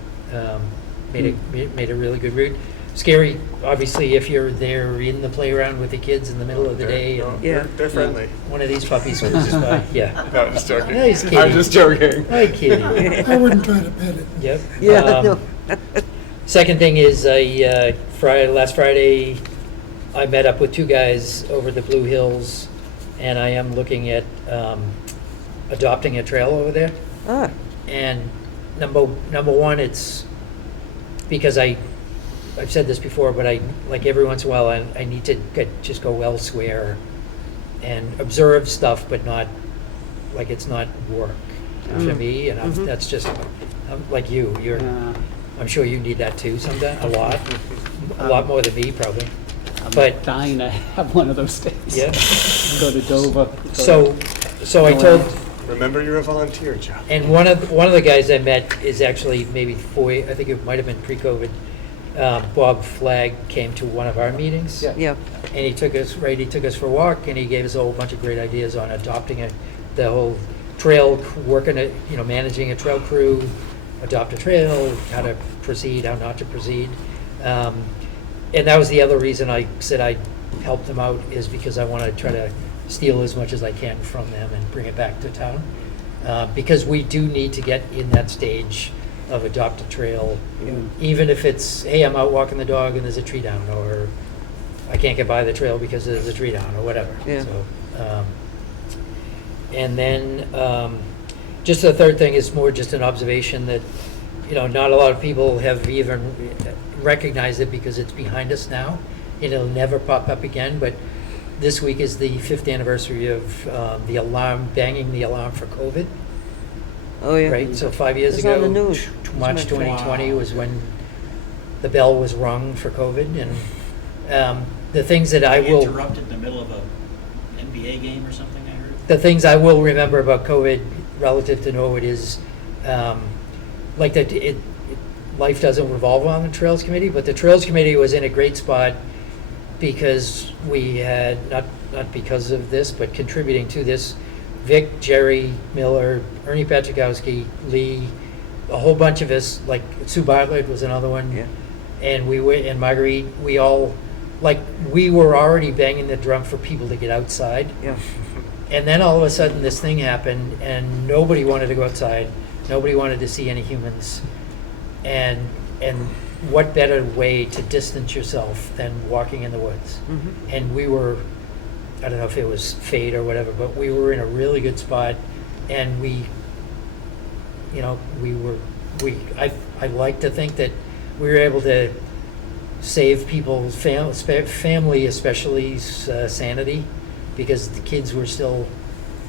made a really good route. Scary, obviously, if you're there in the playground with the kids in the middle of the day. And They're friendly. one of these puppies cruises by. Yeah. No, I'm just joking. Yeah, he's kidding. I'm just joking. I'm kidding. I wouldn't try to pet it. Yep. Yeah, no. Second thing is, last Friday, I met up with two guys over the Blue Hills, and I am looking at adopting a trail over there. Ah, And number one, it's because I've said this before, but like every once in a while, I need to just go elsewhere and observe stuff, but not, like it's not work for me, and that's just, I'm like you, I'm sure you need that too sometime, a lot more than me probably. I'm But dying to have one of those days. yeah, Go to Dover. so I told. Remember, you're a volunteer, Joe. And one of the guys I met is actually maybe I think it might have been pre-COVID. Bob Flagg came to one of our meetings. yeah. And he took us for a walk, and he gave us a whole bunch of great ideas on adopting the whole trail, managing a trail crew, adopt a trail, how to proceed, how not to proceed. And that was the other reason I said I'd help them out, is because I want to try to steal as much as I can from them and bring it back to town. Because we do need to get in that stage of adopt a trail, even if it's, hey, I'm out walking the dog and there's a tree down, or I can't get by the trail because there's a tree down, or whatever. Yeah. So, and then just the third thing is more just an observation that, not a lot of people have even recognized it because it's behind us now. It'll never pop up again, but this week is the 5th anniversary of banging the alarm for COVID. Oh, yeah. Right, so 5 years It was ago, on the news. March 2020 was when the bell was rung for COVID, and the things that I will, Interrupted in the middle of a NBA game or something, I heard. the things I will remember about COVID relative to Norwood is, like that life doesn't revolve on the Trails Committee, but the Trails Committee was in a great spot because we had, not because of this, but contributing to this, Vic, Jerry Miller, Ernie Petrikowski, Lee, a whole bunch of us, like Sue Bartlett was another one. Yeah. And and Marguerite, we all, we were already banging the drum for people to get outside. Yeah. And then all of a sudden this thing happened and nobody wanted to go outside. Nobody wanted to see any humans. And what better way to distance yourself than walking in the woods? Mhm. And we were, I don't know if it was fate or whatever, but we were in a really good spot, and I like to think that we were able to save people's family, especially sanity, because the kids were still,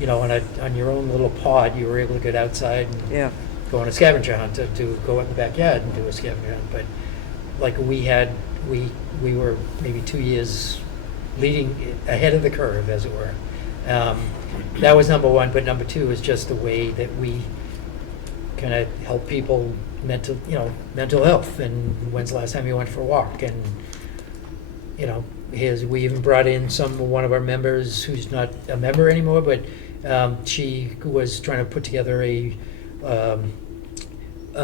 on your own little pod, you were able to get outside and Yeah. go on a scavenger hunt, to go out in the backyard and do a scavenger hunt. But we were maybe 2 years leading ahead of the curve, as it were. That was number one, but number two is just the way that we kind of help people mental health. And when's the last time you went for a walk? And we even brought in one of our members who's not a member anymore, but she was trying to put together a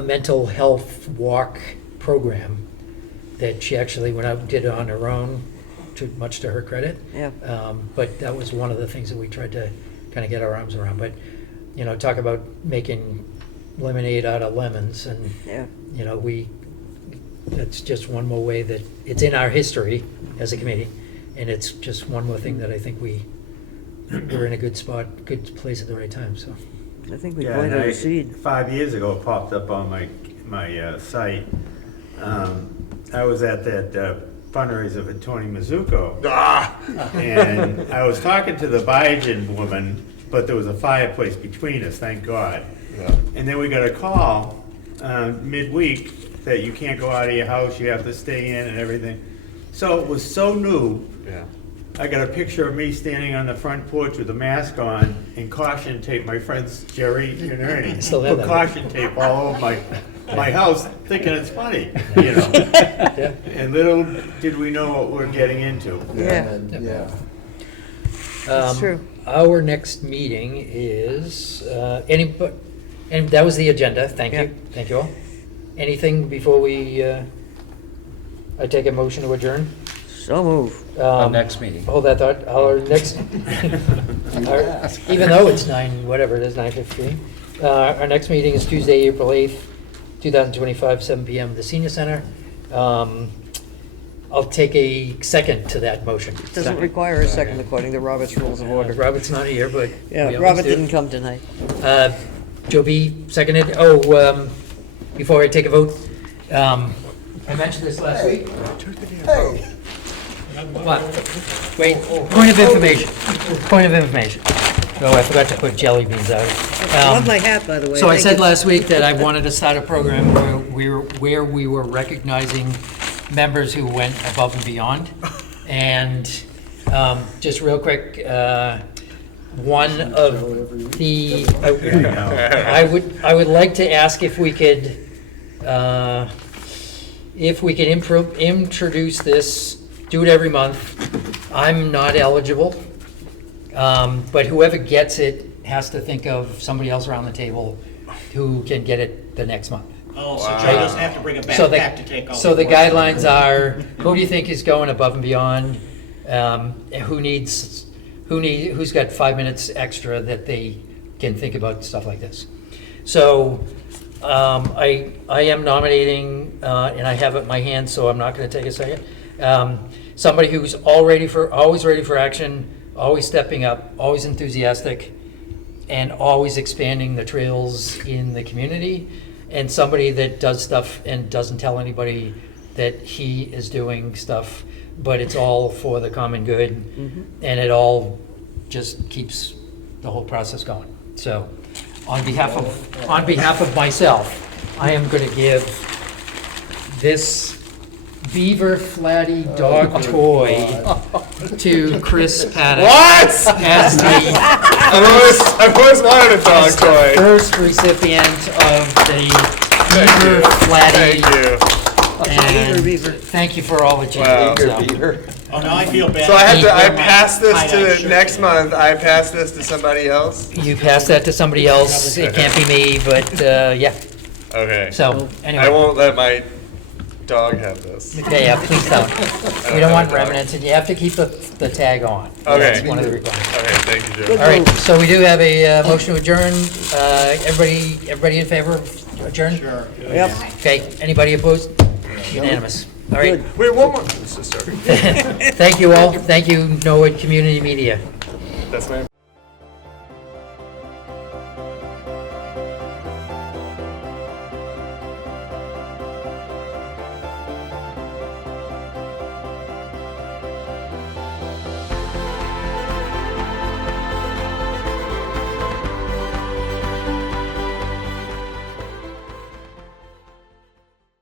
mental health walk program that she actually went out and did on her own, much to her credit. Yeah. But that was one of the things that we tried to kind of get our arms around. But, talk about making lemonade out of lemons, and, Yeah. that's just one more way that it's in our history as a committee, and it's just one more thing that I think we're in a good spot, good place at the right time, so. I think we Yeah, planted and a seed. 5 years ago, it popped up on my site. I was at that fundraiser for Tony Mizuko. And I was talking to the Biogen woman, but there was a fireplace between us, thank God. Yeah. And then we got a call midweek that you can't go out of your house, you have to stay in and everything. So it was so new. Yeah. I got a picture of me standing on the front porch with a mask on and caution tape. My friends Jerry and Ernie Still have put that. caution tape all over my house, thinking it's funny, you know. Yeah. And little did we know what we're getting into. Yeah. And, yeah. That's true. Our next meeting is, and that was the agenda, thank Yeah. you, thank you all. Anything before we, I take a motion to adjourn? So move. Our next meeting. Hold that thought, our next, even though it's 9, whatever it is, 9:15. Our next meeting is Tuesday, April 8th, 2025, 7 PM at the Senior Center. I'll take a second to that motion. Doesn't require a second according to Robert's Rules of Order. Robert's not here, but. Yeah, we always Robert do. didn't come tonight. Joe B. seconded. Before I take a vote, I mentioned this last week. Hey, What? Wait, point of information. Point of information. Oh, I forgot to put jelly beans out. I love my hat, by the way. So I Thank said you. last week that I wanted to start a program where we were recognizing members who went above and beyond. And just real quick, one of the, I would like to ask if we could introduce this, do it every month. I'm not eligible, but whoever gets it has to think of somebody else around the table who can get it the next month. Oh, so Joe doesn't have to bring a So backpack to take all. So the work. guidelines are, who do you think is going above and beyond? Who's got 5 minutes extra that they can think about stuff like this? So I am nominating, and I have it in my hand, so I'm not going to take a second. Somebody who's always ready for action, always stepping up, always enthusiastic, and always expanding the trails in the community, and somebody that does stuff and doesn't tell anybody that he is doing stuff, but it's all for the common good, and it all just keeps the whole process going. So, on behalf of myself, I am going to give this Beaver Flatty dog toy to Chris Paddock. What? As the I've always wanted a dog toy. first recipient of the Thank Beaver you. Flatty. Thank you. Beaver. And thank you for all that you Wow. do. Oh, now I feel bad. So I My pass this tie-dye to shirt. next month. I pass this to somebody else. You pass that to somebody else. It can't be me, but yeah. Okay. So anyway. I won't let my dog have this. Yeah, please don't. We don't want remnants, and you have to keep the tag on. Okay. That's one of the requirements. Okay, thank you, Joe. All right, so we do have a motion to adjourn. Everybody in favor of adjourn? Sure. Yep. Okay, anybody opposed? Unanimous. All right. Wait, one more. This is sorry. Thank you all. Thank you, Norwood Community Media. That's my.